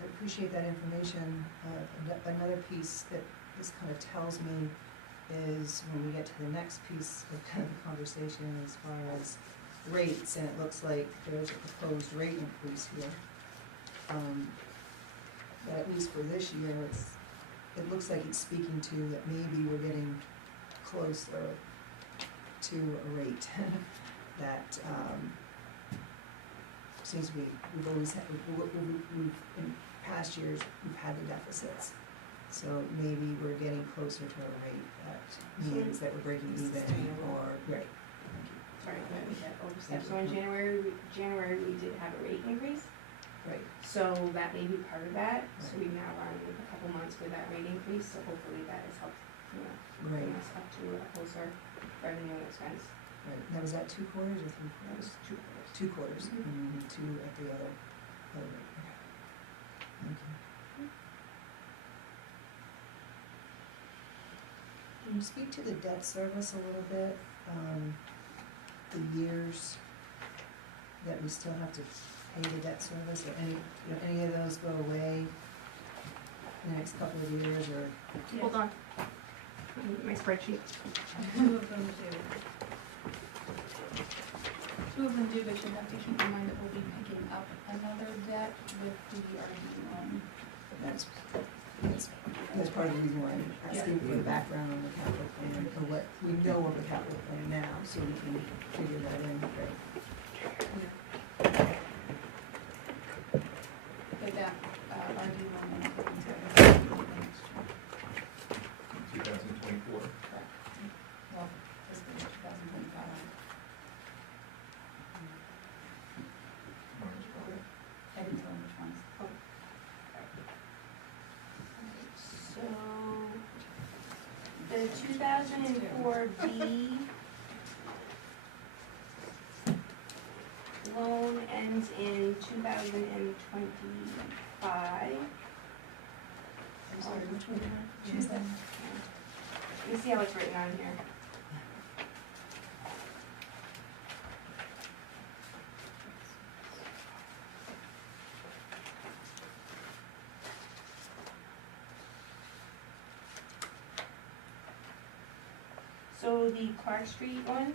I appreciate that information. Another piece that this kind of tells me is when we get to the next piece of kind of the conversation as far as rates, and it looks like there's a proposed rate increase here. But at least for this year, it looks like it's speaking to that maybe we're getting closer to a rate that, seems we've always had, we've, in past years, we've had the deficits. So maybe we're getting closer to a rate that means that we're breaking even or, right. Sorry, that overstep. So in January, we did have a rate increase. Right. So that may be part of that. So we've now run a couple months with that rate increase, so hopefully that has helped, bring us up to a closer revenue and expense. Right. Now, was that 2 quarters or 3 That quarters? was 2 quarters. 2 quarters, and we need 2 at the other rate. Okay. Thank you. Can you speak to the debt service a little bit? The years that we still have to pay the debt service, or any of those go away in the next couple of years, or? Hold on. My spreadsheet. Two of them do. Two of them do, but you have to keep in mind that we'll be picking up another debt with the RD loan. That's part of the reason why I'm asking for the background on the capital plan, or what we know of the capital plan now, so we can figure that in, right? But that, RD loan won't go into next year. 2024. Correct. Well, fiscal year 2025. I didn't tell them which ones. So, the 2004 B loan ends in 2025. I'm sorry, which one? Choose that. Let me see how it's written on here. So the Clark Street one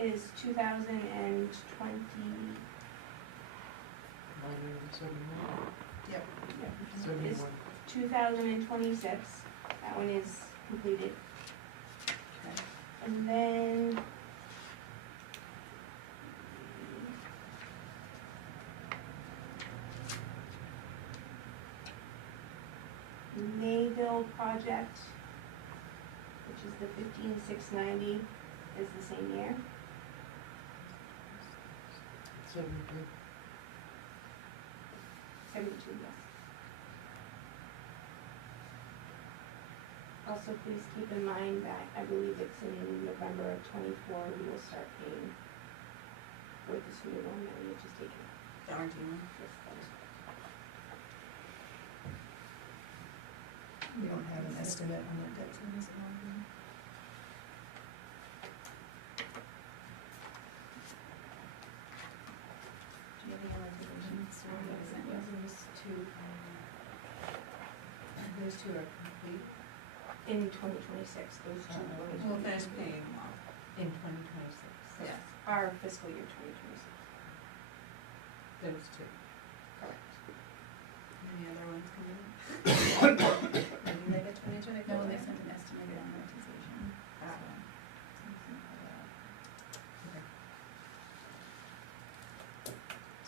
is 2020. 971. Yep. Is 71. 2026. That one is completed. And then Mayville project, which is the 15690, is the same year. 72. 72, yes. Also, please keep in mind that I believe it's in November of 24, we will start paying with the sewer loan that we had just taken. The RD loan. Yes, that is correct. We don't have an estimate on that debt service at all, do we? Do you have any reservations? Those two are complete In 2026, those two We'll finish paying them off. in 2026. Yes. are fiscal year 2026. Those two. Correct. Any other ones coming in? Maybe they get 2024. No, they sent an estimated amortization.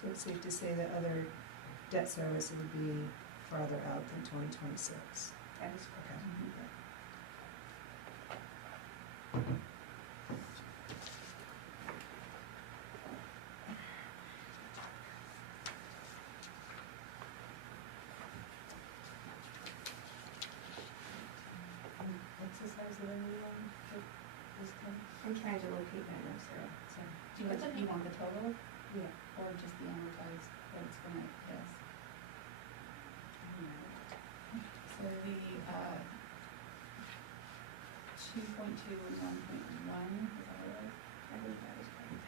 So it's safe to say that other debt service would be farther out than 2026. That is correct. What's the size of the new one that was coming? I'm trying to locate that now, Sarah. So, do you want the total Yeah. or just the amortized that it's gonna, yes? So the, 2.2 and 1.1, is that what it was? I believe that is correct.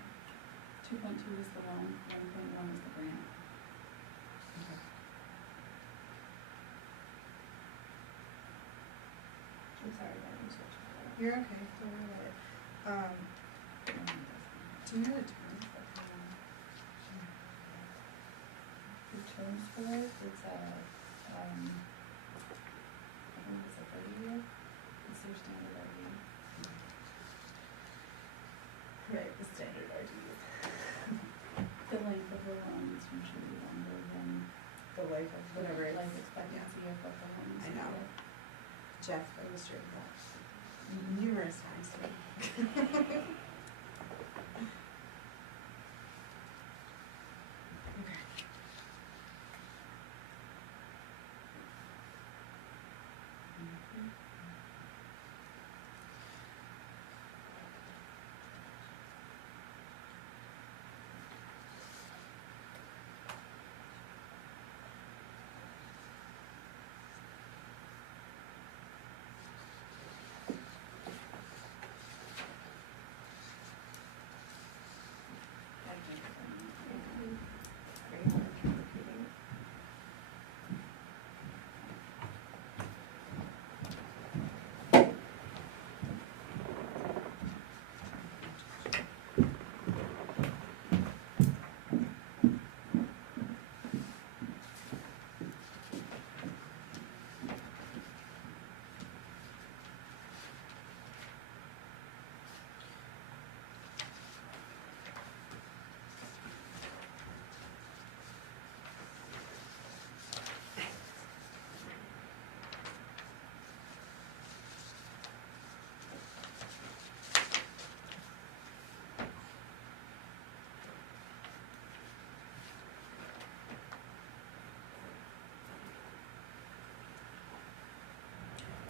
2.2 is the loan, 1.1 is the grant. I'm sorry, that was such a. You're okay, don't worry about it. Do you know the terms of the loan? The terms for it, it's a, I think it's a 30-year, it's their standard RD. Right, the standard RD. The length of the loan is usually longer than The life of whatever it's. life expectancy of what the loan is. I know. Jeff illustrated that numerous times to me. Okay. Very hard to repeating.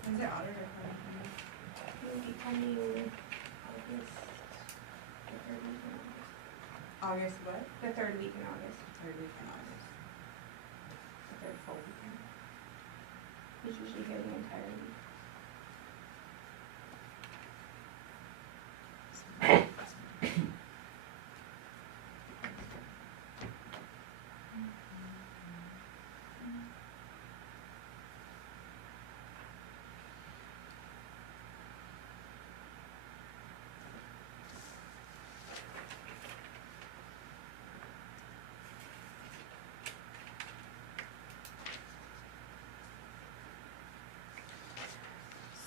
When's the auditor coming? It will be coming August, the third week in August. August what? The third week in August, Third week in August. the third full weekend. He's usually here the entire week.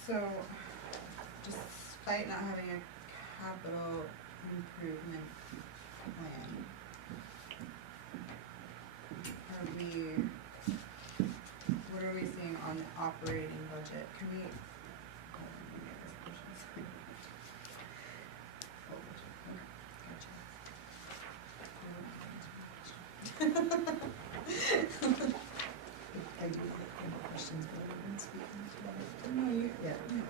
So, despite not having a capital improvement plan, are we, what are we seeing on the operating budget? Can we, oh, let me get this question. Oh, gotcha. I do have questions, but I didn't speak into that. No, you, Yeah. no.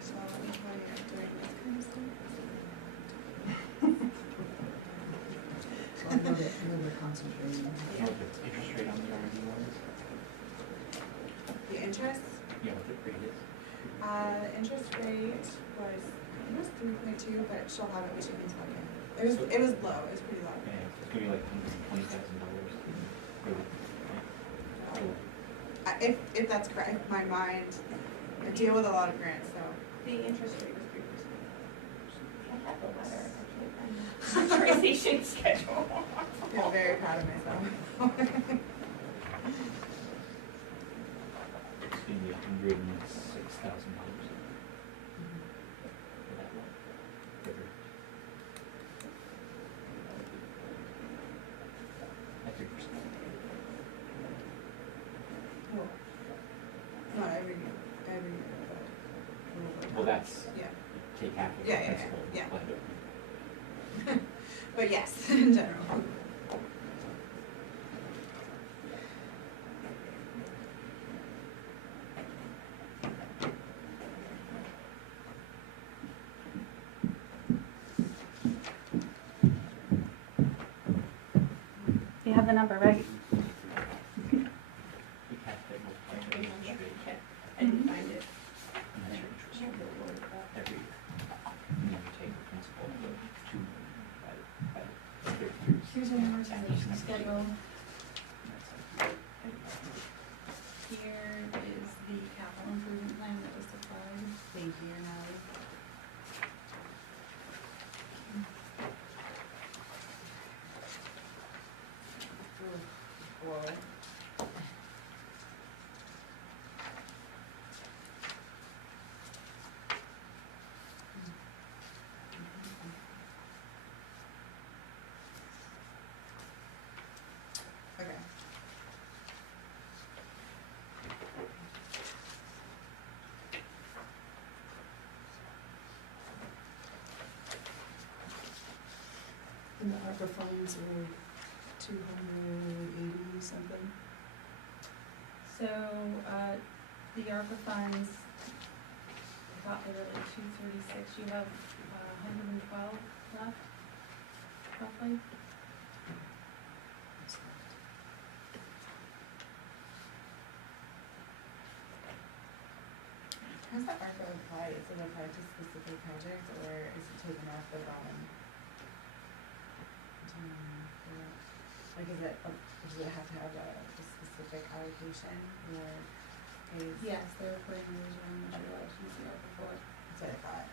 So let me tell you, I'm doing this kind of stuff. So I know they're concentrating. Yeah, the interest rate on the RMD loans, The interest, yeah, what the rate is. the interest rate was, it was 3.2, but she'll have it when she comes back in. It was low, it was pretty low. Yeah, it's gonna be like $20,000. If that's correct, my mind, I deal with a lot of grants, so. The interest rate was 3%. I have the letter, actually, amortization schedule. I feel very proud of myself. It's gonna be $106,000. For that loan. At 3%. Well, not every year, but a little bit. Well, that's, Yeah, take half of the Yeah, yeah, yeah, principal. yeah. But but yes, in general. You have the number, right? we have to multiply the interest rate. amortization schedule. Here is the capital improvement plan that was supplied. Thank you, Natalie. Whoa. Okay. And the ARPA funds are 280 something. So, the ARPA funds, I thought they were like 236, you have, 112 left, roughly? How's that ARPA applied? Is it applied to specific projects or is it taken off the bottom? Like, is it, does it have to have a specific allocation or is? Yes, they're putting those in the allowed to use the ARPA for. That's what I thought.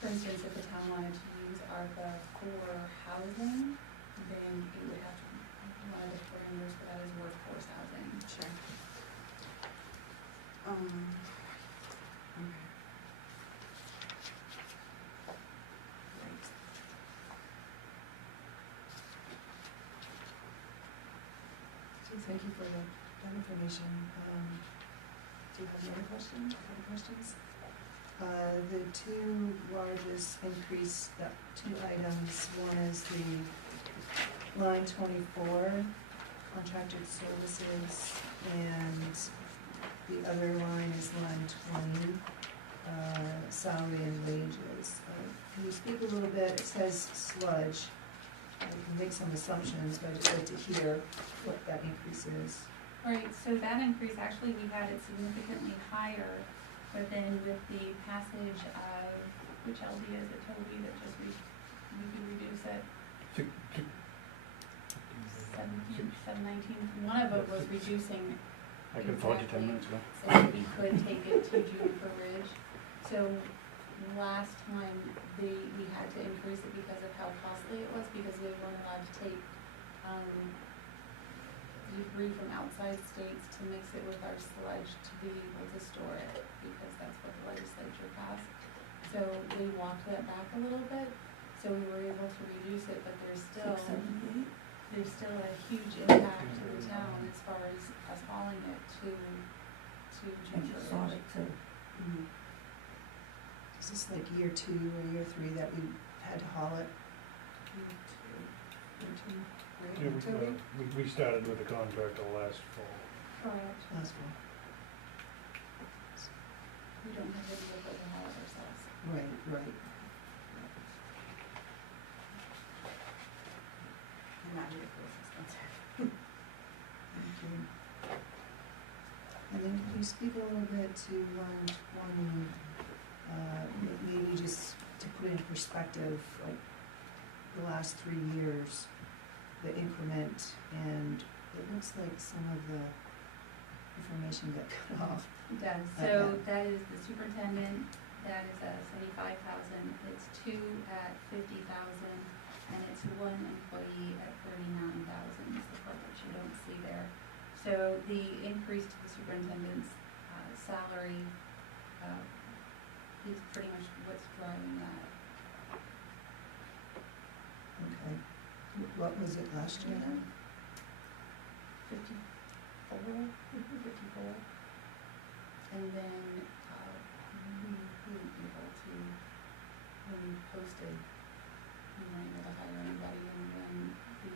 For instance, if the town wanted to use ARPA for housing, then it would have to, one of the parameters for that is workforce housing. Sure. Okay. Right. So thank you for that information. Do you have any other questions? Other questions? The two largest increase, two items, one is the line 24, contracted services, and the other line is line 20, salary and wages. Can you speak a little bit? It says sludge. You can make some assumptions, but I'd just like to hear what that increase is. Right, so that increase, actually, we had it significantly higher, but then with the passage of, which LD is it, Toby, that just we could reduce it? 719, one of it was reducing. I can forward you 10 minutes ago. So that we could take it to Juniper Ridge. So last time, we had to increase it because of how costly it was, because we weren't allowed to take, debris from outside states to mix it with our sludge to be able to store it, because that's what the legislature passed. So we walked that back a little bit, so we were able to reduce it, but there's still a huge impact to the town as far as us hauling it to Juniper Ridge. Mhm. Is this like year 2 or year 3 that we had to haul it? Year two, Yeah, right, Toby? we started with the contractor last fall. Correct. Last one. We don't have the vehicle to haul it ourselves. Right, right. I'm not here for this expensive. Thank you. And then can you speak a little bit to line 20, maybe just to put in perspective, like the last 3 years, the increment, and it looks like some of the information got cut off. It does, so that is the superintendent, that is at 75,000, it's 2 at 50,000, and it's 1 employee at 39,000 is the part that you don't see there. So the increase to the superintendent's salary is pretty much what's driving that. Okay. What was it last year then? 54. And then, we weren't able to, when we posted, we weren't able to hire anybody, and then the,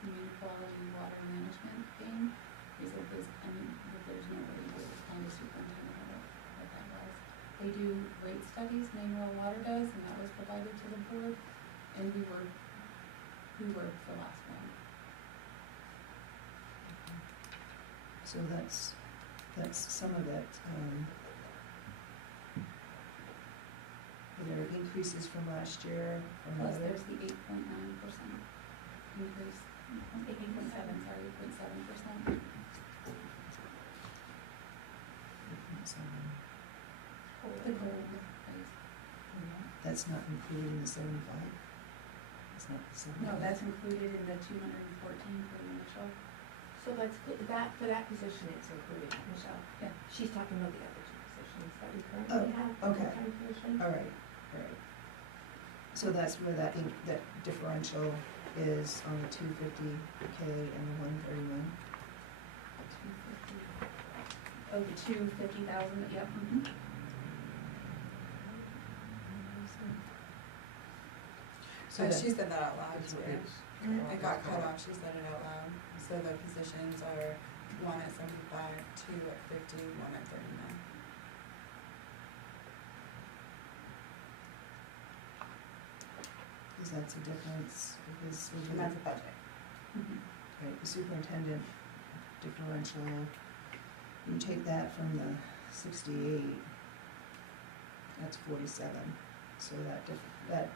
community quality water management thing, is that there's, that there's nobody that was kind of superintendent of what that was. They do rate studies, Manuel Water does, and that was provided to the board, and we were the last one. So that's some of it. There are increases from last year, from Plus other, there's the 8.9% increase, 8.7, sorry, 8.7%. The gold raise. that's not included in the 75? It's not the 75? No, that's included in the 214 for the initial. So that's, that, for that position, it's included, Michelle. Yeah. She's talking about the other two positions that we Oh, currently have. okay. full-time position. All right, all right. So that's where that that differential is on the 250K and the 131? 250. Oh, the 250,000, yep. Mm-hmm. So that- she said that out loud That's too. what it is. It got cut off, she said it out loud. So the positions are one at 75, two at 50, one at 39. Because that's a difference, because we And that's a budget. Mm-hmm. right, the superintendent differential, you take that from the 68, that's 47. So that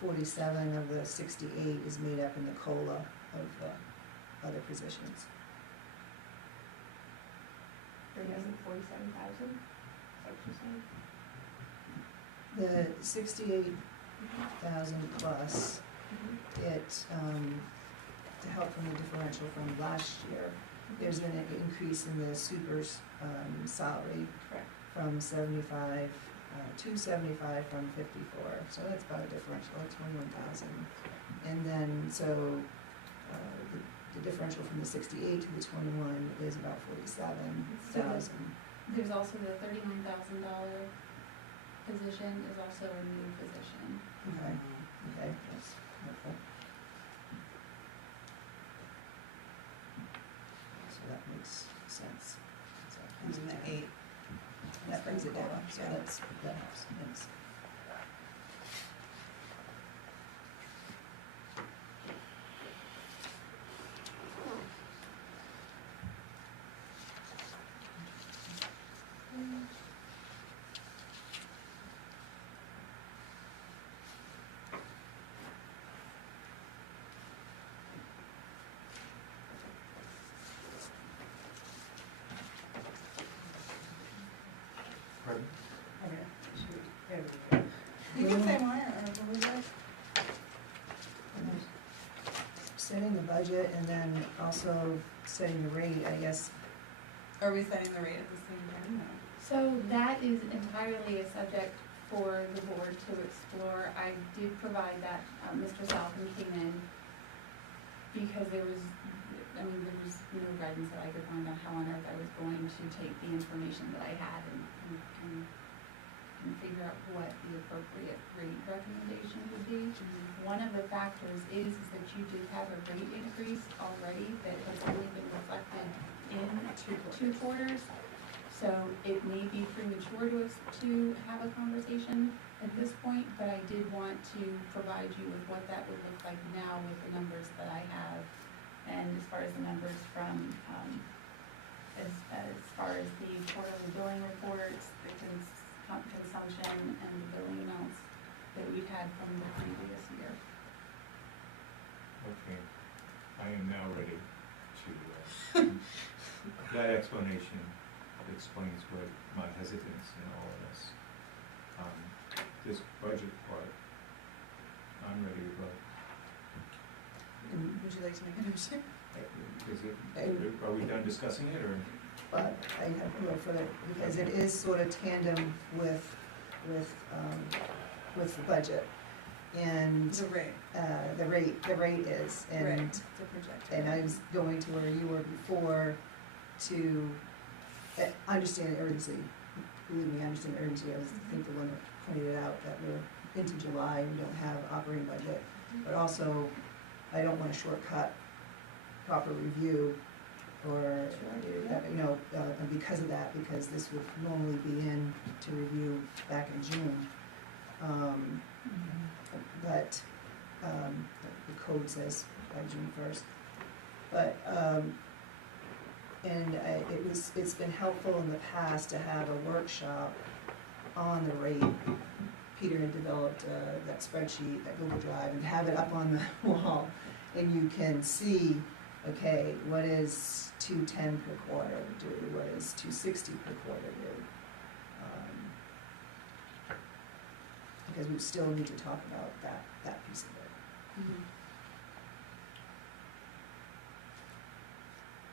47 of the 68 is made up in the COLA of the other positions. 47,000, is that what you're saying? The 68,000 plus, it, to help from the differential from last year, there's been an increase in the super's salary Correct. from 75 to 75 from 54, so that's about a differential of 21,000. And then, so the differential from the 68 to the 21 is about 47,000. There's also the $39,000 position is also a new position. Okay, okay, that's helpful. So that makes sense. So that And brings then it the down. 8. That brings it down, so Yeah. that helps, thanks. Pardon? There we go. You can say more, or what was it? Setting the budget and then also setting the rate, I guess. Are we setting the rate at the same time? No. So that is entirely a subject for the board to explore. I did provide that, Mr. Southam came in because there was no guidance that I could find on how on earth I was going to take the information that I had and figure out what the appropriate rate recommendation would be. One of the factors is that you did have a rate increase already that has only been reflected in two quarters. So it may be premature to have a conversation at this point, but I did want to provide you with what that would look like now with the numbers that I have. And as far as the numbers from, as far as the quarterly billing reports, the consumption and the billing amounts that we had from the previous year. Okay, I am now ready to, that explanation explains what my hesitance in all of this. This budget part, I'm ready to vote. Would you like to make a motion? Is it, are we done discussing it, or? But I have to go further, because it is sort of tandem with the budget. And The rate. the rate is, and, Right, the projected. and I was going to where you were before to understand the urgency. Believe me, I understand the urgency. I was, I think, the one that pointed it out that we're into July, we don't have operating budget. But also, I don't want to shortcut proper review or, and because of that, because this would normally be in to review back in June. But the code says by June 1st. But, and it's been helpful in the past to have a workshop on the rate Peter had developed that spreadsheet, that Google Drive, and have it up on the wall. And you can see, okay, what is 210 per quarter do, what is 260 per quarter do? Because we still need to talk about that piece of it.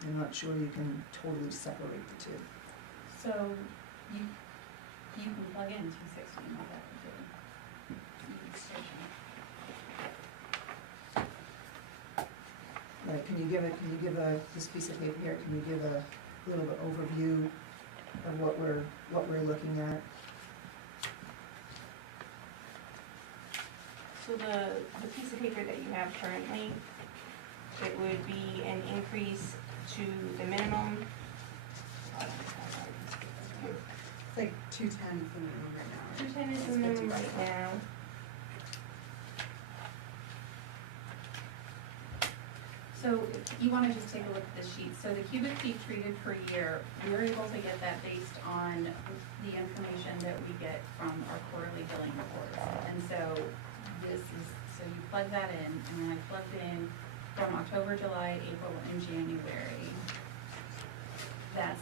I'm not sure you can totally separate the two. So you can plug in 260 and all that would do. You can search it. Right, can you give a, this piece of paper here, can you give a little bit overview of what we're looking at? So the piece of paper that you have currently, it would be an increase to the minimum. It's like 210 is the minimum right now. 210 is the minimum right now. So if you wanna just take a look at the sheet, so the cubic feet treated per year, we're able to get that based on the information that we get from our quarterly billing reports. And so this is, so you plug that in, and then I plugged in from October, July, April, and January. That's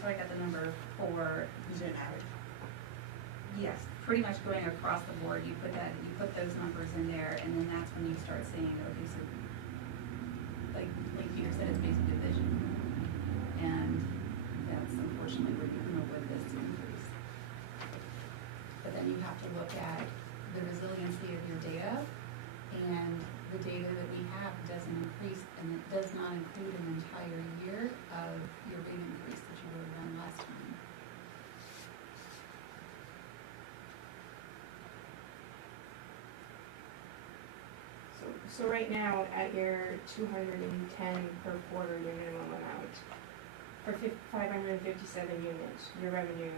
where I got the number for. You did an average. Yes, pretty much going across the board, you put those numbers in there, and then that's when you start saying, okay, so like Peter said, it's basic division. And that's unfortunately where you come up with this increase. But then you have to look at the resiliency of your data, and the data that we have doesn't increase, and it does not include an entire year of your rate increase that you would have done last time. So right now, at your 210 per quarter, your minimum amount, for 557 units, your revenue,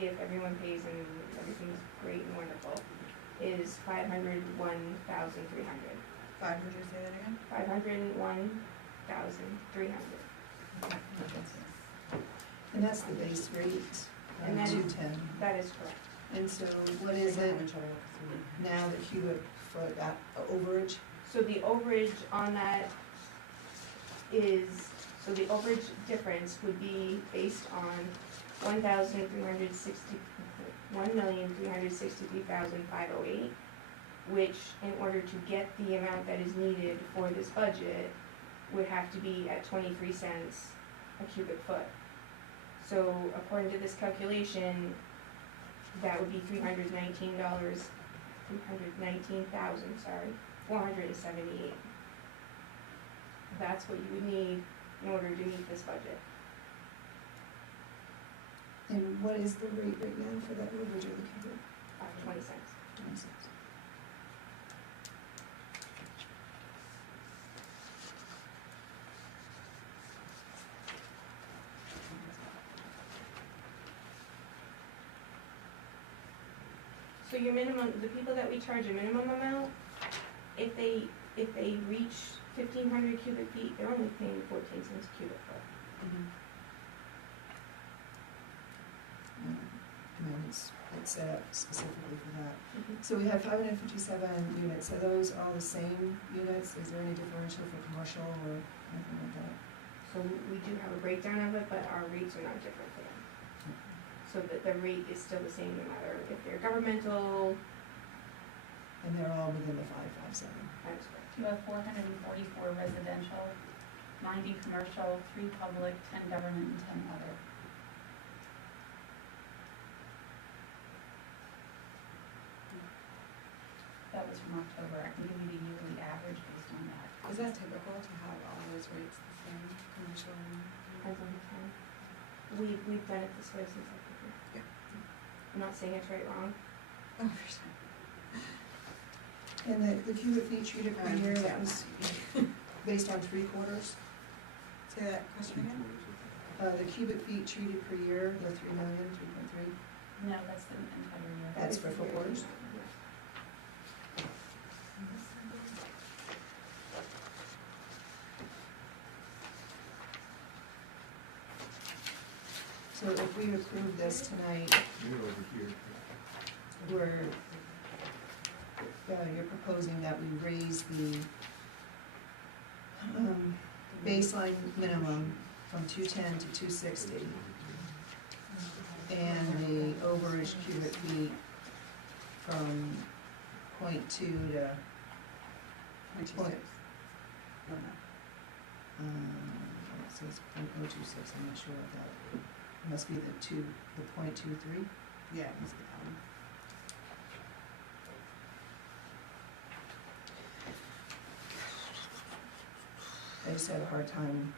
if everyone pays and everything's great and wonderful, is 501,300. 500, say that again? 501,300. And that's the base rate, And that is- 210. That is correct. And so what is it now, the cubic foot overage? So the overage on that is, so the overage difference would be based on 1,363,508, which in order to get the amount that is needed for this budget would have to be at 23 cents a cubic foot. So according to this calculation, that would be $478. That's what you would need in order to meet this budget. And what is the rate right now for that overage of the cubic? 20 cents. 20 cents. So your minimum, the people that we charge a minimum amount, if they reach 1,500 cubic feet, they're only paying 14 cents a cubic foot. And it's set up specifically for that. So we have 557 units. Are those all the same units? Is there any differential for commercial or anything like that? So we do have a breakdown of it, but our rates are not different for them. So that the rate is still the same no matter if they're governmental. And they're all within the 557? That's correct. You have 444 residential, 90 commercial, 3 public, 10 government, and 10 other. That was from October. I can give you the yearly average based on that. Is that typical to have all those rates the same, commercial and? Depends on the time. We've done it this way since I've been here. Yeah. I'm not saying it's right or wrong. Oh, for sure. And the cubic feet treated per year, that was based on 3/4? Say that question again? The cubic feet treated per year, the 3 million, 3.3, No, that's the entire year. that's for foot quarters? So if we approve this tonight, You're over here. you're proposing that we raise the baseline minimum from 210 to 260, and the overage cubic feet from 0.2 to Point two Point. six. No, no. it says 0.026, I'm not sure what that, it must be the 0.23. Yeah, it must be that one. I just have a hard time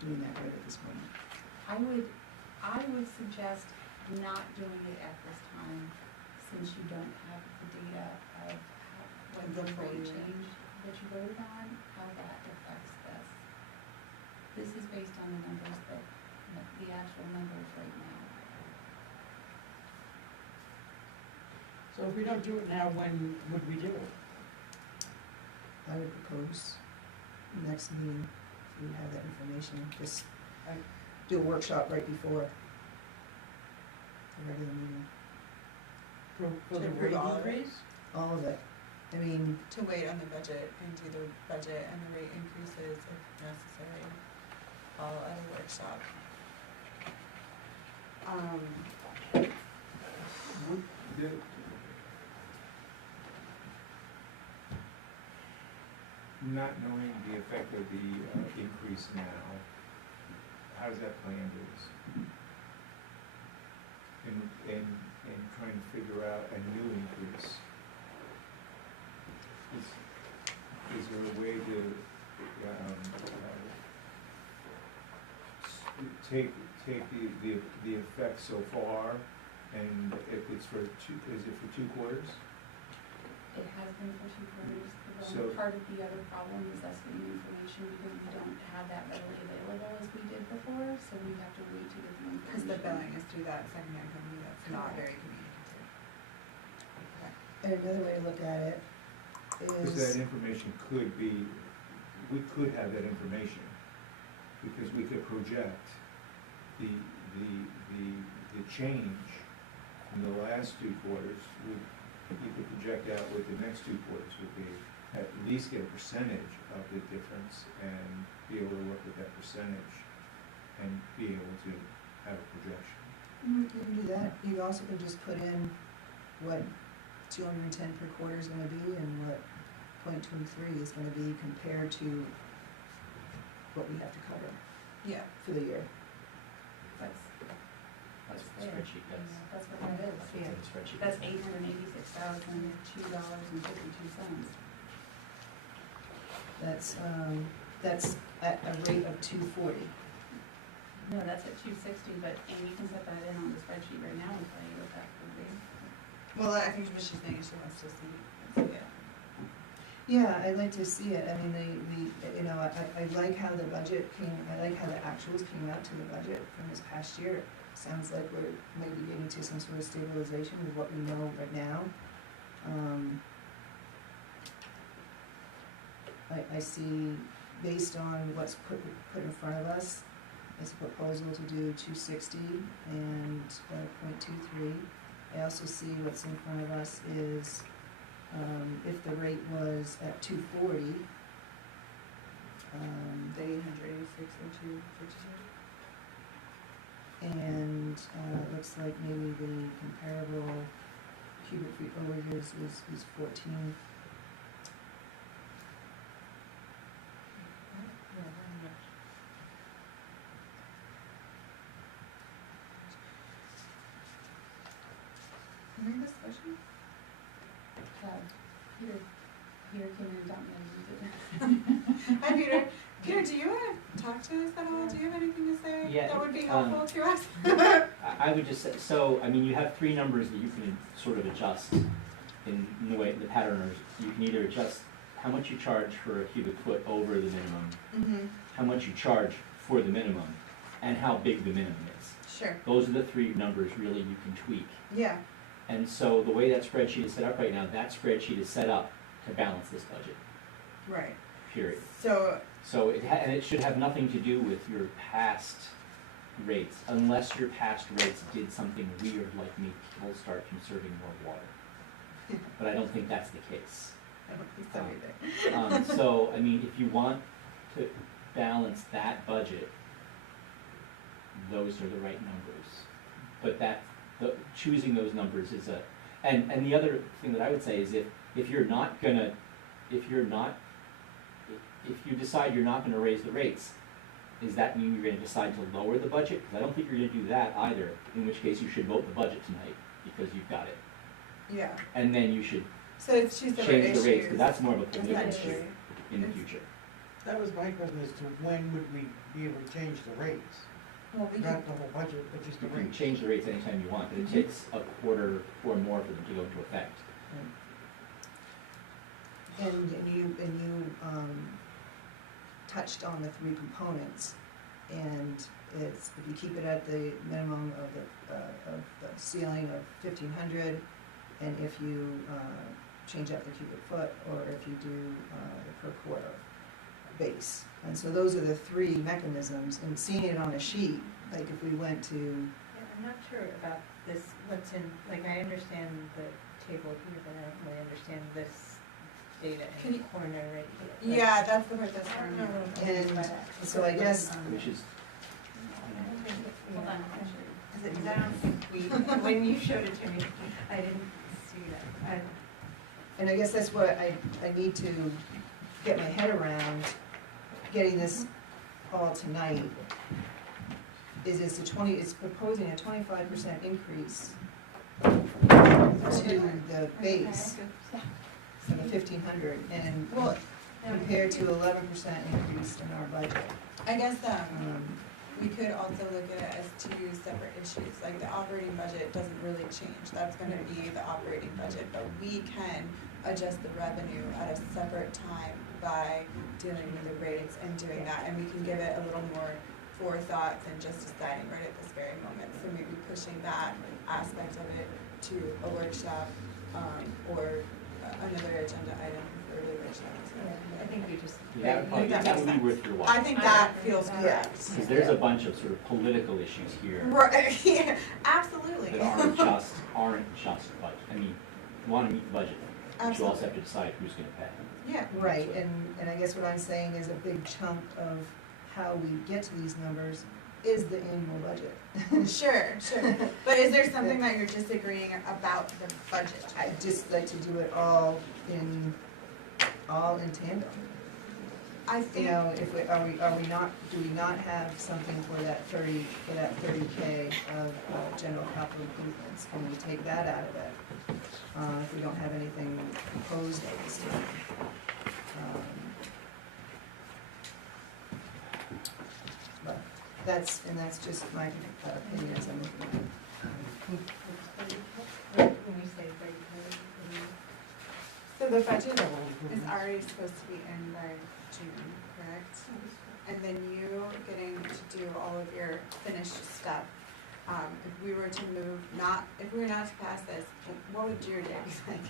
doing that right at this moment. I would suggest not doing it at this time, since you don't have the data of what the rate change that you voted on, how that affects this. This is based on the numbers the actual numbers right now. So if we don't do it now, when would we do it? I would propose next meeting, if we have that information, just do a workshop right before the regular meeting. For To the approve rate all of it? increase? All of it. I mean, To wait on the budget and do the budget and the rate increases if necessary, all at a workshop. Would not knowing the effect of the increase now, how does that play into this? And trying to figure out a new increase? Is there a way to take the effect so far, and if it's for two, is it for 2 quarters? It has been for 2 quarters. So- Part of the other problem is us getting information, because we don't have that readily available as we did before, so we have to wait to get the information. Because the billing is through that secondary company that's not very communicative. and another way to look at it Because that is, information could be, we could have that information, because we could project the change from the last 2 quarters, you could project out what the next 2 quarters would be, at least get a percentage of the difference, and be able to work with that percentage, and be able to have a projection. you can do that. You also can just put in what 210 per quarter is gonna be and what 0.23 is gonna be compared to what we have to cover Yeah. for the year. That's That's what the there. spreadsheet does. Yeah, that's what that is. That's what the spreadsheet That's does. $886,002.52. That's at a rate of 240. No, that's at 260, but Amy can set that in on the spreadsheet right now and tell you what that would be. Well, I think what she's saying is she wants to see it. Yeah, I'd like to see it. I mean, I like how the budget I like how the actuals came out to the budget from this past year. Sounds like we're maybe getting to some sort of stabilization with what we know right now. I see, based on what's put in front of us, is a proposal to do 260 and 0.23. I also see what's in front of us is, if the rate was at 240, The 886 and 252. and it looks like maybe the comparable cubic feet overages is 14. Can I ask this question? Peter came in and dumped me and used it. Hi, Peter. Peter, do you want to talk to us at all? Do you have anything to say Yeah, that would be helpful to us? I would just say, so, I mean, you have 3 numbers that you can sort of adjust in the way, the pattern, or you can either adjust how much you charge for a cubic foot over the minimum, Mm-hmm. how much you charge for the minimum, and how big the minimum is. Sure. Those are the 3 numbers really you can tweak. Yeah. And so the way that spreadsheet is set up right now, that spreadsheet is set up to balance this budget, Right. period. So So and it should have nothing to do with your past rates, unless your past rates did something weird, like make people start conserving more water. But I don't think that's the case. I don't think so either. So, I mean, if you want to balance that budget, those are the right numbers. But choosing those numbers is and the other thing that I would say is if you decide you're not gonna raise the rates, does that mean you're gonna decide to lower the budget? Because I don't think you're gonna do that either, in which case you should vote the budget tonight, because you've got it. Yeah, And then you should so it's two separate change issues. the rates, because that's more of a political essentially. issue in the future. That was my question as to when would we be able to change the rates? Well, we Not could, the whole budget, but just the You can rates. change the rates anytime you want, but it takes a quarter or more for them to go into effect. And you touched on the three components, and it's, if you keep it at the minimum of the ceiling of 1,500, and if you change out the cubic foot, or if you do the per quarter base. And so those are the three mechanisms, and seeing it on a sheet, like if we went to, Yeah, I'm not sure about this, what's in, like, I understand the table here, but I don't really understand this data Can in the you- corner right here. yeah, that's the part that's I hard. don't know. and so I guess, Which is, Hold on, Is it down? When you showed it to me, I didn't see that. and I guess that's what I need to get my head around, getting this all tonight, it's proposing a 25% increase to the base for the 1,500, and Well, compared to 11% increase in our budget. I guess, we could also look at it as two separate issues, like the operating budget doesn't really change, that's gonna be the operating budget, but we can adjust the revenue at a separate time by dealing with the rates and doing that, and we can give it a little more forethought than just deciding right at this very moment, so maybe pushing that aspect of it to a workshop, or another agenda item for the workshop. I think you just. that would be worth your while. I think that feels correct. Because there's a bunch of sort of political issues here Right, yeah, absolutely. that aren't just budget. I mean, you wanna meet the budget, but you also have to decide who's gonna pay. Yeah, Right, and I guess what I'm saying is a big chunk of how we get to these numbers is the annual budget. sure. But is there something that you're disagreeing about the budget? I'd just like to do it all in tandem. I You think, know, if we, are we not, do we not have something for that 30K of general capital improvements? Can we take that out of it? If we don't have anything proposed at this time. But that's just my opinion as I'm looking at it. When you say break, so the budget is already supposed to be in by June, correct? And then you getting to do all of your finished stuff. If we were to if we were not to pass this, what would your day be like?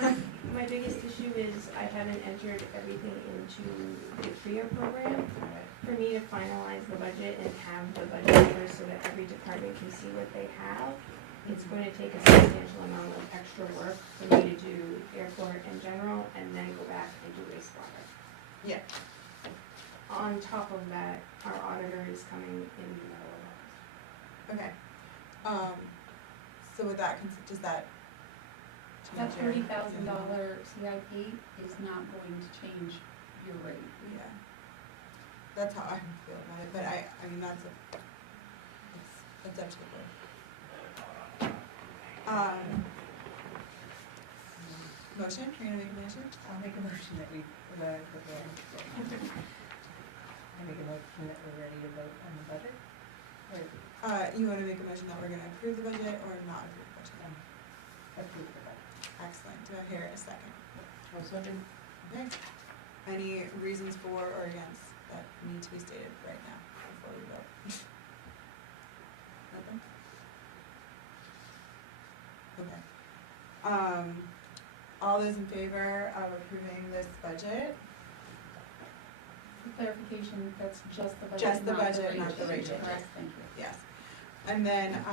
So my biggest issue is I haven't entered everything into the TRIA program. For me to finalize the budget and have the budget numbers so that every department can see what they have, it's going to take a substantial amount of extra work for me to do airport and general, and then go back and do wastewater. Yeah. On top of that, our auditor is coming in the middle of August. Okay. So with that, does that That change your- $30,000 CIP is not going to change your rate. Yeah. That's how I feel about it, but I mean, that's up to the board. Motion, you're gonna make a motion? I'll make a motion that we, I make a motion that we're ready to vote on the budget, or You wanna make a motion that we're gonna approve the budget or not approve the budget? approve the budget. Excellent, do I hear a second? I'll second. Okay. Any reasons for or against that need to be stated right now before we vote? Nothing? Okay. All those in favor of approving this budget? clarification, that's just the budget, Just the not the budget, rate not the rate change, changes. correct? Thank you. Yes. And then,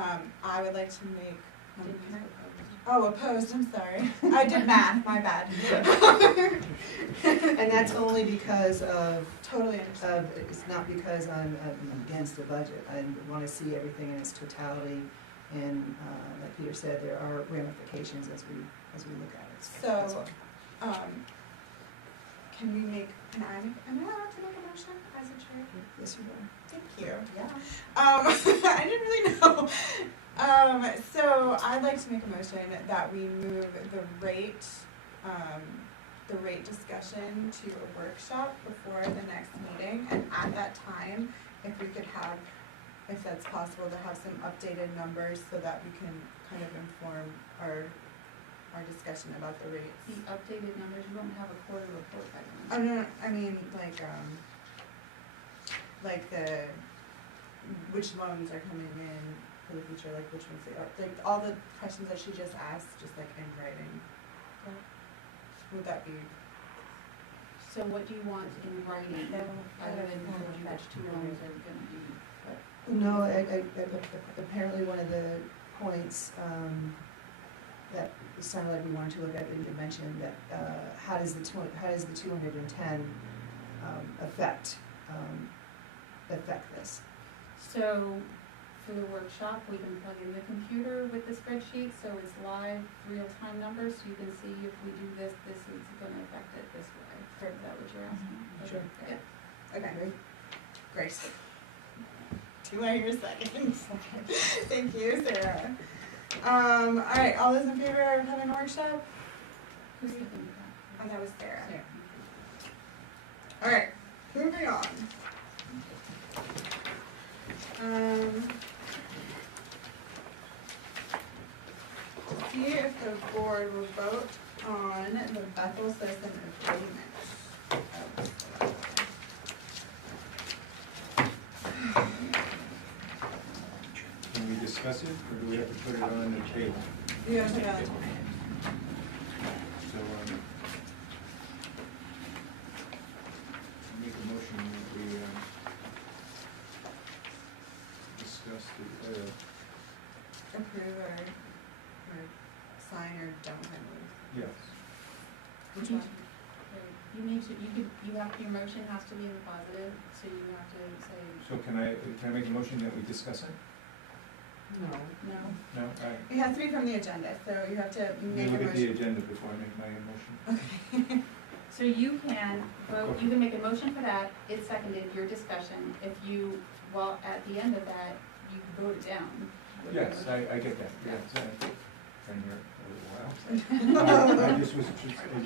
I would like to make, Didn't you propose? oh, opposed, I'm sorry. I did math, my bad. And that's only because of, Totally understand. it's not because I'm against the budget. I wanna see everything in its totality, and, like Peter said, there are ramifications as we look at it. That's So, all. can we make, am I allowed to make a motion as a chair? Yes, you are. Thank you. Yeah. I didn't really know. So I'd like to make a motion that we move the rate discussion to a workshop before the next meeting, and at that time, if we could have, if that's possible, to have some updated numbers so that we can kind of inform our discussion about the rates. The updated numbers, you won't have a quarter report by then. Oh, no, I mean, like which loans are coming in for the future, like which ones they are, like all the questions that she just asked, just like in writing. Would that be? So what do you want in writing, other than which two loans are gonna be, but No, apparently one of the points, that it sounded like we wanted to look at, you mentioned that, how does the 210, affect this? So, for the workshop, we can plug in the computer with the spreadsheet, so it's live, real-time numbers, so you can see if we do this, this is gonna affect it this way. Is that what you're asking? Sure. Okay. Okay, great. 2 hours seconds. Thank you, Sarah. All right, all those in favor of having a workshop? Who's looking at Oh, that was Sarah. that? Sarah. All right, moving on. See if the board will vote on the Bethel citizen agreement. Can we discuss it, or do we have to put it on the table? You guys have another time. So, make a motion that we, discuss the, Approve or sign or don't, I believe. yes. Which You one? You need to, you have, your motion has to be in the positive, so you have to say, So can I make a motion that we discuss it? No. no. No, all right. It has to be from the agenda, so you have to Let me make a look at the motion. agenda before I make my motion. So you can vote, you can make a motion for that, it's seconded, your discussion, if you, well, at the end of that, you can vote it down. with your Yes, motion. I get that, yes, been here a little while. I just was,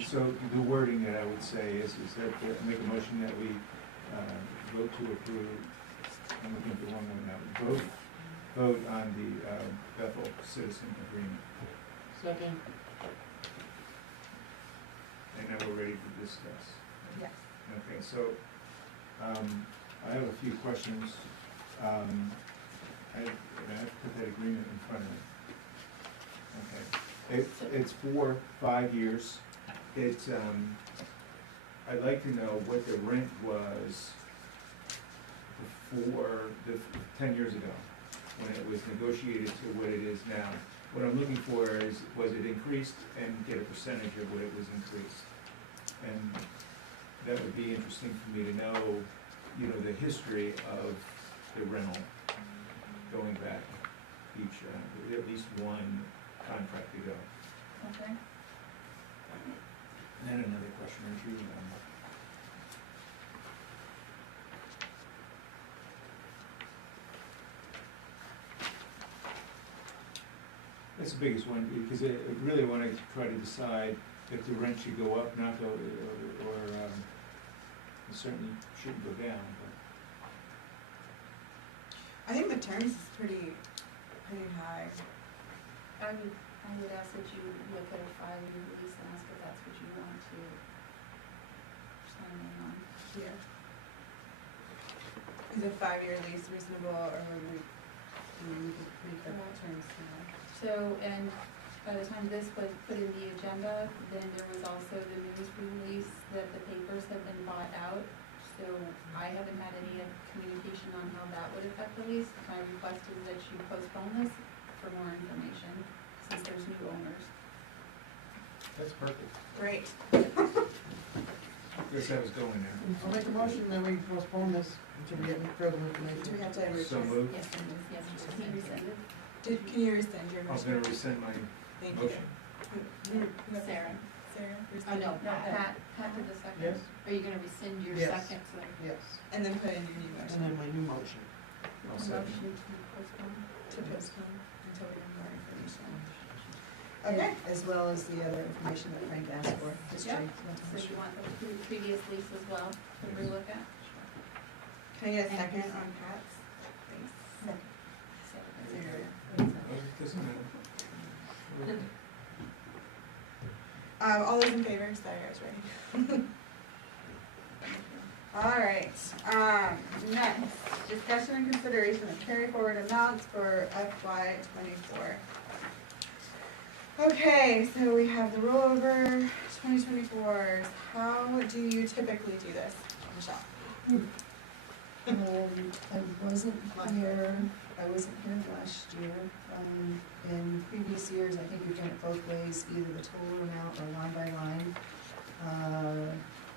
so the wording that I would say is that, make a motion that we, vote to approve, I'm looking at the wrong one now, vote on the, Bethel citizen agreement. Second. And now we're ready to discuss. Yes. Okay, so, I have a few questions. I have to put that agreement in front of me. Okay, it's for 5 years. It's, I'd like to know what the rent was before 10 years ago, when it was negotiated to what it is now. What I'm looking for is, was it increased, and get a percentage of what it was increased. And that would be interesting for me to know, you know, the history of the rental going back each, at least one contract ago. Okay. And then another question or two. That's the biggest one, because I really want to try to decide if the rent should go up, not go, or it certainly shouldn't go down, but. I think the terms is pretty high. I would ask that you look at a 5-year lease and ask if that's what you want to sign in on. Yeah. Is a 5-year lease reasonable, or would we make the terms smaller? So, and by the time this was put in the agenda, then there was also the news release that the papers have been bought out. so I haven't had any communication on how that would affect the lease. My request is that you postpone this for more information, since there's new owners. That's perfect. Great. Guess I was going there. I'll make a motion that we postpone this until we get further Do we information. have to So moved. Yes, can you rescind it? can you rescind your I was motion? gonna rescind my Thank you. motion. Sarah. Sarah, Oh, rescind. no, Pat did the second. Yes. Are you gonna rescind your Yes. second, so? Yes, And then put in your new and motion then my new motion. I'll second. Motion to postpone? to postpone until we have more information. Okay, as well as the other information that Frank asked for, history. Yep. mental So history. you want the previous lease as well to relook at? Can I get a And second rescind. on Pat's? Thanks. Sarah. Doesn't matter. All those in favor, sorry, I was ready. Alright, next, discussion and consideration of carry forward amounts for FY '24. Okay, so we have the rollover 2024s. How do you typically do this, Michelle? I wasn't here last year. In previous years, I think we've done it both ways, either the total amount or line by line.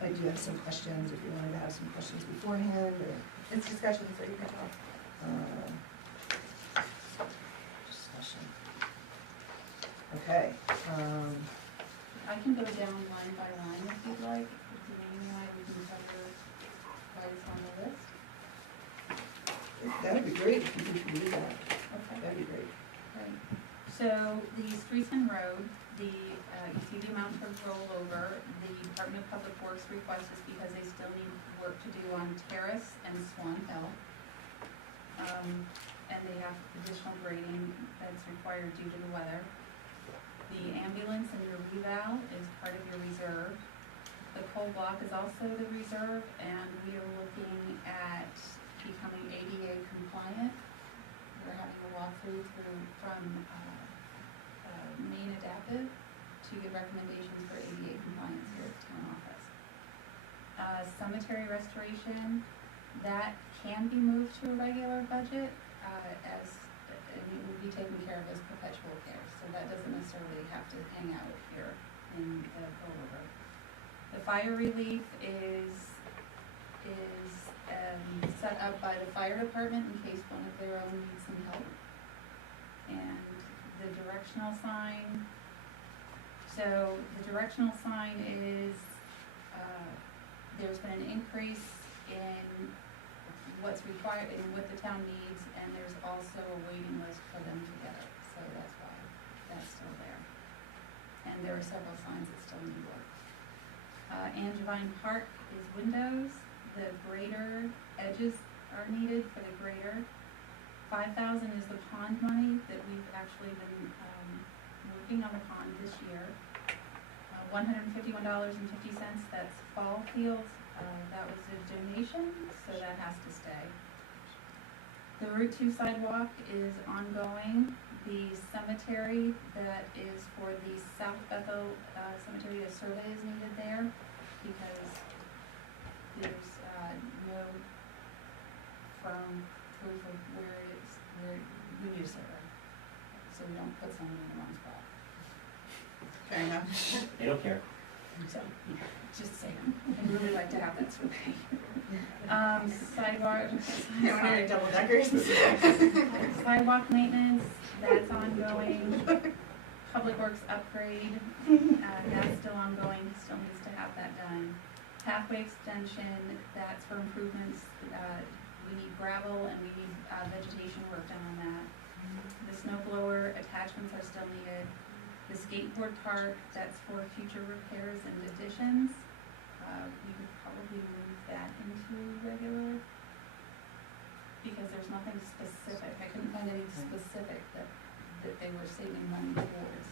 I do have some questions, if you wanted to have some questions beforehand, or, It's discussion, so you can talk. discussion. Okay, I can go down line by line if you'd like, if you mean why we can cover why it's on the list. that would be great if you could do that, Okay. that'd be great. Right. So the streets and road, you see the amount of rollover. The Department of Public Works request is because they still need work to do on Terrace and Swan Hill. And they have additional grading that's required due to the weather. The ambulance and your reval is part of your reserve. The coal block is also the reserve, and we are looking at becoming ADA compliant. We're having a walkthrough from Maine Adaptive to get recommendations for ADA compliance here at the town office. Cemetery restoration, that can be moved to a regular budget, and it will be taken care of as perpetual care, so that doesn't necessarily have to hang out here in the rollover. The fire relief is set up by the fire department in case one of their own needs some help. And the directional sign, so the directional sign is, there's been an increase in what's required, in what the town needs, and there's also a waiting list for them to get it, so that's why that's still there. And there are several signs that still need work. Angevine Park is windows, the grader edges are needed for the grader. 5,000 is the pond money that we've actually been, working on the pond this year. $151.50, that's fall field, that was a donation, so that has to stay. The Route 2 sidewalk is ongoing. The cemetery that is for the South Bethel Cemetery, a survey is needed there because there's no firm proof of where we need a survey, so we don't put someone in the wrong spot. Fair enough. They don't care. So, just saying, I'd really like to have that survey. Sidewalk. I want to double deckers. Sidewalk maintenance, that's ongoing. Public Works upgrade, that's still ongoing, still needs to have that done. Pathway extension, that's for improvements, we need gravel and we need vegetation work done on that. The snow blower attachments are still needed. The skateboard park, that's for future repairs and additions. We would probably move that into regular, because there's nothing specific, I couldn't find any specific that they were saving money towards.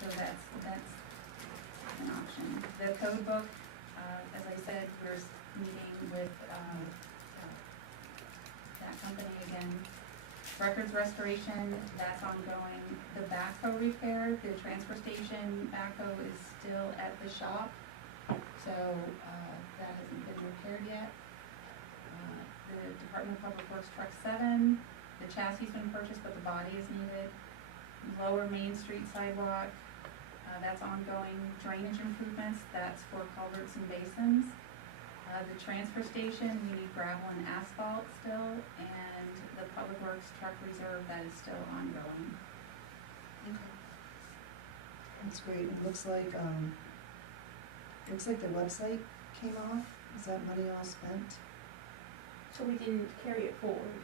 So that's an option. The code book, as I said, we're meeting with, that company again. Records restoration, that's ongoing. The backhoe repair, the transfer station backhoe is still at the shop. So, that hasn't been repaired yet. The Department of Public Works Truck 7, the chassis has been purchased, but the body is needed. Lower Main Street sidewalk, that's ongoing. Drainage improvements, that's for culverts and basins. The transfer station, we need gravel and asphalt still, and the Public Works Truck Reserve, that is still ongoing. That's great. It looks like the website came off. Is that money all spent? So we didn't carry it forward,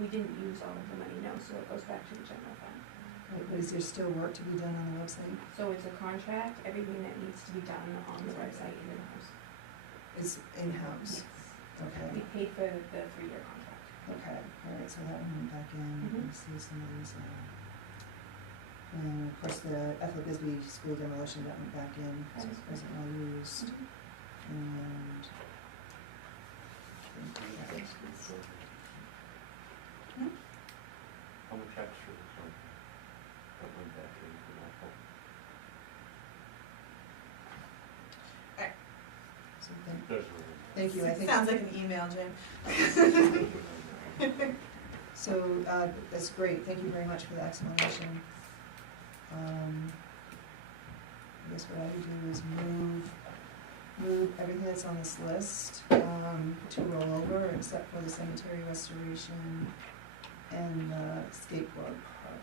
we didn't use all of the money, no, so it goes back to the general fund. Right, but is there still work to be done on the website? So it's a contract, everything that needs to be done on the website is in-house. It's in-house? Okay. We paid for the 3-year contract. Okay, all right, so that one went back in. Mhm. You see some of these now. And of course, the Bethel Bisbee school demolition that went back in, so it wasn't well used. And How much extra was on that went back into that fund? so Those thank you, I think. Sounds like an email, Jim. were. So, that's great, thank you very much for the explanation. I guess what I would do is move everything that's on this list, to roll over, except for the cemetery restoration and the skateboard park.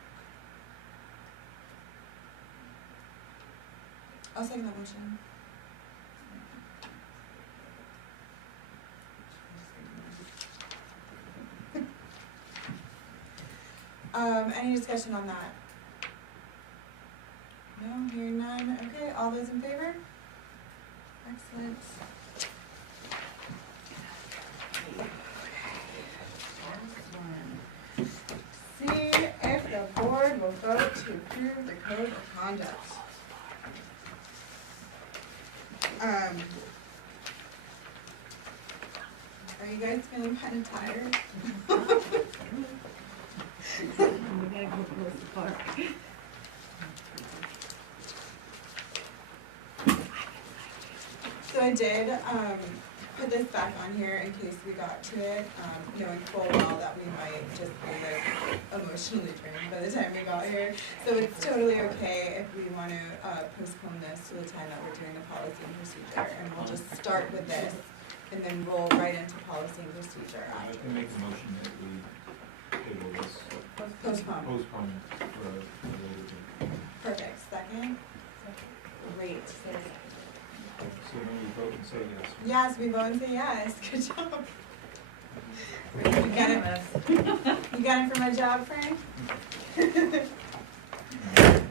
I'll second that motion. Any discussion on that? No, hearing none. Okay, all those in favor? Excellent. See if the board will vote to approve the code of conduct. Are you guys feeling kind of tired? We gotta go close the park. So I did, put this back on here in case we got to it, knowing full well that we might just be like emotionally drained by the time we got here. So it's totally okay if we wanna, postpone this to the time that we're doing the policy and procedure, and we'll just start with this and then roll right into policy and procedure I after. can make a motion that we table this, Postpone. postpone for a later date. Perfect, second? Great. So then we vote and say yes. Yes, we vote and say yes, good job. You got it, you got it for my job, Frank?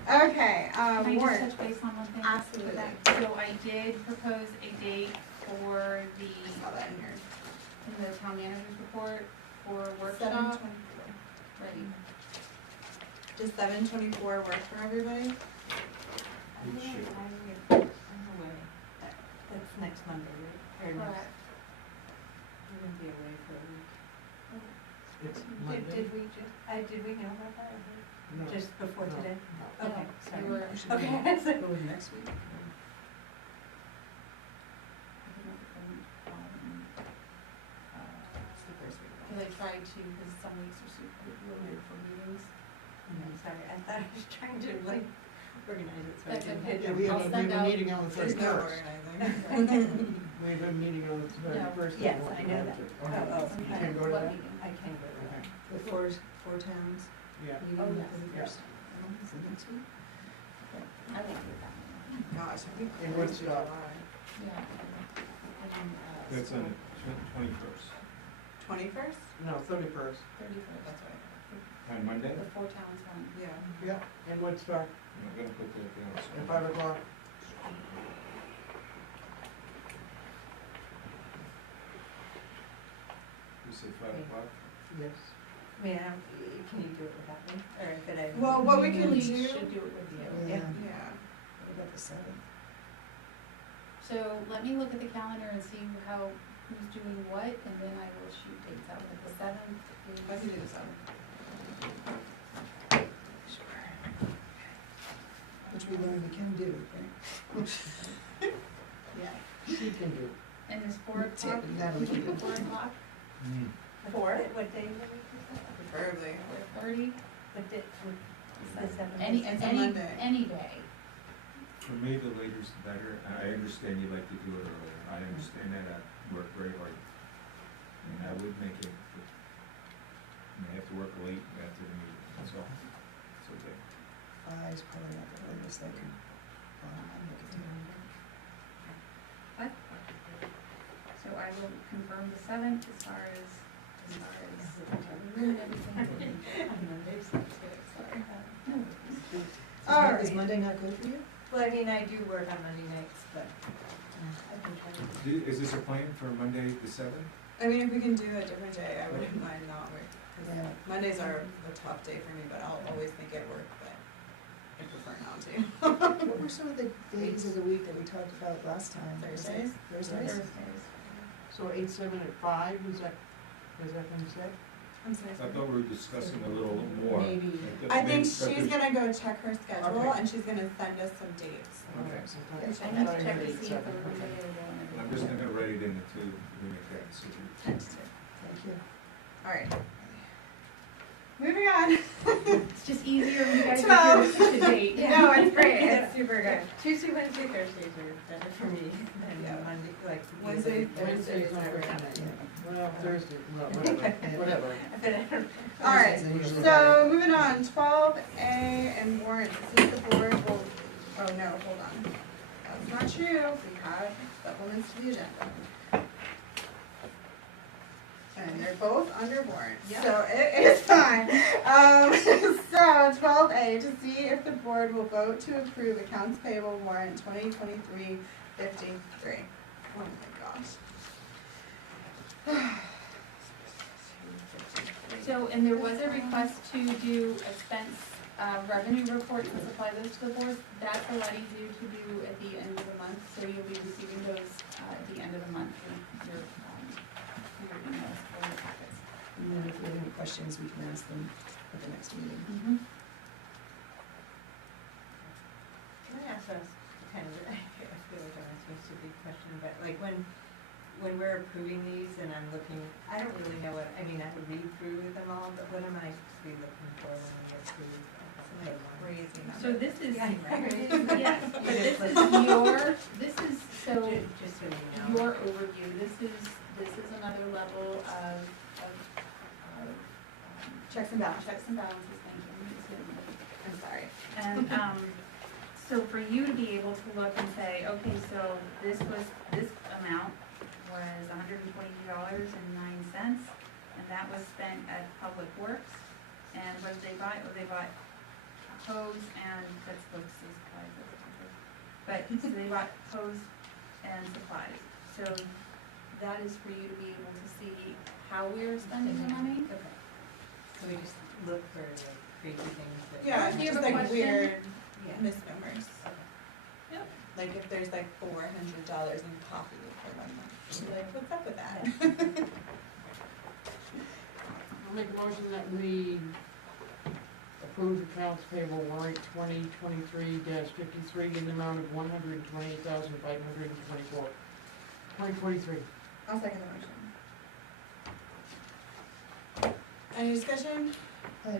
Okay, Can I just warrant. touch base on one thing? Absolutely. So I did propose a date for the, Saw that in here. in the town manager's report for 7:24. workshop. Ready. Does 7:24 work for everybody? We should. I'm away. That's next Monday, right? Or next, Correct. we're gonna be away for a week. It's Monday? Did we know about that? No. Just before No. today? No, Okay, you sorry. were- Okay, I was like, Go with next week? Cause I tried to, cause some weeks are super loaded for meetings. I'm sorry, I thought I was trying to like organize it so I That's didn't okay. hit Yeah, them. we I'll have send a out- meeting on the There's no 31st. organizing. We have a meeting on the 31st. Yes, I know that. Oh, You okay. can't go to What that? meeting? I can go to that. The four towns, Yeah. meeting Oh, on the yes, 31st. Is it next week? I like it that way. Gosh, I think. In Woodstock. Yeah. And then, That's so on the 21st, 21st? No, 31st. 31st. That's right. on Monday? The four towns one. Yeah. Yeah, in Woodstock, I'm gonna put that down. so- at 5 o'clock. You say 5 o'clock? Yes. I mean, can you do it without me? Or could I? Well, what we can We do. should do it with you. Yeah. Yeah. What about the 7th? So let me look at the calendar and see how, who's doing what, and then I will shoot dates out. Like the 7th is. I can do the 7th. Which we learned we can do, right? Yeah. She can do. And is 4 o'clock? Natalie can do it. 4 o'clock, Mm. What day did we do that? Preferably. 4:30? What day, what, is that the Any, It's a any, Monday. any day. For me, the later's the better, and I understand you like to do it earlier, I understand that, I work very hard. And I would make it, I may have to work late after the meeting, that's all, it's okay. Five's probably not the earliest I could, make it to. What? So I will confirm the 7th as far as everything. Sorry. Alright. Is Monday not good for you? Well, I mean, I do work on Monday nights, but I can try to. Is this a plan for Monday the seventh? I mean, if we can do a different day, I wouldn't mind not work. 'Cause Yeah. Mondays are a tough day for me, but I'll always make it work, but I prefer not to. What were some of the days of the week that we talked about last time? Thursdays? Thursdays? Thursdays. So 8, 7, and 5, was that been said? I'm sorry. I thought we were discussing a little more. Maybe. I think Maybe- but she's there's- gonna go check her schedule Okay. and she's gonna send us some dates. Okay. I need to check to see if they're available and I'm just gonna write it in to make that decision. Tentative. Thank you. Alright. Moving on. It's just easier when you guys are 12. here to keep the date. No, it's great, it's super good. Tuesday, Wednesday, Thursdays are better for me than Yeah. Monday, like. Wednesday, Wednesday's not working out yet. Well, Thursday, well, whatever. Alright, Thursdays are usually so moving on, 12A and warrants, this is the board will, oh no, hold on. That's not true, we have supplements to the agenda. And they're both under warrants, so it is fine. So 12A, to see if the board will vote to approve accounts payable warrant 2023-53. Oh my gosh. So, and there was a request to do expense, revenue reports and supply those to the board. That's a lot easier to do at the end of the month, so you'll be receiving those, at the end of the month in your emails or your packets. And then if we have any questions, we can ask them at the next meeting. Mm-hmm. Can I ask us, kind of, I feel like I'm asking a stupid question, but like when we're approving these and I'm looking, I don't really know what, I mean, I would read through them all, but what am I to be looking for when we approve? Crazy number. So this is, Yeah, yes, but this is so, Just so you know. your overview, this is another level of Checks and balances. checks and balances, thank you, It's getting late. I'm sorry. And, so for you to be able to look and say, okay, so this amount was $122.09, and that was spent at Public Works, and what did they buy? Oh, they bought hose and, that's books and supplies, but, so they bought hose and supplies. So that is for you to be able to see how we're spending the money. Okay. So we just look for like crazy things that. Yeah, Do you just have a like question? weird Yeah. misnomers. Yep. Like if there's like $400 in coffee for 1 month, you're like, what's up with that? I'll make a motion that we approve accounts payable warrant 2023-53 in the amount of $128,524. 2023. I'll second the motion. Any discussion?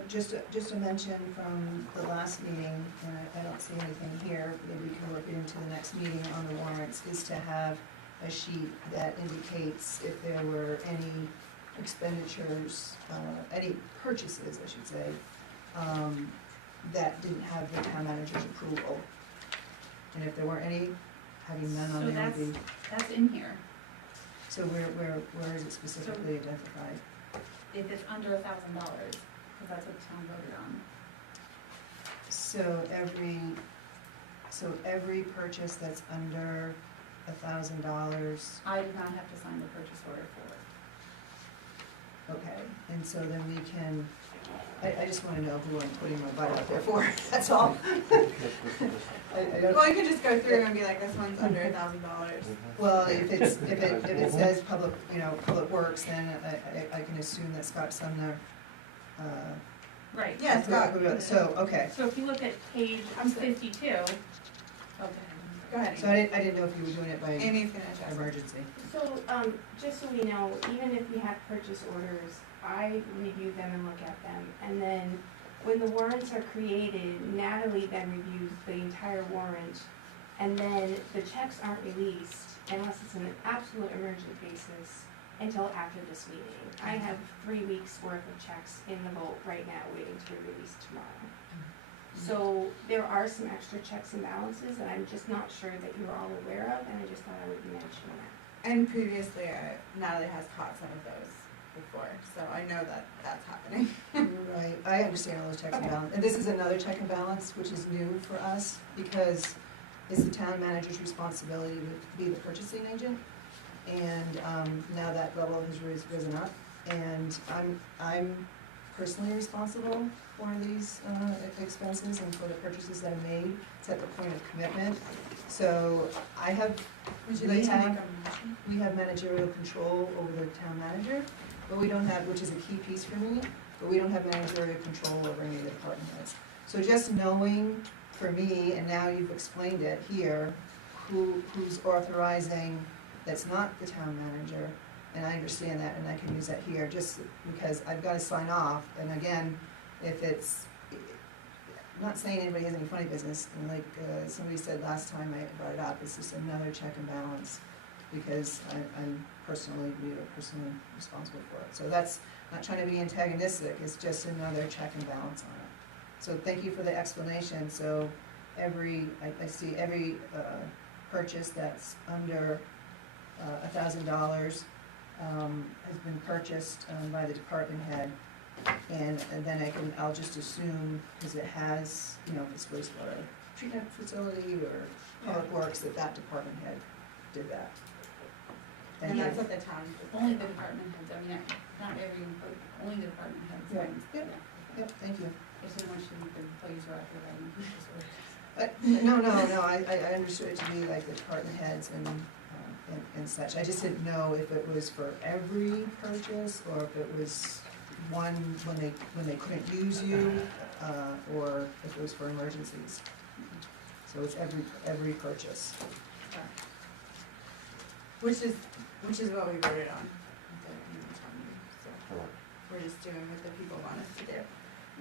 Just a mention from the last meeting, and I don't see anything here, maybe we can work it into the next meeting on the warrants, is to have a sheet that indicates if there were any expenditures, any purchases, I should say, that didn't have the town manager's approval. And if there were any, having none on So there would be, That's in here. so where is it specifically identified? If it's under $1,000, because that's what the town voted on. So every purchase that's under $1,000, I do not have to sign the purchase order for it. okay, and so then we can, I just wanna know who I'm putting my butt out there for, that's all. I don't, Well, you could just go through and be like, this one's under $1,000. well, if it says public, Public Works, then I can assume that Scott Sumner, Right. Yeah, Scott. so, okay, So if you look at page I'm sorry. 52, okay, Go ahead, So I didn't know if you were doing it by Amy's gonna address it. emergency. So, just so we know, even if we have purchase orders, I review them and look at them, and then when the warrants are created, Natalie then reviews the entire warrant, and then the checks aren't released unless it's an absolute emergent basis until after this meeting. I have 3 weeks worth of checks in the vault right now waiting to be released tomorrow. So there are some extra checks and balances that I'm just not sure that you're all aware of, and I just thought I would mention that. And previously, Natalie has caught some of those before, so I know that that's happening. Right, I understand all those checks and Okay. balance, and this is another check and balance, which is new for us, because it's the town manager's responsibility to be the purchasing agent. And, now that level has risen up, and I'm personally responsible for these, expenses and for the purchases that are made. It's at the point of commitment, so I have, Would you We like to have- make a motion? we have managerial control over the town manager, but we don't have, which is a key piece for me, but we don't have managerial control over any of the department heads. So just knowing for me, and now you've explained it here, who's authorizing, that's not the town manager, and I understand that, and I can use that here, just because I've gotta sign off, and again, if it's, I'm not saying anybody has any funny business, and like, somebody said last time I brought it up, it's just another check and balance, because I'm personally responsible for it. So that's not trying to be antagonistic, it's just another check and balance on it. So thank you for the explanation. So I see every purchase that's under $1,000 has been purchased by the department head. And then I'll just assume, because it has, if it's wastewater treatment facility or public works, that department head did that. Thank And you. that's what the town. Only the department heads, I mean, not every, but only the department heads. Right. Yeah. Yep, thank you. I just didn't want you to think the employees were out there writing purchase orders. No, I understood it to be like the department heads and such. I just didn't know if it was for every purchase, or if it was one when they couldn't use you, or if it was for emergencies. So it's every purchase. Which is what we voted on. So we're just doing what the people want us to do.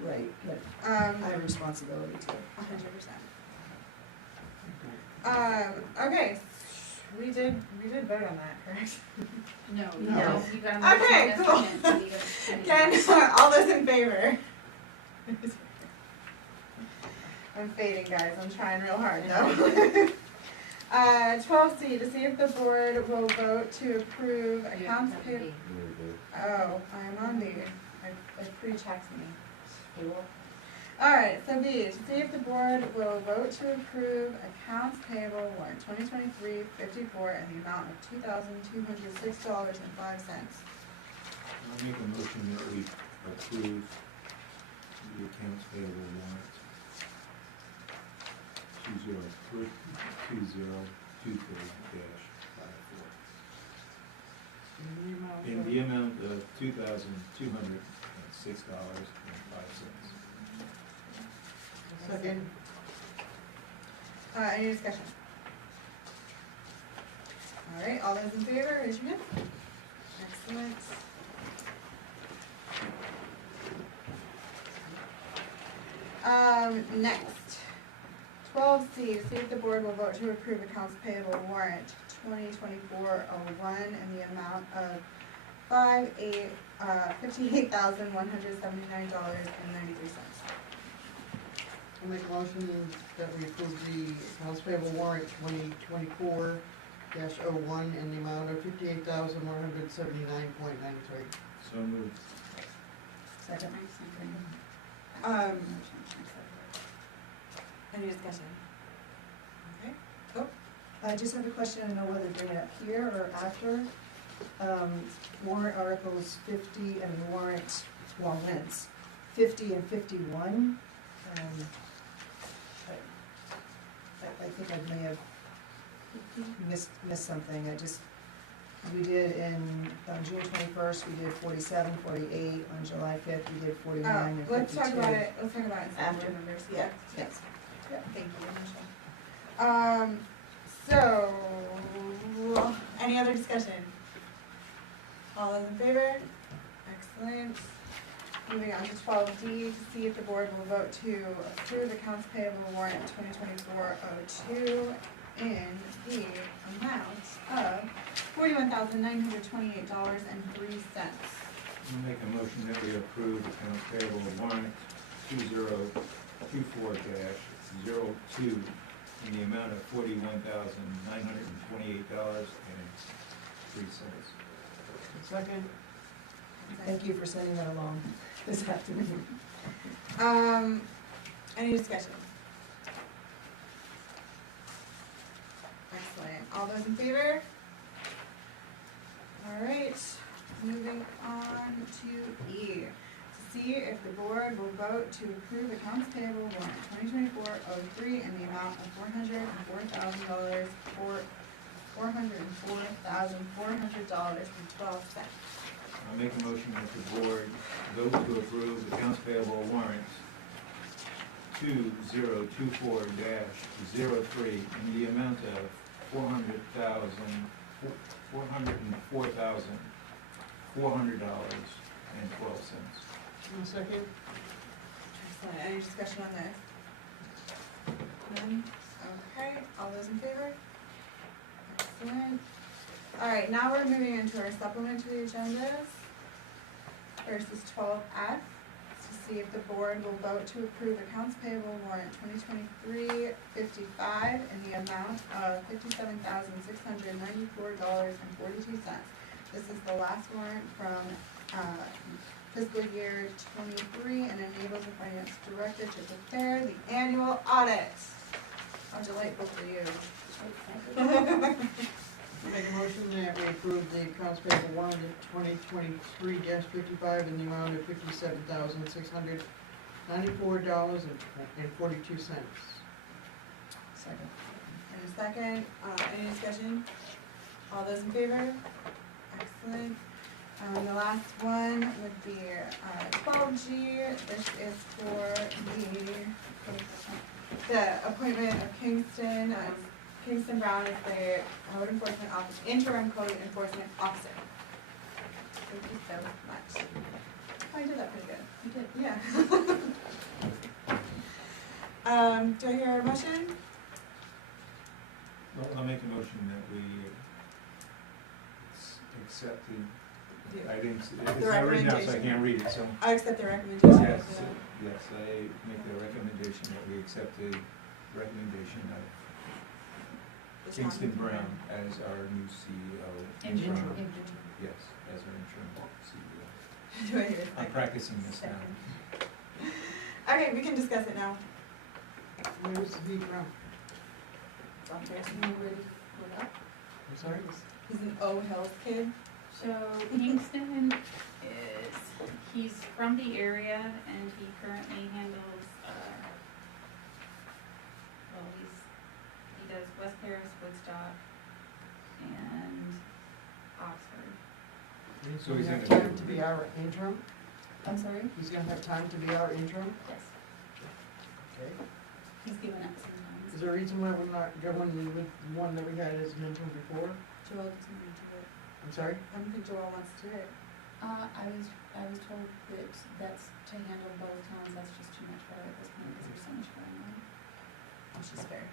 Right, but I have a responsibility too. 100%. Okay, we did vote on that, correct? No, No. you got a motion Okay, and a cool. second, so you gotta- Again, all those in favor? I'm fading, guys, I'm trying real hard though. 12C, to see if the board will vote to approve accounts payable. Oh, I'm on B. It pre-checks me. Alright, so B, to see if the board will vote to approve accounts payable warrant 2023-54 in the amount of $2,206.05. I'll make a motion that we approve the accounts payable warrant 2023-54 in the amount of $2,206.05. Second. Any discussion? Alright, all those in favor, raise your hand. Excellent. Next, 12C, to see if the board will vote to approve accounts payable warrant 2024-01 in the amount of $58,179.93. I'll make a motion that we approve the accounts payable warrant 2024-01 in the amount of $58,179.93. So moved. Second. Any discussion? Okay, I just have a question, I don't know whether to bring it up here or after. Warrant articles 50, warrants 50 and 51. I think I may have missed something. We did on June 21st, we did 47, 48, on July 5th, we did 49 and 52. let's talk about it in some After. board members. Yeah. Yes. Yeah. Thank you, Michelle. So, any other discussion? All those in favor? Excellent. Moving on to 12D, to see if the board will vote to approve accounts payable warrant 2024-02 in the amount of $41,928.03. I'll make a motion that we approve accounts payable warrant 2024-02 in the amount of $41,928.03. Second? Thank you for sending that along this afternoon. Any discussion? Excellent. All those in favor? All right, moving on to E. To see if the board will vote to approve accounts payable warrant 2024-03 in the amount of $404,404.12. I'll make a motion that the board vote to approve accounts payable warrant 2024-03 in the amount of $404,400.12. Second? Excellent. Any discussion on this? None? Okay, all those in favor? Excellent. All right, now we're moving into our supplementary agendas. First is 12F, to see if the board will vote to approve accounts payable warrant 2023-55 in the amount of $57,694.42. This is the last warrant from fiscal year 23 and enables the finance director to prepare the annual audit. How delightful for you. Make a motion that we approve the accounts payable warrant at 2023-55 in the amount of $57,694.42. Second. And a second, any discussion? All those in favor? Excellent. The last one would be 12G. This is for the appointment of Kingston. Kingston Brown is the code enforcement officer, interim code enforcement officer. Thank you so much. Oh, I did that pretty good. You did. Yeah. Do I hear a motion? I'll make a motion that we accept the, I didn't, it's not written down, so I can't read it, so. I accept the recommendation. Yes, yes, I make the recommendation that we accept the recommendation of Kingston Brown as our new CEO. Interim. Yes, as our interim CEO. Do I hear a I'm second? practicing this now. Okay, we can discuss it now. Where's the V from? It's up there, so you ready to pull it up? I'm sorry? He's an O Hills kid. So Kingston he's from the area and he currently handles, he does West Paris, Woodstock, and Oxford. So he's he's gonna have gonna time do- to be our interim? I'm sorry? He's gonna have time to be our interim? Yes, Okay. he's given up sometimes. Is there a reason why we're not going with the one that we had as an interim before? Joel doesn't need to do it. I'm sorry? I don't think Joel wants to do it. I was told that that's to handle both towns, that's just too much for her at this point, because there's so much going on. Which is fair.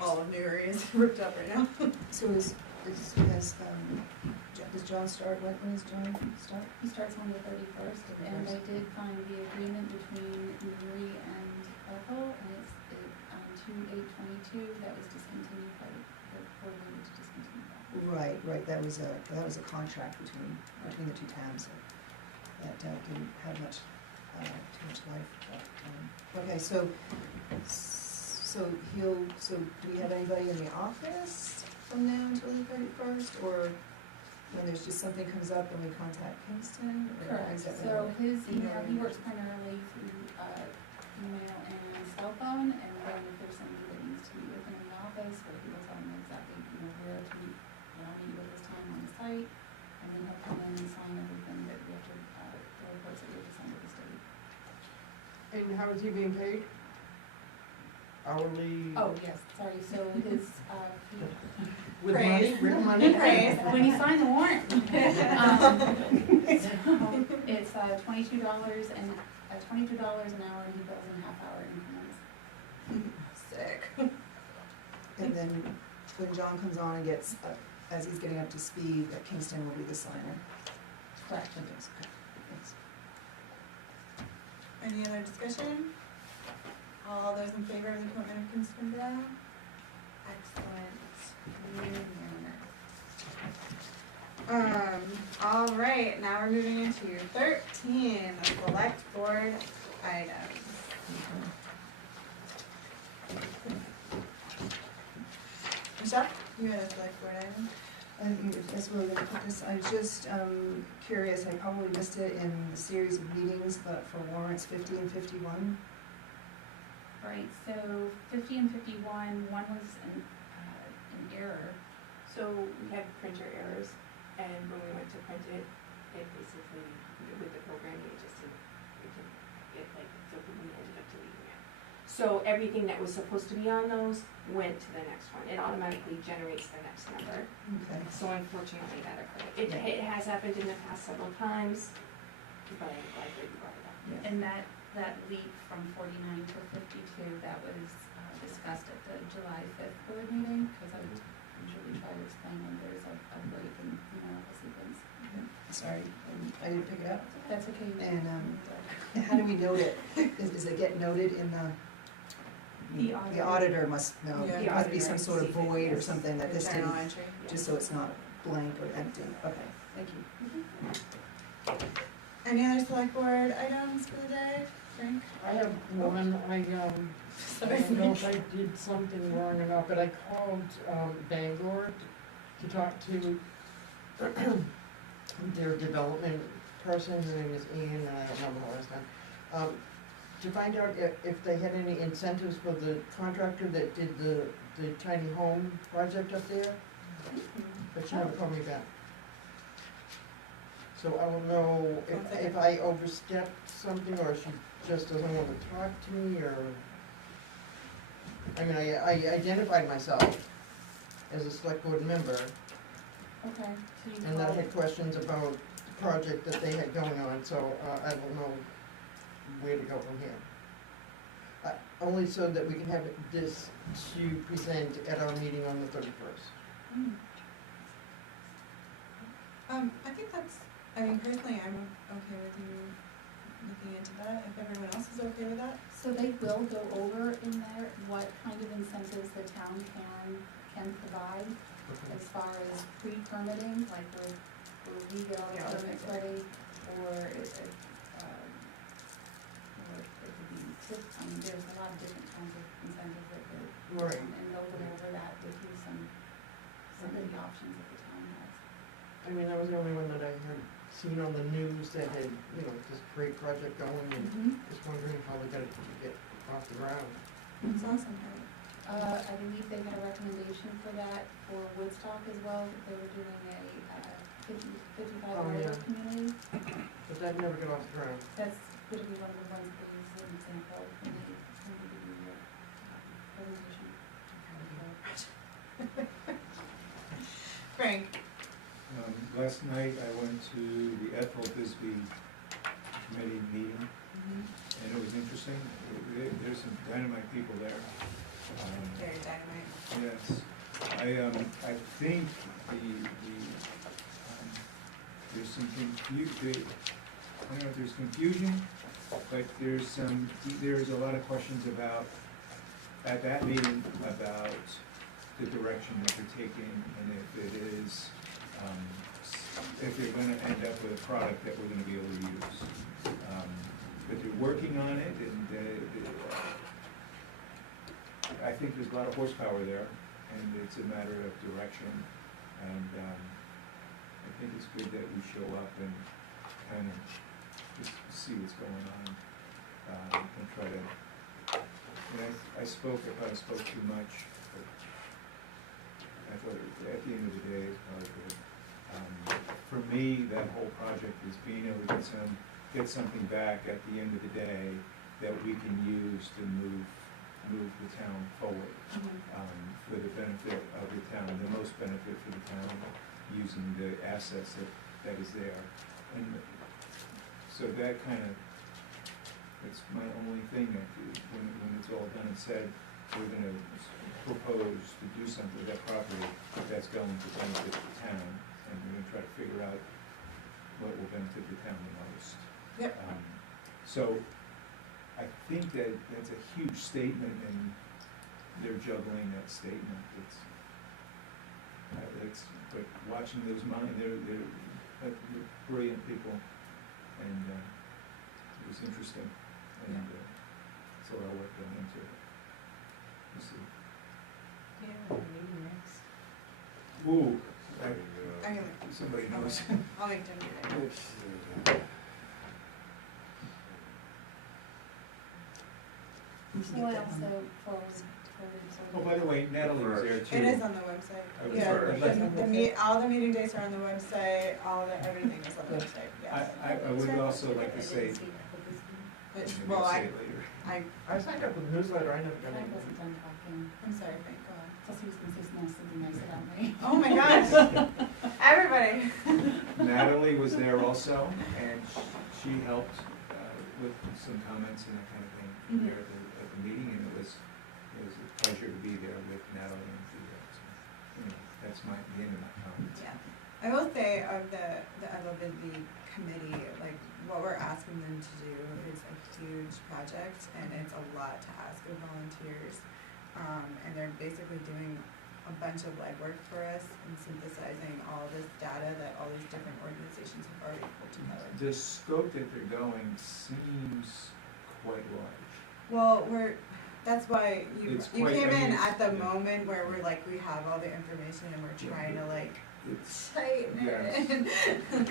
All of Newry is ripped up right now. So does John start, when does John start? He starts on the 31st, and I did find the agreement between Newry and Bethel, and it's on 2/8/22, that was discontinued by the board needed to discontinue that. Right, that was a contract between the two towns that didn't have much, too much life, but, okay, so do we have anybody in the office from now until the 31st, or when there's just something comes up, then we contact Kingston? Or how Correct, does that so work? his email, he works primarily through email and cell phone, and then if there's somebody that needs to meet with him in the office, or he will tell him exactly, where to meet, I'll meet with this time on the site, and then he'll come in and sign everything that we have to, the reports that we have to send to the state. And how is he being paid? hourly? Oh, yes, sorry, so his, With money, Praise. with money? Praise. when you sign the warrant. So it's $22 and, $22 an hour, and he bills in half-hour increments. Sick. And then when John comes on and gets, as he's getting up to speed, that Kingston will be the signer. Correct. Okay, thanks. Any other discussion? All those in favor of the appointment of Kingston Brown? Excellent. All right, now we're moving into 13, the select board items. Michelle, you had a select board item? I guess we're gonna put this, I was just curious, I probably missed it in the series of meetings, but for warrants 50 and 51. Right, so 50 and 51, one was an error. So we had printer errors, and when we went to print it, it basically, with the programming, it just didn't, so we ended up deleting it. So everything that was supposed to be on those went to the next one. It automatically generates the next number. Okay. So unfortunately, that occurred. It has happened in the past several times, but I'm glad that you brought it up. Yeah. And that leap from 49 to 52, that was discussed at the July 5th board meeting, because I usually try to explain when there's a break in numerical sequence. Sorry, I didn't pick it up. That's okay. And how do we note it? Does it get noted in the? The auditor must know, Yeah. there must be some sort of The auditor void or sees it, something that The this journal didn't, entry? just so it's not blank or empty. Okay, thank you. Any other select board items for the day? Frank? I have one, I don't know if I did something wrong or not, but I called, Bangor to talk to their development person, her name is Ian, and I don't remember her last name. To find out if they had any incentives for the contractor that did the tiny home project up there, but she never called me back. So I don't know if I overstepped something, or she just doesn't want to talk to me, or, I mean, I identified myself as a select board member, Okay, so you and that I called, had questions about the project that they had going on, so I don't know where to go from here. Only so that we can have this to present at our meeting on the 31st. I think that's, I mean, personally, I'm okay with you looking into that, if everyone else is okay with that. so they will go over in there what kind of incentives the town can provide as far as pre-permitting, like where we get all the permits ready, or it could be I mean, there's a lot of different kinds of incentives that go. Right. And they'll go over that with you, some of the options that the town has. I mean, that was the only one that I had seen on the news that had, this great project going, and just wondering how they got it to get off the ground. It's awesome, right? I believe they had a recommendation for that for Woodstock as well, that they were doing a 55 Oh, yeah. older community. But that never got off the ground. That's going to be one of the ones that is an example when they do your presentation. Frank? Last night I went to the Bethel Bisbee committee meeting, and it was interesting. There's some dynamite people there. Very dynamite. Yes, I think there's some I don't know if there's confusion, but there's a lot of questions about, at that meeting, about the direction that they're taking, and if it is, if they're gonna end up with a product that we're gonna be able to use. But they're working on it, and I think there's a lot of horsepower there, and it's a matter of direction, and I think it's good that we show up and kind of just see what's going on, and try to, I probably spoke too much, but I thought at the end of the day, it's probably good. For me, that whole project is being able to get something back at the end of the day that we can use to move move the town forward, for the benefit of the town, the most benefit for the town, using the assets that is there. And so that kind of, it's my only thing, that when it's all done and said, we're gonna propose to do something with that property that's going to benefit the town, and we're gonna try to figure out what will benefit the town the most. Yep. So, I think that that's a huge statement, and they're juggling that statement. But watching those they're brilliant people, and it was interesting, and it's a lot of work going into it. We'll see. Yeah, we're meeting next. Ooh, I can, somebody knows. I'll make them do it. Someone also forwarded Oh, by the way, Natalie was there too. It is on the website. I was Yeah, first. all the meeting dates are on the website, everything is on the website, yes. I would also like to say, Which, maybe well, I'll say it later. I signed up with the newsletter, I never got Frank anything. wasn't done talking, I'm sorry, Frank, go on. plus he was gonna say something nice about me. Oh my gosh, everybody. Natalie was there also, and she helped with some comments and that kind of thing there at the meeting, and it was a pleasure to be there with Natalie and Thea. So, anyway, that's the end of my comments. Yeah, I will say of the Evelyn committee, like, what we're asking them to do is a huge project, and it's a lot to ask of volunteers. And they're basically doing a bunch of legwork for us and synthesizing all this data that all these different organizations have already pulled together. The scope that they're going seems quite large. Well, that's why you It's came quite in nice, at the yeah. moment where we're like, we have all the information and we're trying to like It's, tighten it yes. in.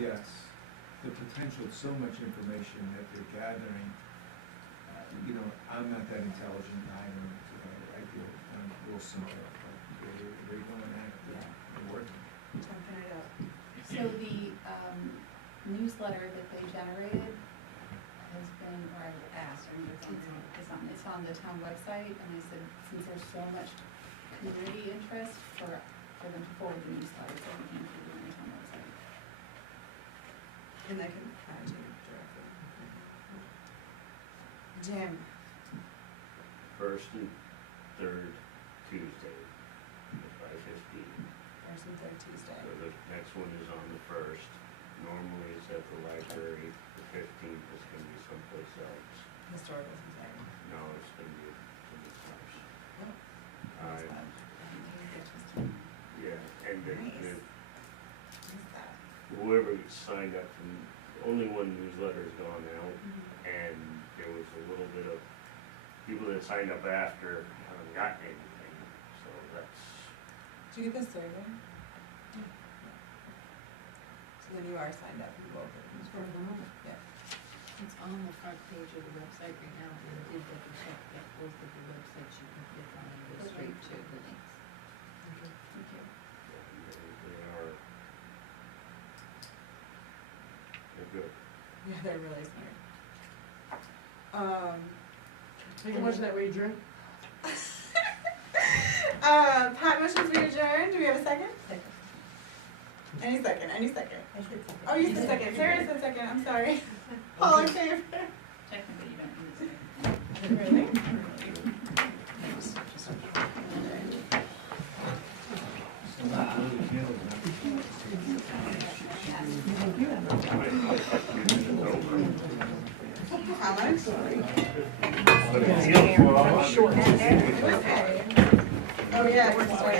yes, the potential, so much information that they're gathering. I'm not that intelligent either, I feel I'm a little simple, but they're going at it, they're working. Chunking it up. So the newsletter that they generated has been, or I asked, it's on the town website, and I said, since there's so much community interest, for them to forward the newsletter, so we can include it on the town website. And I can add you directly. Jim, First and third Tuesday, 5:15. first and third Tuesday. So the next one is on the first. Normally it's at the library. The 15th is gonna be someplace else. Historical Society. No, it's gonna be in this house. Oh. Yeah, and Nice. Who's that? whoever signed up from, only one newsletter's gone out, and there was a little bit of people that signed up after haven't gotten anything, so that's, Did you get the survey? So then you are signed up, you will be. Yeah. It's on the front page of the website right now, and I did double check that both of the websites you can click on and go straight to the links. they are, they're good. Yeah, they're really smart. Make a motion that we adjourn? Pat motions we adjourn, do we have a second? Second. Any second, any second. I said second. Oh, you said second, Sarah said second, I'm sorry. All in favor? Technically, you don't need a second. Really? How much? But it feels Oh, yeah.